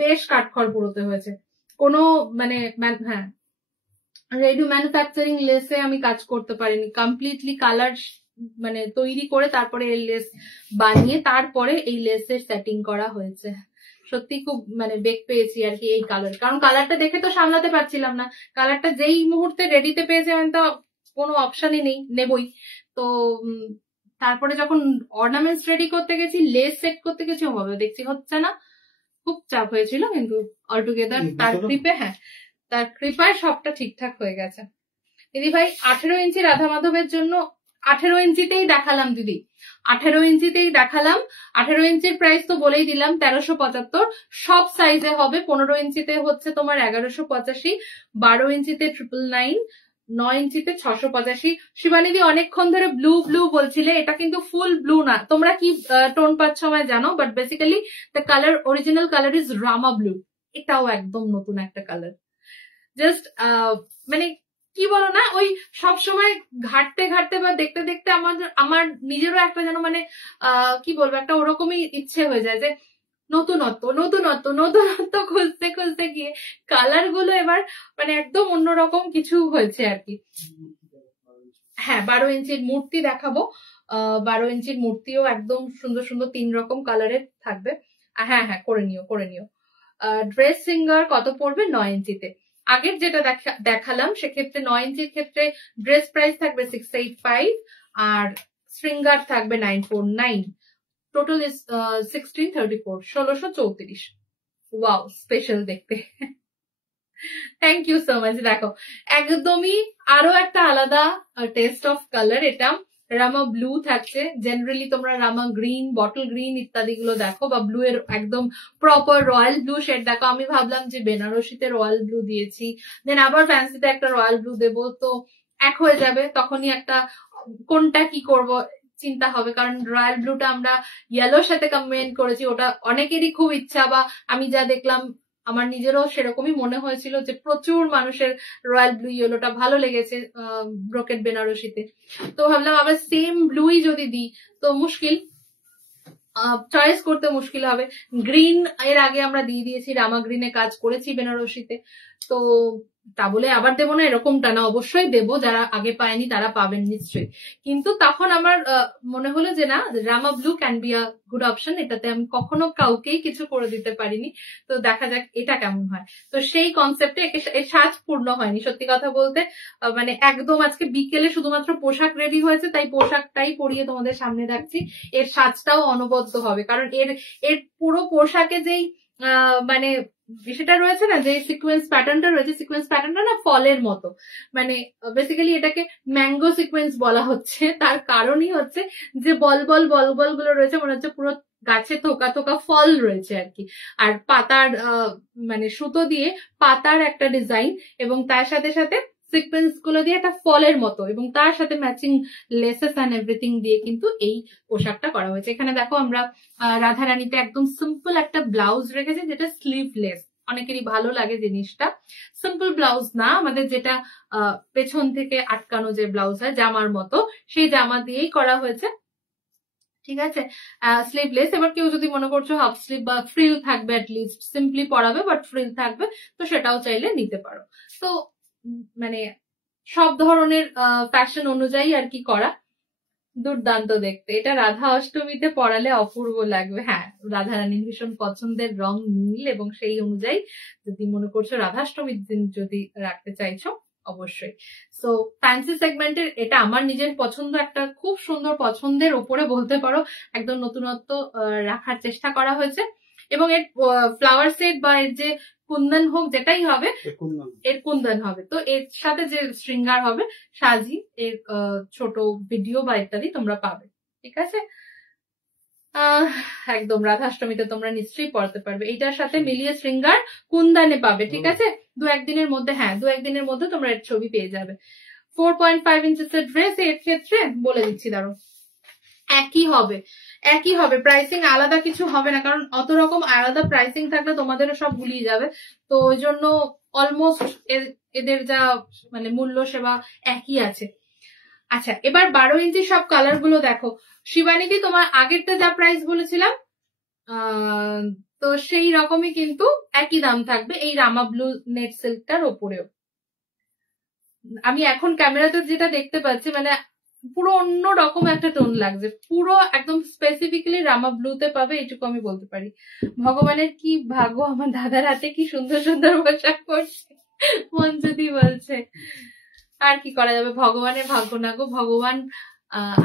বেশ কাঠখড় পুরোতে হয়েছে। কোনো মানে হ্যাঁ, রেডি ম্যানুফ্যাকচারিং লেসে আমি কাজ করতে পারিনি, কমপ্লিটলি কালার মানে তৈরি করে তারপরে এই লেস বানিয়ে তারপরে এই লেসের সেটিং করা হয়েছে। সত্যি খুব মানে বেগ পেয়েছি আর কি এই কালার, কারণ কালারটা দেখে তো সামলাতে পারছিলাম না। কালারটা যেই মুহূর্তে রেডিতে পেয়েছি আমি তো কোনো অপশনই নেই, নেবই। তো তারপরে যখন অর্নামেন্টস রেডি করতে গেছি, লেস সেট করতে গেছি, ওভাবে দেখছি হচ্ছে না, খুব চাপ হয়েছিল। কিন্তু অলটুগেদার তার কৃপে, হ্যাঁ তার কৃপায় সবটা ঠিকঠাক হয়ে গেছে। দিদি ভাই 18 ইঞ্চি রাধা মাধবের জন্য 18 ইঞ্চিতেই দেখালাম দিদি, 18 ইঞ্চিতেই দেখালাম। 18 ইঞ্চির প্রাইস তো বলেই দিলাম 1375, সব সাইজে হবে। 15 ইঞ্চিতে হচ্ছে তোমার 1185, 12 ইঞ্চিতে 999, 9 ইঞ্চিতে 685। শিবানীদি অনেকক্ষণ ধরে ব্লু ব্লু বলছিলে, এটা কিন্তু ফুল ব্লু না, তোমরা কি টোন পাচ্ছ আমায় জানো, but basically the colour, original colour is Rama blue. এটাও একদম নতুন একটা কালার। জাস্ট মানে কি বলো না, ওই সব সময় ঘাটতে ঘাটতে বা দেখতে দেখতে আমার নিজেরও একটা যেন মানে কি বলবো, একটা ওরকমই ইচ্ছে হয়ে যায় যে নতুনত্ব নতুনত্ব নতুনত্ব খুঁজতে খুঁজতে গিয়ে কালার গুলো এবার মানে একদম অন্যরকম কিছু হয়েছে আর কি। হ্যাঁ 12 ইঞ্চির মূর্তি দেখাবো, 12 ইঞ্চির মূর্তিও একদম সুন্দর সুন্দর 3 রকম কালারের থাকবে। হ্যাঁ হ্যাঁ করে নিও। ড্রেস সিঙ্গার কত পড়বে 9 ইঞ্চিতে? আগের যেটা দেখালাম সেক্ষেত্রে 9 ইঞ্চির ক্ষেত্রে ড্রেস প্রাইস থাকবে 685 আর শৃঙ্গার থাকবে 949, টোটাল ইজ 1634, 1634। ওয়াও, স্পেশাল দেখতে। Thank you so much. দেখো একদমই আরো একটা আলাদা টেস্ট অফ কালার। এটা রামা ব্লু থাকছে, জেনারেলি তোমরা রামা গ্রিন, বটল গ্রিন ইত্যাদি গুলো দেখো, বা ব্লু এর একদম প্রপার রয়্যাল ব্লু শেড দেখো। আমি ভাবলাম যে বেনারসিতে রয়্যাল ব্লু দিয়েছি, দেন আবার ফ্যান্সিতে একটা রয়্যাল ব্লু দেবো, তো এক হয়ে যাবে, তখনই একটা কোনটা কি করব চিন্তা হবে। কারণ রয়্যাল ব্লুটা আমরা ইয়েলোর সাথে কম্বাইন করেছি, ওটা অনেকেরই খুব ইচ্ছা, বা আমি যা দেখলাম আমার নিজেরও সেরকমই মনে হয়েছিল যে প্রচুর মানুষের রয়্যাল ব্লু ইয়েলোটা ভালো লেগেছে ব্রোকেট বেনারসিতে। তো ভাবলাম আবার সেম ব্লুই যদি দিই তো মুশকিল, চয়েস করতে মুশকিল হবে। গ্রিন এর আগে আমরা দিয়ে দিয়েছি, রামা গ্রিনে কাজ করেছি বেনারসিতে, তো তা বলে আবার দেবো না এরকমটা না, অবশ্যই দেবো, যারা আগে পায়নি তারা পাবেন নিশ্চয়ই। কিন্তু তখন আমার মনে হলো যে না, Rama blue can be a good option, এটাতে আমি কখনো কাউকেই কিছু করে দিতে পারিনি, তো দেখা যাক এটা কেমন হয়। তো সেই কনসেপ্টে এর সাজ পূর্ণ হয়নি সত্যি কথা বলতে, মানে একদম আজকে বিকেলে শুধুমাত্র পোশাক রেডি হয়েছে, তাই পোশাকটাই পরিয়ে তোমাদের সামনে রাখছি। এর সাজটাও অনবদ্য হবে, কারণ এর পুরো পোশাকে যেই মানে সেটা রয়েছে না, যে সিকোয়েন্স প্যাটার্নটা রয়েছে, সিকোয়েন্স প্যাটার্নটা না ফলের মতো, মানে বেসিক্যালি এটাকে ম্যাঙ্গো সিকোয়েন্স বলা হচ্ছে। তার কারণই হচ্ছে যে বল বল গুলো রয়েছে, মনে হচ্ছে পুরো গাছে থোকা থোকা ফল রয়েছে আর কি। আর পাতার মানে সুতো দিয়ে পাতার একটা ডিজাইন, এবং তার সাথে সাথে সিকোয়েন্স গুলো দিয়ে একটা ফলের মতো, এবং তার সাথে ম্যাচিং লেসেস অ্যান্ড এভরিথিং দিয়ে কিন্তু এই পোশাকটা করা হয়েছে। এখানে দেখো আমরা রাধারানীতে একদম সিম্পল একটা ব্লাউজ রেখেছি, যেটা স্লিভলেস, অনেকেরই ভালো লাগে জিনিসটা। সিম্পল ব্লাউজ না, আমাদের যেটা পেছন থেকে আটকানো যে ব্লাউজ হয় জামার মতো, সেই জামা দিয়েই করা হয়েছে, ঠিক আছে, স্লিভলেস। এবার কেউ যদি মনে করছো হাফ স্লিভ বা ফ্রিল থাকবে, অ্যাটলিস্ট সিম্পলি পরাবে বাট ফ্রিল থাকবে, তো সেটাও চাইলে নিতে পারো। তো মানে সব ধরনের ফ্যাশন অনুযায়ী আর কি করা, দুর্দান্ত দেখতে। এটা রাধা অষ্টমীতে পরালে অপূর্ব লাগবে। হ্যাঁ, রাধারানীর ভীষণ পছন্দের রং নীল, এবং সেই অনুযায়ী যদি মনে করছো রাধাষ্টমীর দিন যদি রাখতে চাইছো অবশ্যই। সো ফ্যান্সি সেগমেন্টের এটা আমার নিজের পছন্দ, একটা খুব সুন্দর পছন্দের ওপরে বলতে পারো একদম নতুনত্ব রাখার চেষ্টা করা হয়েছে। এবং এর ফ্লাওয়ার সেট বা এর যে কুন্দন হোক, যেটাই হবে এর কুন্দন হবে, তো এর সাথে যে শৃঙ্গার হবে সাজি, এর ছোট ভিডিও বা ইত্যাদি তোমরা পাবে, ঠিক আছে। একদম রাধাষ্টমীতে তোমরা নিশ্চয়ই পড়তে পারবে, এইটার সাথে মিলিয়ে শৃঙ্গার কুন্দানে পাবে, ঠিক আছে। দু একদিনের মধ্যে, হ্যাঁ 2-1 দিনের মধ্যে তোমরা এর ছবি পেয়ে যাবে। 4.5 ইঞ্চেস এর ড্রেস, এর ক্ষেত্রে বলে দিচ্ছি, দাঁড়ো, একই হবে একই হবে, প্রাইসিং আলাদা কিছু হবে না, কারণ অত রকম আলাদা প্রাইসিং থাকলে তোমাদেরও সব গুলিয়ে যাবে। তো ওই জন্য অলমোস্ট এদের যা মানে মূল্য সেবা একই আছে। আচ্ছা, এবার 12 ইঞ্চি সব কালার গুলো দেখো। শিবানীকে তোমার আগেরটা যা প্রাইস বলেছিলাম তো সেই রকমই কিন্তু একই দাম থাকবে এই রামা ব্লু নেট সিল্কটার ওপরেও। আমি এখন ক্যামেরাতে যেটা দেখতে পাচ্ছি মানে পুরো অন্য রকম একটা টোন লাগছে, পুরো একদম স্পেসিফিক্যালি রামা ব্লুতে পাবে, এটুকু আমি বলতে পারি। ভগবানের কি ভাগ্য, আমার দাদার হাতে কি সুন্দর সুন্দর পোশাক পরছে, মঞ্জুদি বলছে। আর কি করা যাবে, ভগবানের ভাগ্য না গো, ভগবান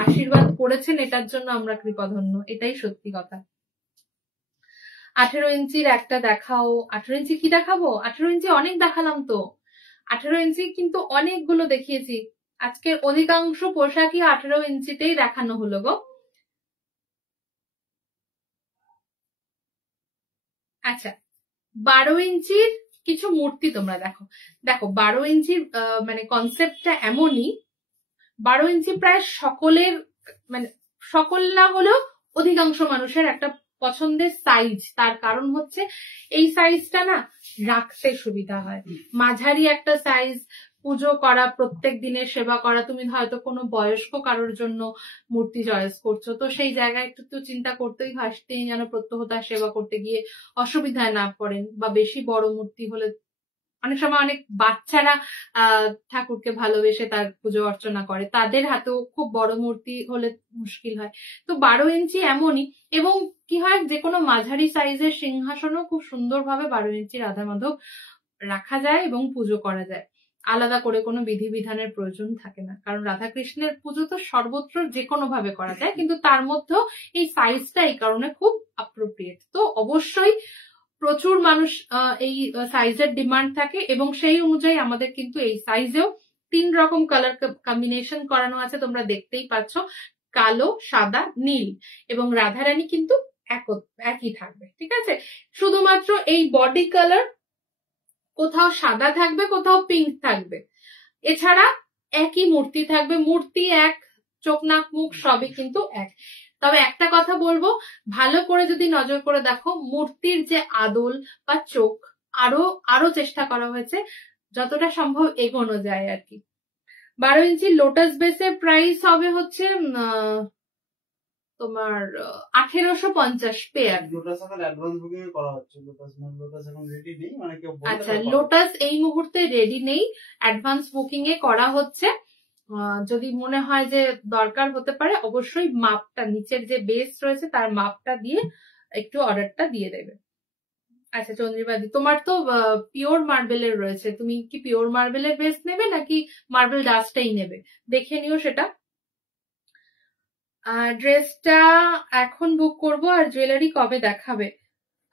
আশীর্বাদ করেছেন, এটার জন্য আমরা কৃপাধন্য, এটাই সত্যি কথা। 18 ইঞ্চির একটা দেখাও। 18 ইঞ্চি কি দেখাবো, 18 ইঞ্চি অনেক দেখালাম তো, 18 ইঞ্চি কিন্তু অনেকগুলো দেখিয়েছি, আজকের অধিকাংশ পোশাকই 18 ইঞ্চিতেই দেখানো হলো গো। আচ্ছা, 12 ইঞ্চির কিছু মূর্তি তোমরা দেখো। দেখো 12 ইঞ্চির মানে কনসেপ্টটা এমনই, 12 ইঞ্চি প্রায় সকলের মানে সকল না হলেও অধিকাংশ মানুষের একটা পছন্দের সাইজ। তার কারণ হচ্ছে এই সাইজটা না রাখতে সুবিধা হয়, মাঝারি একটা সাইজ, পুজো করা, প্রত্যেক দিনের সেবা করা। তুমি হয়তো কোনো বয়স্ক কারোর জন্য মূর্তি চয়েস করছো, তো সেই জায়গায় একটু তো চিন্তা করতেই হয় তিনি যেন প্রত্যহতা সেবা করতে গিয়ে অসুবিধায় না পড়েন। বা বেশি বড় মূর্তি হলে অনেক সময় অনেক বাচ্চারা ঠাকুরকে ভালোবেসে তার পুজো অর্চনা করে, তাদের হাতেও খুব বড় মূর্তি হলে মুশকিল হয়। তো 12 ইঞ্চি এমনই, এবং কি হয় যে কোনো মাঝারি সাইজের সিংহাসনও খুব সুন্দরভাবে 12 ইঞ্চি রাধা মাধব রাখা যায় এবং পুজো করা যায়, আলাদা করে কোনো বিধিবিধানের প্রয়োজন থাকে না। কারণ রাধাকৃষ্ণের পুজো তো সর্বত্র যে কোনো ভাবে করা যায়, কিন্তু তার মধ্যেও এই সাইজটা এই কারণে খুব অ্যাপ্রোপ্রিয়েট। তো অবশ্যই প্রচুর মানুষ এই সাইজের ডিমান্ড থাকে, এবং সেই অনুযায়ী আমাদের কিন্তু এই সাইজেও 3 রকম কালার কম্বিনেশন করানো আছে, তোমরা দেখতেই পাচ্ছ, কালো, সাদা, নীল, এবং রাধারানী কিন্তু একই থাকবে। ঠিক আছে, শুধুমাত্র এই বডি কালার কোথাও সাদা থাকবে, কোথাও পিঙ্ক থাকবে, এছাড়া একই মূর্তি থাকবে, মূর্তি এক, চোখ নাক মুখ সবই কিন্তু এক। তবে একটা কথা বলবো, ভালো করে যদি নজর করে দেখো, মূর্তির যে আদল বা চোখ আরো চেষ্টা করা হয়েছে যতটা সম্ভব এগোনো যায় আর কি। 12 ইঞ্চি লোটাস বেসের প্রাইস হবে হচ্ছে তোমার 1850 পেয়ার। আচ্ছা, লোটাস এই মুহূর্তে রেডি নেই, অ্যাডভান্স বুকিং এ করা হচ্ছে। যদি মনে হয় যে দরকার হতে পারে, অবশ্যই মাপটা, নিচের যে বেস রয়েছে তার মাপটা দিয়ে একটু অর্ডারটা দিয়ে দেবে। আচ্ছা চন্দ্রিমাদি, তোমার তো পিওর মার্বেলের রয়েছে, তুমি কি পিওর মার্বেলের বেস নেবে নাকি মার্বেল ডাস্টটাই নেবে, দেখে নিও সেটা। ড্রেসটা এখন বুক করব, আর জুয়েলারি কবে দেখাবে?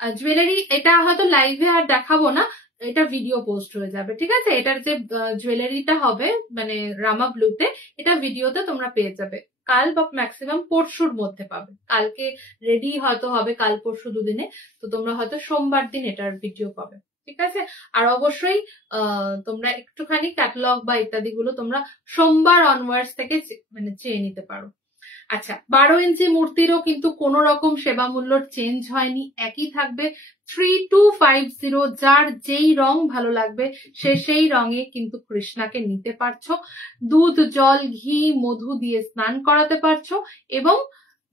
জুয়েলারি এটা হয়তো লাইভে আর দেখাবো না, এটা ভিডিও পোস্ট হয়ে যাবে। ঠিক আছে, এটার যে জুয়েলারিটা হবে মানে রামা ব্লুতে, এটা ভিডিওতে তোমরা পেয়ে যাবে কাল বা ম্যাক্সিমাম পরশুর মধ্যে পাবে। কালকে রেডি হয়তো হবে, কাল পরশু দুদিনে, তো তোমরা হয়তো সোমবার দিন এটার ভিডিও পাবে। ঠিক আছে, আর অবশ্যই তোমরা একটুখানি ক্যাটালগ বা ইত্যাদি গুলো তোমরা সোমবার অনওয়ার্ডস থেকে মানে চেয়ে নিতে পারো। আচ্ছা, 12 ইঞ্চি মূর্তিরও কিন্তু কোন রকম সেবা মূল্যর চেঞ্জ হয়নি, একই থাকবে 3250। যার যেই রং ভালো লাগবে সে সেই রঙে কিন্তু কৃষ্ণাকে নিতে পারছো, দুধ, জল, ঘি, মধু দিয়ে স্নান করাতে পারছো, এবং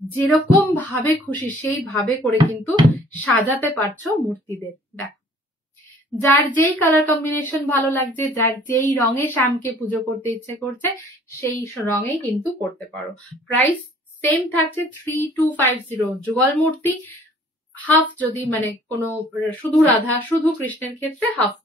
যেরকম ভাবে খুশি সেই ভাবে করে কিন্তু সাজাতে পারছো মূর্তিদের। দেখো, যার যেই কালার কম্বিনেশন ভালো লাগছে, যার যেই রঙে শ্যামকে পুজো করতে ইচ্ছে করছে, সেই রঙেই কিন্তু করতে পারো। প্রাইস সেম থাকছে 3250। যুগল মূর্তি হাফ, যদি মানে কোনো শুধু রাধা শুধু কৃষ্ণের ক্ষেত্রে হাফ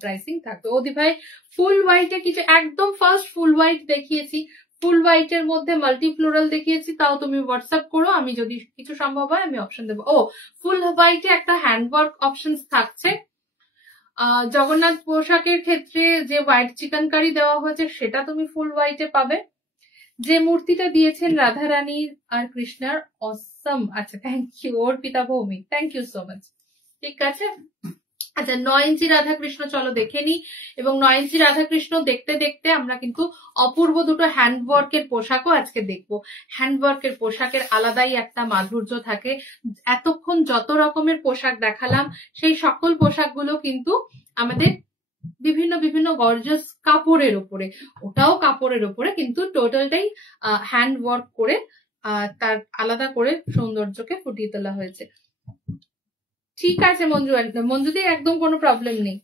প্রাইসিং থাকতো। ওদি ভাই ফুল হোয়াইটে কিছু, একদম ফার্স্ট ফুল হোয়াইট দেখিয়েছি, ফুল হোয়াইটের মধ্যে মাল্টি ফ্লোরাল দেখিয়েছি, তাও তুমি হোয়াটসঅ্যাপ করো, আমি যদি কিছু সম্ভব হয় আমি অপশন দেবো। ও, ফুল হোয়াইটে একটা হ্যান্ডওয়ার্ক অপশন থাকছে। জগন্নাথ পোশাকের ক্ষেত্রে যে হোয়াইট চিকেন কারি দেওয়া হয়েছে সেটা তুমি ফুল হোয়াইটে পাবে। যে মূর্তিটা দিয়েছেন রাধারানীর আর কৃষ্ণার, অসম। আচ্ছা, thank you Arpita Bhowmik, thank you so much. ঠিক আছে, আচ্ছা, 9 ইঞ্চি রাধাকৃষ্ণ চলো দেখে নি। এবং 9 ইঞ্চি রাধাকৃষ্ণ দেখতে দেখতে আমরা কিন্তু অপূর্ব দুটো হ্যান্ডওয়ার্কের পোশাকও আজকে দেখবো। হ্যান্ডওয়ার্কের পোশাকের আলাদাই একটা মাধুর্য থাকে। এতক্ষণ যত রকমের পোশাক দেখালাম সেই সকল পোশাকগুলো কিন্তু আমাদের বিভিন্ন বিভিন্ন গর্জাস কাপড়ের উপরে, ওটাও কাপড়ের উপরে, কিন্তু টোটালটাই হ্যান্ড ওয়ার্ক করে তার আলাদা করে সৌন্দর্যকে ফুটিয়ে তোলা হয়েছে। ঠিক আছে মঞ্জুদি, একদম কোনো প্রবলেম নেই।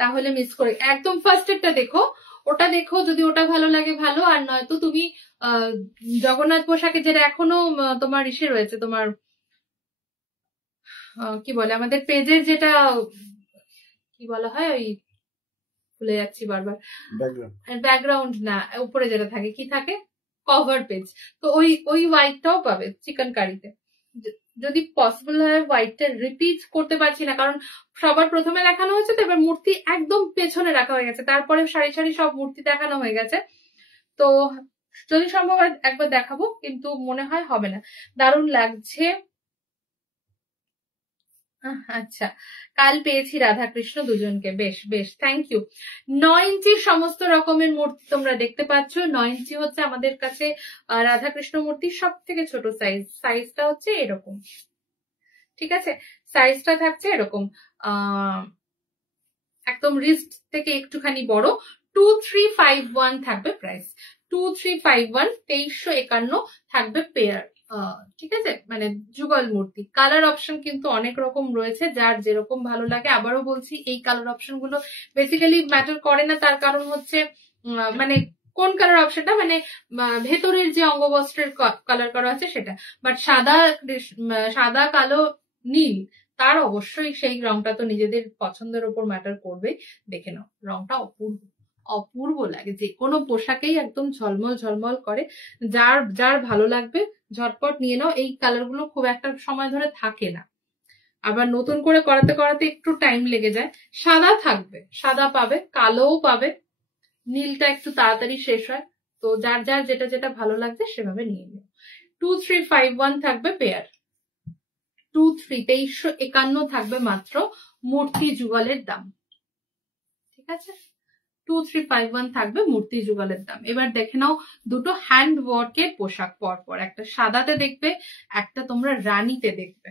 তাহলে মিস করে একদম ফার্স্ট এরটা দেখো, ওটা দেখো, যদি ওটা ভালো লাগে ভালো, আর নয়তো তুমি জগন্নাথ পোশাকে যেটা এখনো তোমার ইসে রয়েছে, তোমার কি বলে আমাদের পেজের যেটা কি বলা হয়, ওই ভুলে যাচ্ছি বারবার, ব্যাকগ্রাউন্ড না, উপরে যেটা থাকে কি থাকে, কভার পেজ। তো ওই হোয়াইটটাও পাবে চিকেন কারিতে, যদি পসিবল হয়। হোয়াইটটা রিপিট করতে পারছি না, কারণ সবার প্রথমে দেখানো হয়েছে, তো এবার মূর্তি একদম পেছনে রাখা হয়ে গেছে, তারপরে সারি সারি সব মূর্তি দেখানো হয়ে গেছে। তো যদি সম্ভব হয় একবার দেখাবো, কিন্তু মনে হয় হবে না। দারুণ লাগছে। আচ্ছা, কাল পেয়েছি রাধাকৃষ্ণ দুজনকে, বেশ বেশ, থ্যাংক ইউ। 9 ইঞ্চির সমস্ত রকমের মূর্তি তোমরা দেখতে পাচ্ছ। 9 ইঞ্চি হচ্ছে আমাদের কাছে রাধাকৃষ্ণ মূর্তির সব থেকে ছোট সাইজ। সাইজটা হচ্ছে এরকম, ঠিক আছে, সাইজটা থাকছে এরকম, একদম রিস্ট থেকে একটুখানি বড়। 2351 থাকবে প্রাইস, 2351, 2351 থাকবে পেয়ার। ঠিক আছে, মানে যুগল মূর্তি। কালার অপশন কিন্তু অনেক রকম রয়েছে, যার যেরকম ভালো লাগে। আবারও বলছি, এই কালার অপশন গুলো বেসিক্যালি ম্যাটার করে না, তার কারণ হচ্ছে মানে কোন কালার অপশনটা, মানে ভেতরের যে অঙ্গবস্ত্রের কালার করা আছে সেটা। বাট সাদা কালো নীল, তার অবশ্যই সেই রংটা তো নিজেদের পছন্দের উপর ম্যাটার করবে। দেখে নাও, রংটা অপূর্ব অপূর্ব লাগে, যে কোনো পোশাকেই একদম ঝলমল ঝলমল করে। যার যার ভালো লাগবে ঝটপট নিয়ে নাও। এই কালার গুলো খুব একটা সময় ধরে থাকে না, আবার নতুন করে করাতে করাতে একটু টাইম লেগে যায়। সাদা থাকবে, সাদা পাবে, কালোও পাবে, নীলটা একটু তাড়াতাড়ি শেষ হয়। তো যার যার যেটা যেটা ভালো লাগবে সেভাবে নিয়ে নিও। 2351 থাকবে পেয়ার, 2351 থাকবে মাত্র মূর্তি যুগলের দাম, ঠিক আছে। 2351 থাকবে মূর্তি যুগলের দাম। এবার দেখে নাও দুটো হ্যান্ড ওয়ার্কের পোশাক পরপর, একটা সাদাতে দেখবে, একটা তোমরা রানীতে দেখবে।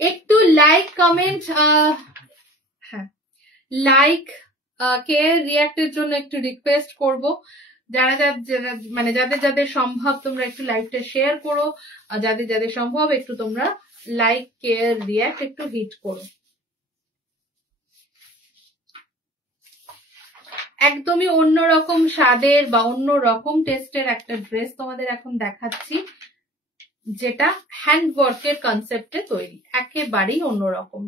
একটু লাইক কমেন্ট, হ্যাঁ লাইক কে রিয়াক্টের জন্য একটু রিকোয়েস্ট করব। যারা মানে যাদের যাদের সম্ভব তোমরা একটু লাইভটা শেয়ার করো, যাদের যাদের সম্ভব একটু তোমরা লাইক কে রিয়াক্ট একটু হিট করো। একদমই অন্যরকম স্বাদের বা অন্য রকম টেস্টের একটা ড্রেস তোমাদের এখন দেখাচ্ছি, যেটা হ্যান্ড ওয়ার্কের কনসেপ্টে তৈরি, একেবারেই অন্যরকম।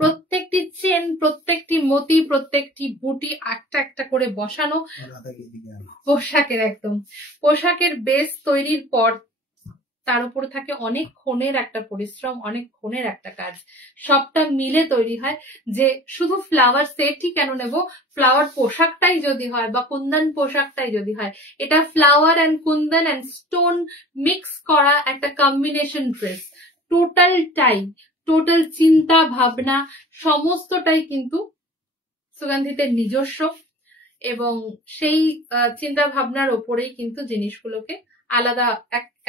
প্রত্যেকটি চেন, প্রত্যেকটি মতি, প্রত্যেকটি বুটি একটা একটা করে বসানো পোশাকের, একদম পোশাকের বেস তৈরির পর তার উপরে থাকে অনেক ক্ষণের একটা পরিশ্রম, অনেক ক্ষণের একটা কাজ, সবটা মিলে তৈরি হয়। যে শুধু ফ্লাওয়ার সেটই কেন নেব, ফ্লাওয়ার পোশাকটাই যদি হয় বা কুন্দন পোশাকটাই যদি হয়, এটা flower and Kundan and stone mix করা একটা কম্বিনেশন ড্রেস। টোটাল চিন্তা ভাবনা সমস্তটাই কিন্তু সুগন্ধিতের নিজস্ব, এবং সেই চিন্তা ভাবনার ওপরেই কিন্তু জিনিসগুলোকে আলাদা,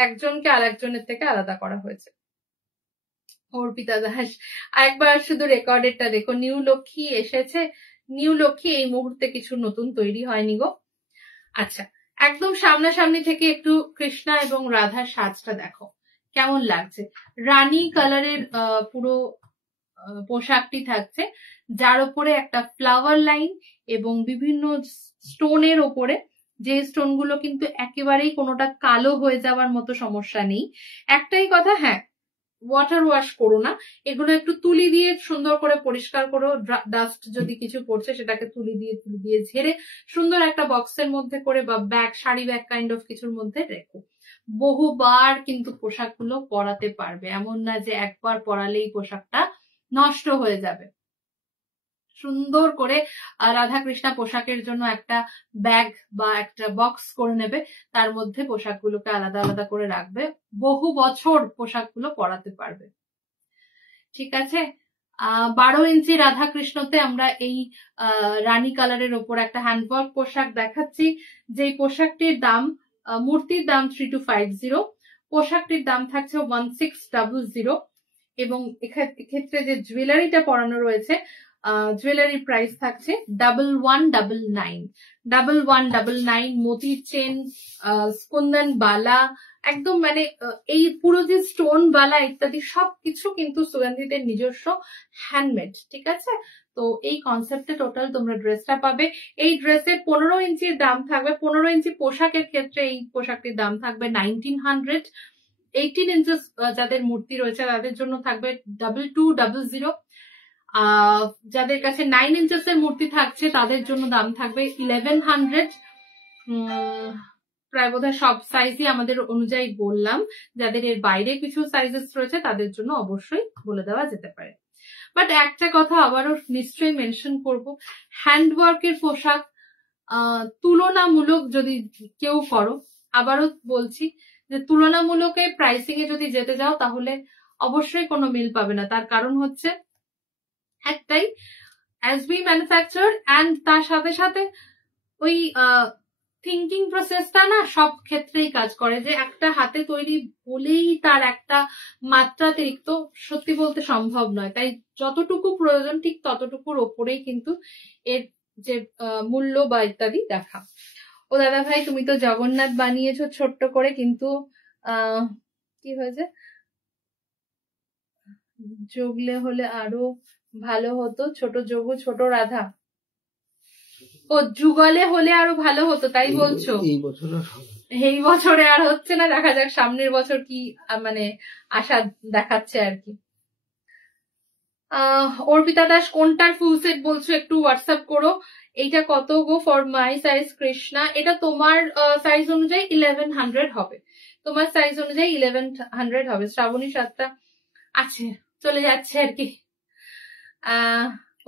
একজনকে আরেকজনের থেকে আলাদা করা হয়েছে। অর্পিতা দাস, আরেকবার শুধু রেকর্ডেরটা দেখো, নিউ লক্ষ্মী এসেছে। নিউ লক্ষ্মী এই মুহূর্তে কিছু নতুন তৈরি হয়নি গো। আচ্ছা, একদম সামনাসামনি থেকে একটু কৃষ্ণা এবং রাধার সাজটা দেখো কেমন লাগছে। রানী কালারের পুরো পোশাকটি থাকছে, যার উপরে একটা ফ্লাওয়ার লাইন এবং বিভিন্ন স্টোনের ওপরে, যে স্টোন গুলো কিন্তু একেবারেই কোনোটা কালো হয়ে যাওয়ার মতো সমস্যা নেই। একটাই কথা, হ্যাঁ ওয়াটার ওয়াশ করো না, এগুলো একটু তুলি দিয়ে সুন্দর করে পরিষ্কার করো। ডাস্ট যদি কিছু পড়ছে সেটাকে তুলি দিয়ে ঝেড়ে সুন্দর একটা বক্সের মধ্যে করে বা bag, sari bag kind of কিছুর মধ্যে রেখো। বহুবার কিন্তু পোশাকগুলো পরাতে পারবে, এমন না যে একবার পরালেই পোশাকটা নষ্ট হয়ে যাবে। সুন্দর করে রাধাকৃষ্ণা পোশাকের জন্য একটা ব্যাগ বা একটা বক্স করে নেবে, তার মধ্যে পোশাকগুলোকে আলাদা আলাদা করে রাখবে, বহু বছর পোশাকগুলো পরাতে পারবে। ঠিক আছে। 12 ইঞ্চি রাধাকৃষ্ণতে আমরা এই রানী কালারের ওপর একটা হ্যান্ডওয়ার্ক পোশাক দেখাচ্ছি, যে পোশাকটির দাম, মূর্তির দাম 3250, পোশাকটির দাম থাকছে 1600, এবং এক্ষেত্রে যে জুয়েলারিটা পরানো রয়েছে, জুয়েলারি প্রাইস থাকছে 1199, মতির চেন, কুন্দন বালা, একদম মানে এই পুরো যে স্টোন বালা ইত্যাদি সবকিছু কিন্তু সুগন্ধিতের নিজস্ব হ্যান্ডমেড। ঠিক আছে, তো এই কনসেপ্টে টোটাল তোমরা ড্রেসটা পাবে। এই ড্রেসের 15 ইঞ্চির দাম থাকবে, 15 ইঞ্চি পোশাকের ক্ষেত্রে এই পোশাকটির দাম থাকবে 1900। 18 ইঞ্চেস যাদের মূর্তি রয়েছে তাদের জন্য থাকবে 2200। যাদের কাছে 9 ইঞ্চেস এর মূর্তি থাকছে তাদের জন্য দাম থাকবে 1100। প্রায় বোধহয় সব সাইজই আমাদের অনুযায়ী বললাম, যাদের এর বাইরে কিছু সাইজেস রয়েছে তাদের জন্য অবশ্যই বলে দেওয়া যেতে পারে। বাট একটা কথা আবারও নিশ্চয়ই মেনশন করব, হ্যান্ডওয়ার্কের পোশাক তুলনামূলক যদি কেউ করো, আবারও বলছি যে তুলনামূলকে প্রাইসিং এ যদি যেতে যাও তাহলে অবশ্যই কোনো মিল পাবে না। তার কারণ হচ্ছে একটাই, অ্যাজ বি ম্যানুফ্যাকচার অ্যান্ড তার সাথে সাথে ওই থিঙ্কিং প্রসেসটা না সব ক্ষেত্রেই কাজ করে, যে একটা হাতে তৈরি বলেই তার একটা মাত্রাতিরিক্ত সত্যি বলতে সম্ভব নয়। তাই যতটুকু প্রয়োজন ঠিক ততটুকুর ওপরেই কিন্তু এর যে মূল্য বা ইত্যাদি দেখা। ও দাদা ভাই, তুমি তো জগন্নাথ বানিয়েছো ছোট্ট করে, কিন্তু কি হয়েছে, যোগলে হলে আরো ভালো হতো, ছোট যোগ ছোট রাধা, ও যুগলে হলে আরো ভালো হতো তাই বলছো? এই বছরে আর হচ্ছে না, দেখা যাক সামনের বছর কি মানে আশা দেখাচ্ছে আর কি। অর্পিতা দাস, কোনটার ফুল সেট বলছো একটু হোয়াটসঅ্যাপ করো। এইটা কত গো? ফর মাই সাইজ কৃষ্ণা, এটা তোমার সাইজ অনুযায়ী 1100 হবে, তোমার সাইজ অনুযায়ী 1100 হবে। শ্রাবণী 7টা আছে, চলে যাচ্ছে আর কি।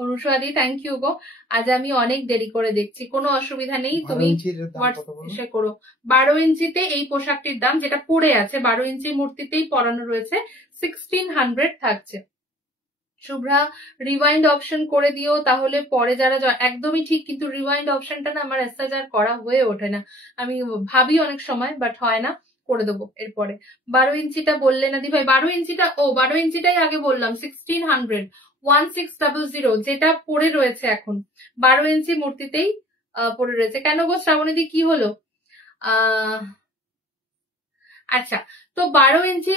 অনুষাদি থ্যাংক ইউ গো, আজ আমি অনেক দেরি করে দেখছি, কোনো অসুবিধা নেই, তুমি এসে করো। 12 ইঞ্চিতে এই পোশাকটির দাম, যেটা পড়ে আছে 12 ইঞ্চি মূর্তিতেই পরানো রয়েছে, 1600 থাকছে। শুভ্রা রিওয়াইন্ড অপশন করে দিও, তাহলে পরে যারা একদমই ঠিক, কিন্তু রিওয়াইন্ড অপশনটা না আমার এসএজ আর করা হয়ে ওঠে না, আমি ভাবি অনেক সময় বাট হয় না, করে দেবো এরপরে। 12 ইঞ্চিটা বললে না দি ভাই, 12 ইঞ্চিটা 12 ইঞ্চিটাই আগে বললাম 1600, 1600 যেটা পড়ে রয়েছে এখন 12 ইঞ্চি মূর্তিতেই পড়ে রয়েছে। কেন গো শ্রাবণীদি কি হলো? আচ্ছা, তো 12 ইঞ্চি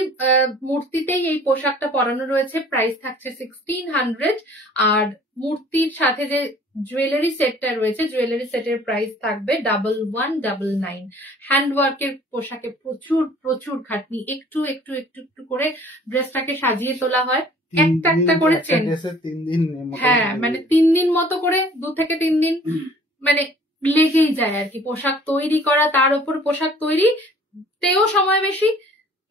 মূর্তিতেই এই পোশাকটা পরানো রয়েছে, প্রাইস থাকছে 1600। আর মূর্তির সাথে যে জুয়েলারি সেটটা রয়েছে, জুয়েলারি সেটের প্রাইস থাকবে 1199। হ্যান্ডওয়ার্কের পোশাকে প্রচুর প্রচুর খাটনি, একটু একটু একটু একটু করে ড্রেসটাকে সাজিয়ে তোলা হয়, একটা একটা করে চেন। হ্যাঁ, মানে 3 দিন মতো করে, 2 থেকে 3 দিন মানে লেগেই যায় আর কি পোশাক তৈরি করা, তার উপর পোশাক তৈরি তেও সময় বেশি,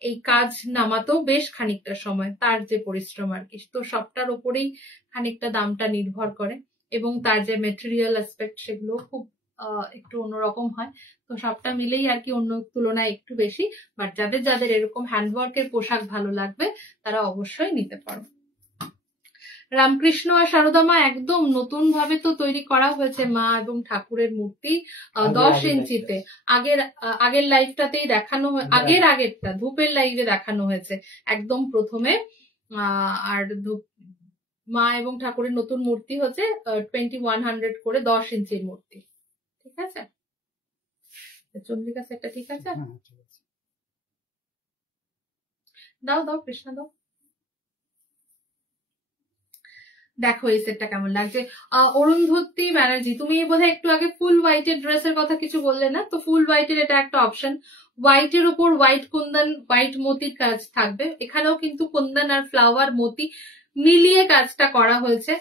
এই কাজ নামাতেও বেশ খানিকটা সময়, তার যে পরিশ্রম আর কি, তো সবটার উপরেই খানিকটা দামটা নির্ভর করে, এবং তার যে মেটেরিয়াল অ্যাসপেক্ট সেগুলো খুব একটু অন্যরকম হয়, তো সবটা মিলেই আর কি অন্য তুলনায় একটু বেশি। বাট যাদের যাদের এরকম হ্যান্ডওয়ার্কের পোশাক ভালো লাগবে তারা অবশ্যই নিতে পারো। রামকৃষ্ণ আর শারদামা একদম নতুন ভাবে তো তৈরি করা হয়েছে মা এবং ঠাকুরের মূর্তি 10 ইঞ্চিতে। আগের লাইভটাতেই দেখানো, আগেরটা ধূপের লাইভে দেখানো হয়েছে একদম প্রথমে। আর মা এবং ঠাকুরের নতুন মূর্তি হচ্ছে 2100 করে 10 ইঞ্চির মূর্তি। ঠিক আছে, চন্দ্রিকা সেটটা ঠিক আছে, দাও দাও কৃষ্ণা দাও। দেখো এই সেটটা কেমন লাগছে। অরুন্ধতী ব্যানার্জি, তুমি বোধহয় একটু আগে ফুল হোয়াইটের ড্রেসের কথা কিছু বললে না, তো ফুল হোয়াইটের এটা একটা অপশন। হোয়াইটের উপর হোয়াইট কুন্দন, হোয়াইট মতির কাজ থাকবে, এখানেও কিন্তু কুন্দন আর ফ্লাওয়ার মতি মিলিয়ে কাজটা করা হয়েছে।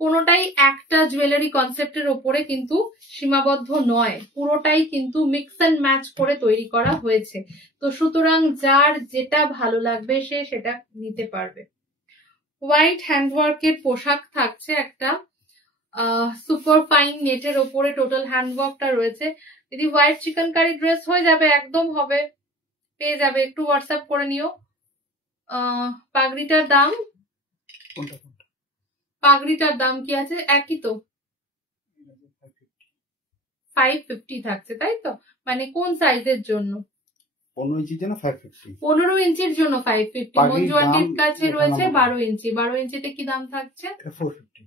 কোনোটাই একটা জুয়েলারি কনসেপ্টের ওপরে কিন্তু সীমাবদ্ধ নয়, পুরোটাই কিন্তু মিক্স অ্যান্ড ম্যাচ করে তৈরি করা হয়েছে। তো সুতরাং যার যেটা ভালো লাগবে সে সেটা নিতে পারবে। হোয়াইট হ্যান্ডওয়ার্কের পোশাক থাকছে একটা, সুপার ফাইন নেটের ওপরে টোটাল হ্যান্ডওয়ার্কটা রয়েছে। যদি হোয়াইট চিকেন কারি ড্রেস হয়ে যাবে, একদম হবে, পেয়ে যাবে, একটু হোয়াটসঅ্যাপ করে নিও। পাগড়িটার দাম কোনটা কোনটা? পাগড়িটার দাম কি আছে? একই তো, 550 থাকছে, তাই তো? মানে কোন সাইজের জন্য? 15 ইঞ্চির জন্য 550। 15 ইঞ্চির জন্য 550। পাগড়ির মঞ্জুয়াটির দাম কাছে ওঠানামা রয়েছে করে। 12 ইঞ্চি। 12 ইঞ্চিতে কি দাম থাকছে? 450।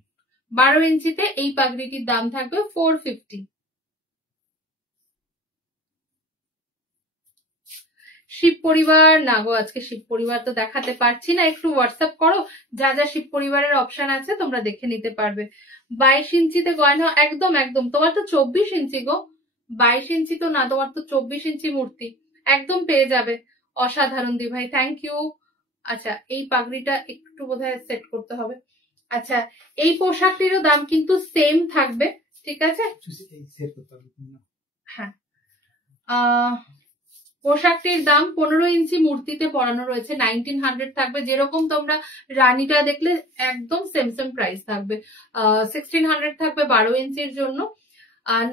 12 ইঞ্চিতে এই পাগড়িটির দাম থাকবে 450। শিব পরিবার না গো, আজকে শিব পরিবার তো দেখাতে পারছি না, একটু হোয়াটসঅ্যাপ করো, যা যা শিব পরিবারের অপশন আছে তোমরা দেখে নিতে পারবে। 22 ইঞ্চিতে গয়না, একদম একদম, তোমার তো 24 ইঞ্চি গো, 22 ইঞ্চি তো না, তোমার তো 24 ইঞ্চি মূর্তি, একদম পেয়ে যাবে। অসাধারণ দি ভাই, থ্যাংক ইউ। আচ্ছা, এই পাগড়িটা একটু বোধহয় সেট করতে হবে। আচ্ছা, এই পোশাকটিরও দাম কিন্তু সেম থাকবে, ঠিক আছে? হ্যাঁ, পোশাকটির দাম 15 ইঞ্চি মূর্তিতে পরানো রয়েছে, 1900 থাকবে। যেরকম তোমরা রানীটা দেখলে একদম সেম সেম প্রাইস থাকবে। 1600 থাকবে 12 ইঞ্চির জন্য,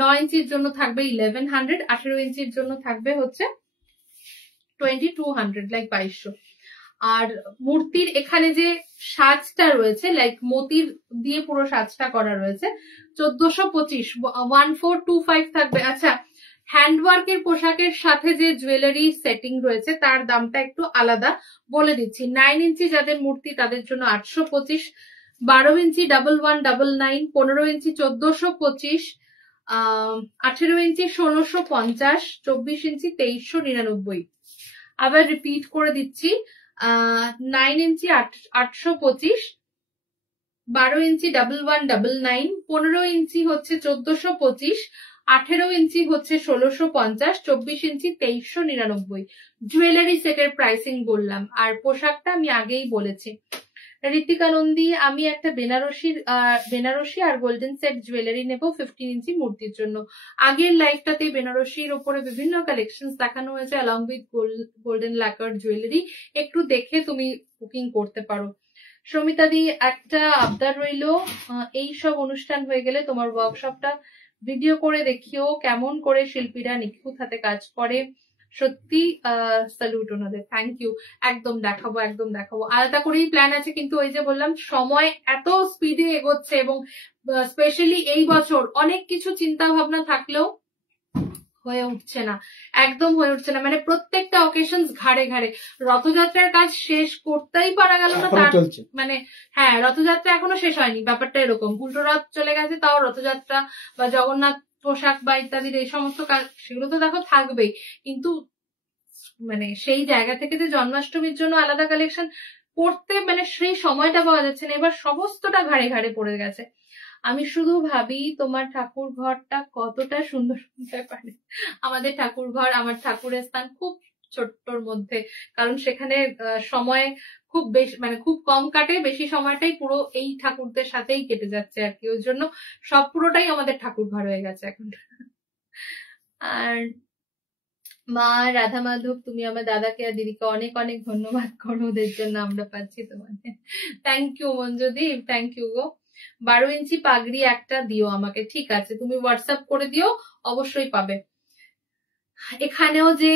9 ইঞ্চির জন্য থাকবে 1100, 18 ইঞ্চির জন্য থাকবে হচ্ছে 2200, লাইক 2200। আর মূর্তির এখানে যে সাজটা রয়েছে, লাইক মতির দিয়ে পুরো সাজটা করা রয়েছে, 1425, 1425 থাকবে। আচ্ছা, হ্যান্ডওয়ার্কের পোশাকের সাথে যে জুয়েলারি সেটিং রয়েছে তার দামটা একটু আলাদা, বলে দিচ্ছি। 9 ইঞ্চি যাদের মূর্তি তাদের জন্য 825, 12 ইঞ্চি 1199, 15 ইঞ্চি 1425, 18 ইঞ্চি 1650, 24 ইঞ্চি 2399। আবার রিপিট করে দিচ্ছি, 9 ইঞ্চি 825, 12 ইঞ্চি 1199, 15 ইঞ্চি হচ্ছে 1425, 18 ইঞ্চি হচ্ছে 1650, 24 ইঞ্চি 2399। জুয়েলারি সেটের প্রাইসিং বললাম, আর পোশাকটা আমি আগেই বলেছি। ঋতিকা নন্দী, আমি একটা বেনারসি আর গোল্ডেন সেট জুয়েলারি নেব 15 ইঞ্চি মূর্তির জন্য। আগের লাইফটাতে বেনারসির উপরে বিভিন্ন কালেকশন দেখানো হয়েছে অ্যালং উইথ গোল্ডেন লাকার জুয়েলারি, একটু দেখে তুমি বুকিং করতে পারো। সমিতাদি, একটা আবদার রইল, এই সব অনুষ্ঠান হয়ে গেলে তোমার ওয়ার্কশপটা ভিডিও করে দেখিও, কেমন করে শিল্পীরা নিখুঁত হাতে কাজ করে। সত্যি স্যালুট ওনাদের, থ্যাংক ইউ। একদম দেখাবো, একদম দেখাবো, আলাদা করেই প্ল্যান আছে, কিন্তু ওই যে বললাম সময় এত স্পিডে এগোচ্ছে, এবং স্পেশালি এই বছর অনেক কিছু চিন্তা ভাবনা থাকলেও হয়ে উঠছে না, একদম হয়ে উঠছে না। মানে প্রত্যেকটা অকেশনস ঘাড়ে ঘাড়ে। রথযাত্রার কাজ শেষ করতেই পারা গেল না, তার মানে হ্যাঁ, রথযাত্রা এখনো শেষ হয়নি, ব্যাপারটা এরকম। উল্টো রথ চলে গেছে, তাও রথযাত্রা বা জগন্নাথ পোশাক বা ইত্যাদির এই সমস্ত কাজ, সেগুলো তো দেখো থাকবেই, কিন্তু মানে সেই জায়গা থেকে যে জন্মাষ্টমীর জন্য আলাদা কালেকশন করতে মানে সেই সময়টা পাওয়া যাচ্ছে না, এবার সমস্তটা ঘাড়ে ঘাড়ে পড়ে গেছে। আমি শুধু ভাবি তোমার ঠাকুর ঘরটা কতটা সুন্দর হতে পারে। আমাদের ঠাকুর ঘর, আমার ঠাকুরের স্থান খুব ছোট্টর মধ্যে, কারণ সেখানে সময় খুব বেশি, মানে খুব কম কাটে, বেশি সময়টাই পুরো এই ঠাকুরদের সাথেই কেটে যাচ্ছে আর কি, ওই জন্য সব পুরোটাই আমাদের ঠাকুর ঘর হয়ে গেছে এখন। আর মা রাধা মাধব, তুমি আমার দাদাকে আর দিদিকে অনেক অনেক ধন্যবাদ করো, ওদের জন্য আমরা পাচ্ছি তোমাকে। Thank you Manjudeep, thank you গো। 12 ইঞ্চি পাগড়ি একটা দিও আমাকে, ঠিক আছে, তুমি হোয়াটসঅ্যাপ করে দিও, অবশ্যই পাবে। এখানেও যে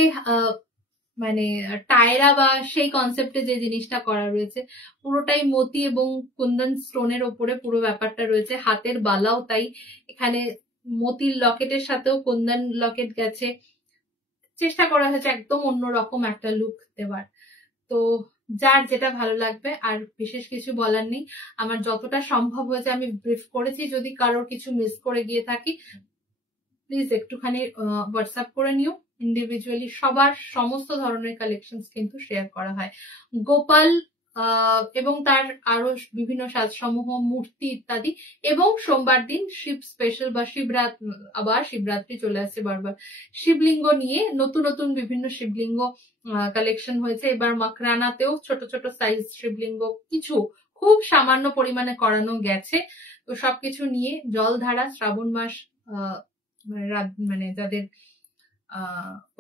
মানে টায়রা বা সেই কনসেপ্টে যে জিনিসটা করা রয়েছে, পুরোটাই মতি এবং কুন্দন স্টোনের ওপরে পুরো ব্যাপারটা রয়েছে। হাতের বালাও তাই, এখানে মতির লকেটের সাথেও কুন্দন লকেট গেছে, চেষ্টা করা হয়েছে একদম অন্যরকম একটা লুক দেওয়ার। তো যার যেটা ভালো লাগবে, আর বিশেষ কিছু বলার নেই। আমার যতটা সম্ভব হয়েছে আমি ব্রিফ করেছি, যদি কারোর কিছু মিস করে গিয়ে থাকি প্লিজ একটুখানি হোয়াটসঅ্যাপ করে নিও ইন্ডিভিজুয়ালি। সবার সমস্ত ধরনের কালেকশন কিন্তু শেয়ার করা হয়। গোপাল এবং তার আরো বিভিন্ন সাজসমূহ, মূর্তি ইত্যাদি, এবং সোমবার দিন শিব স্পেশাল বা আবার শিবরাত্রি চলে আসছে বারবার, শিবলিঙ্গ নিয়ে নতুন নতুন বিভিন্ন শিবলিঙ্গ কালেকশন হয়েছে। এবার মাকরানাতেও ছোট ছোট সাইজ শিবলিঙ্গ কিছু খুব সামান্য পরিমাণে করানো গেছে। তো সবকিছু নিয়ে জলধারা, শ্রাবণ মাস মানে যাদের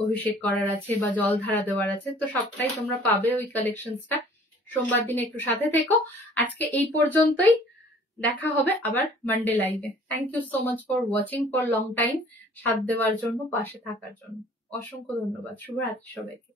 অভিষেক করার আছে বা জলধারা দেওয়ার আছে, তো সবটাই তোমরা পাবে ওই কালেকশনসটা। সোমবার দিনে একটু সাথে থেকো। আজকে এই পর্যন্তই, দেখা হবে আবার মানডে লাইভে। Thank you so much for watching for long time, সাথ দেওয়ার জন্য, পাশে থাকার জন্য অসংখ্য ধন্যবাদ। শুভরাত্রি সবাইকে।